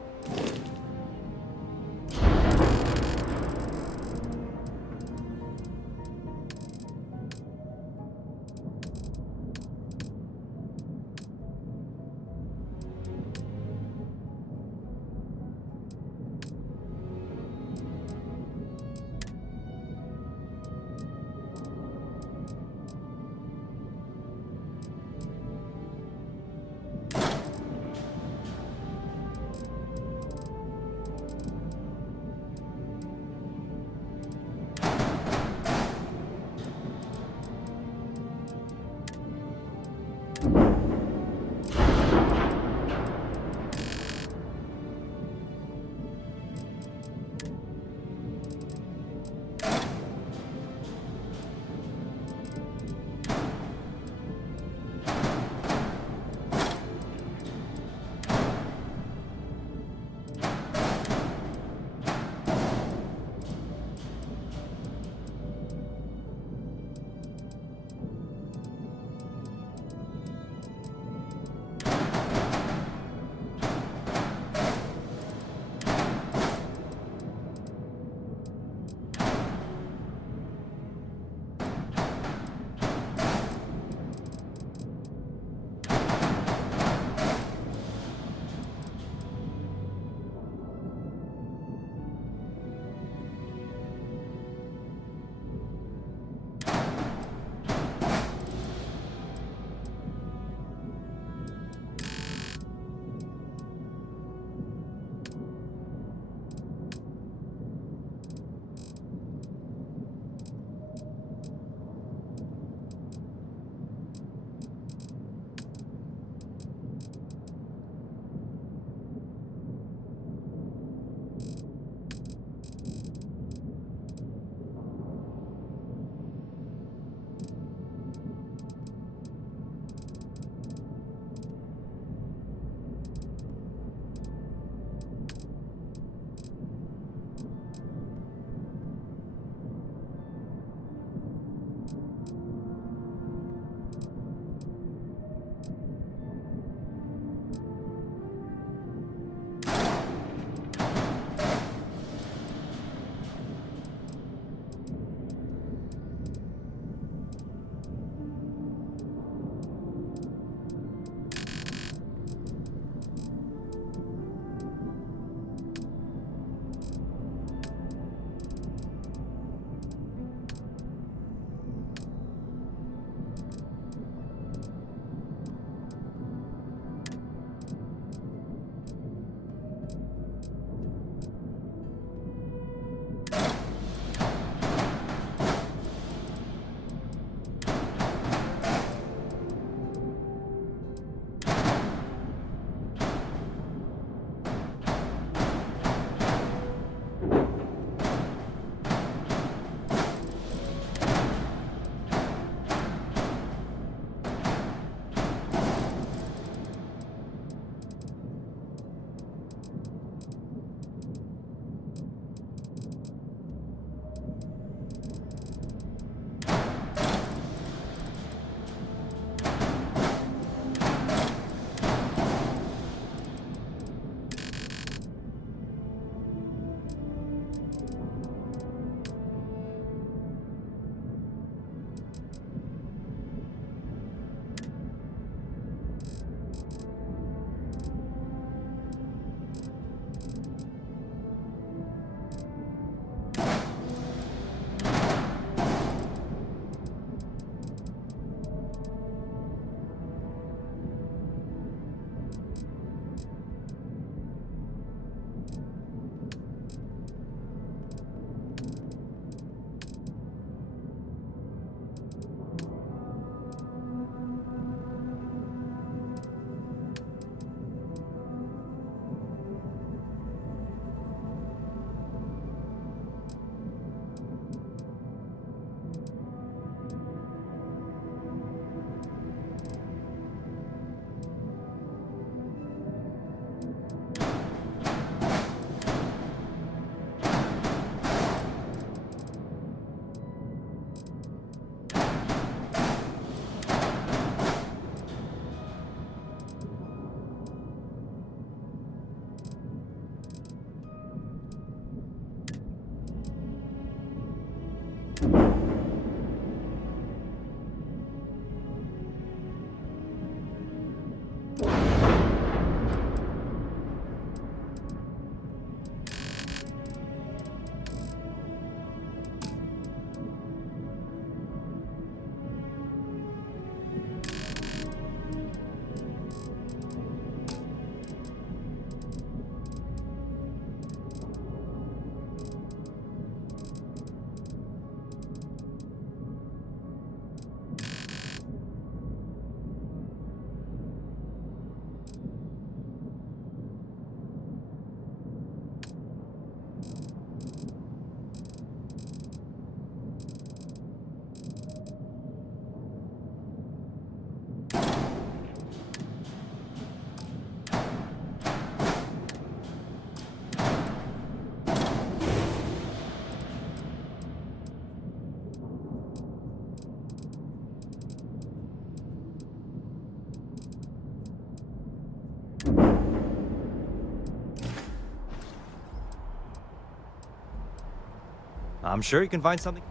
I'm sure you can find something.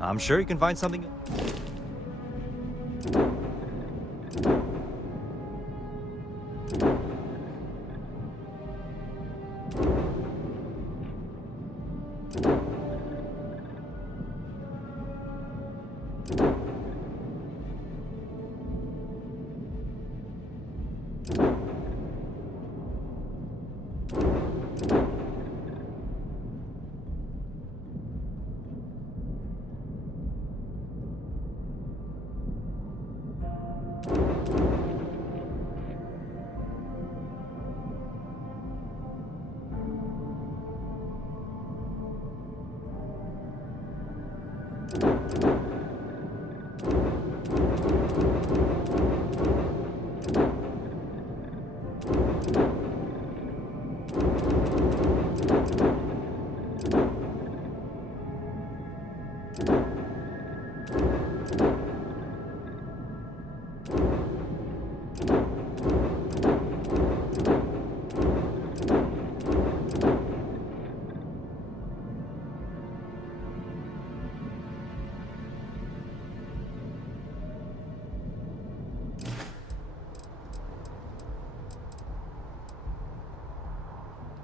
I'm sure you can find something.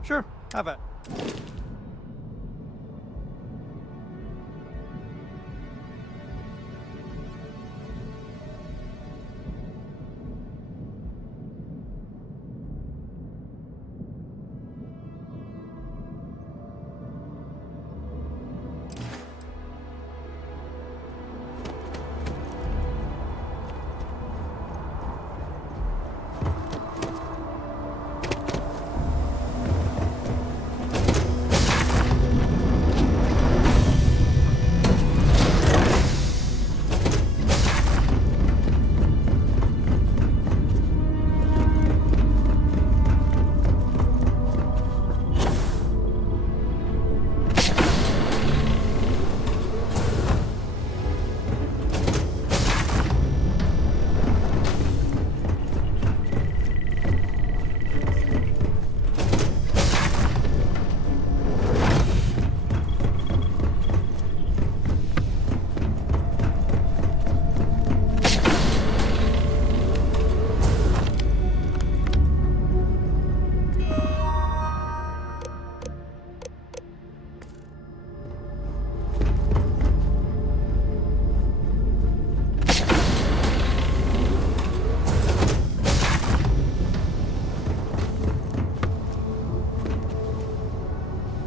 Sure, have it.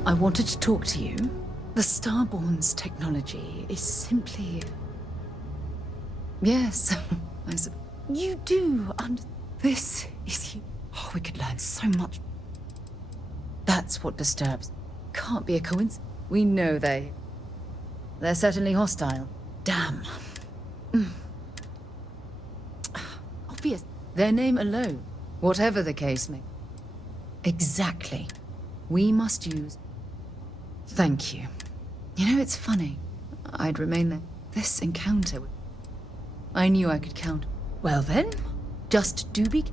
I wanted to talk to you. The Starborn's technology is simply... Yes, I suppose. You do This is... Oh, we could learn so much. That's what disturbs. Can't be a coincidence. We know they're certainly hostile. Damn. Obvious. Their name alone, whatever the case may. Exactly. We must use... Thank you. You know, it's funny. I'd remain there. This encounter... I knew I could count. Well then, just do be...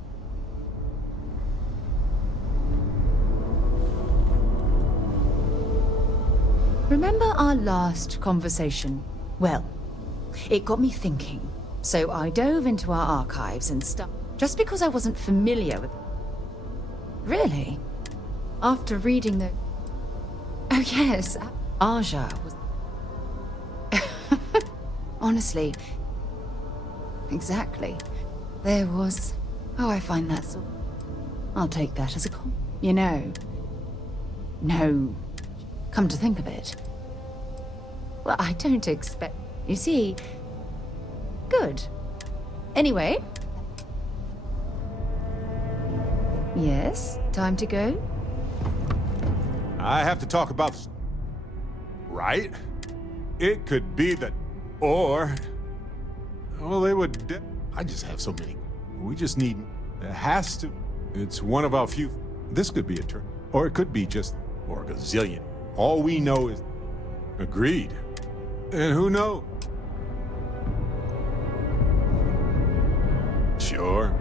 Remember our last conversation? Well, it got me thinking. So I dove into our archives and stuff. Just because I wasn't familiar with... Really? After reading the... Oh yes, Aja was... Honestly, exactly. There was... Oh, I find that so... I'll take that as a You know... No. Come to think of it. Well, I don't expect... You see... Good. Anyway... Yes? Time to go? I have to talk about... Right? It could be that... Or... Well, they would... I just have so many. We just need... It has to... It's one of our few... This could be a turn. Or it could be just... Or a gazillion. All we know is... Agreed. And who knows? Sure.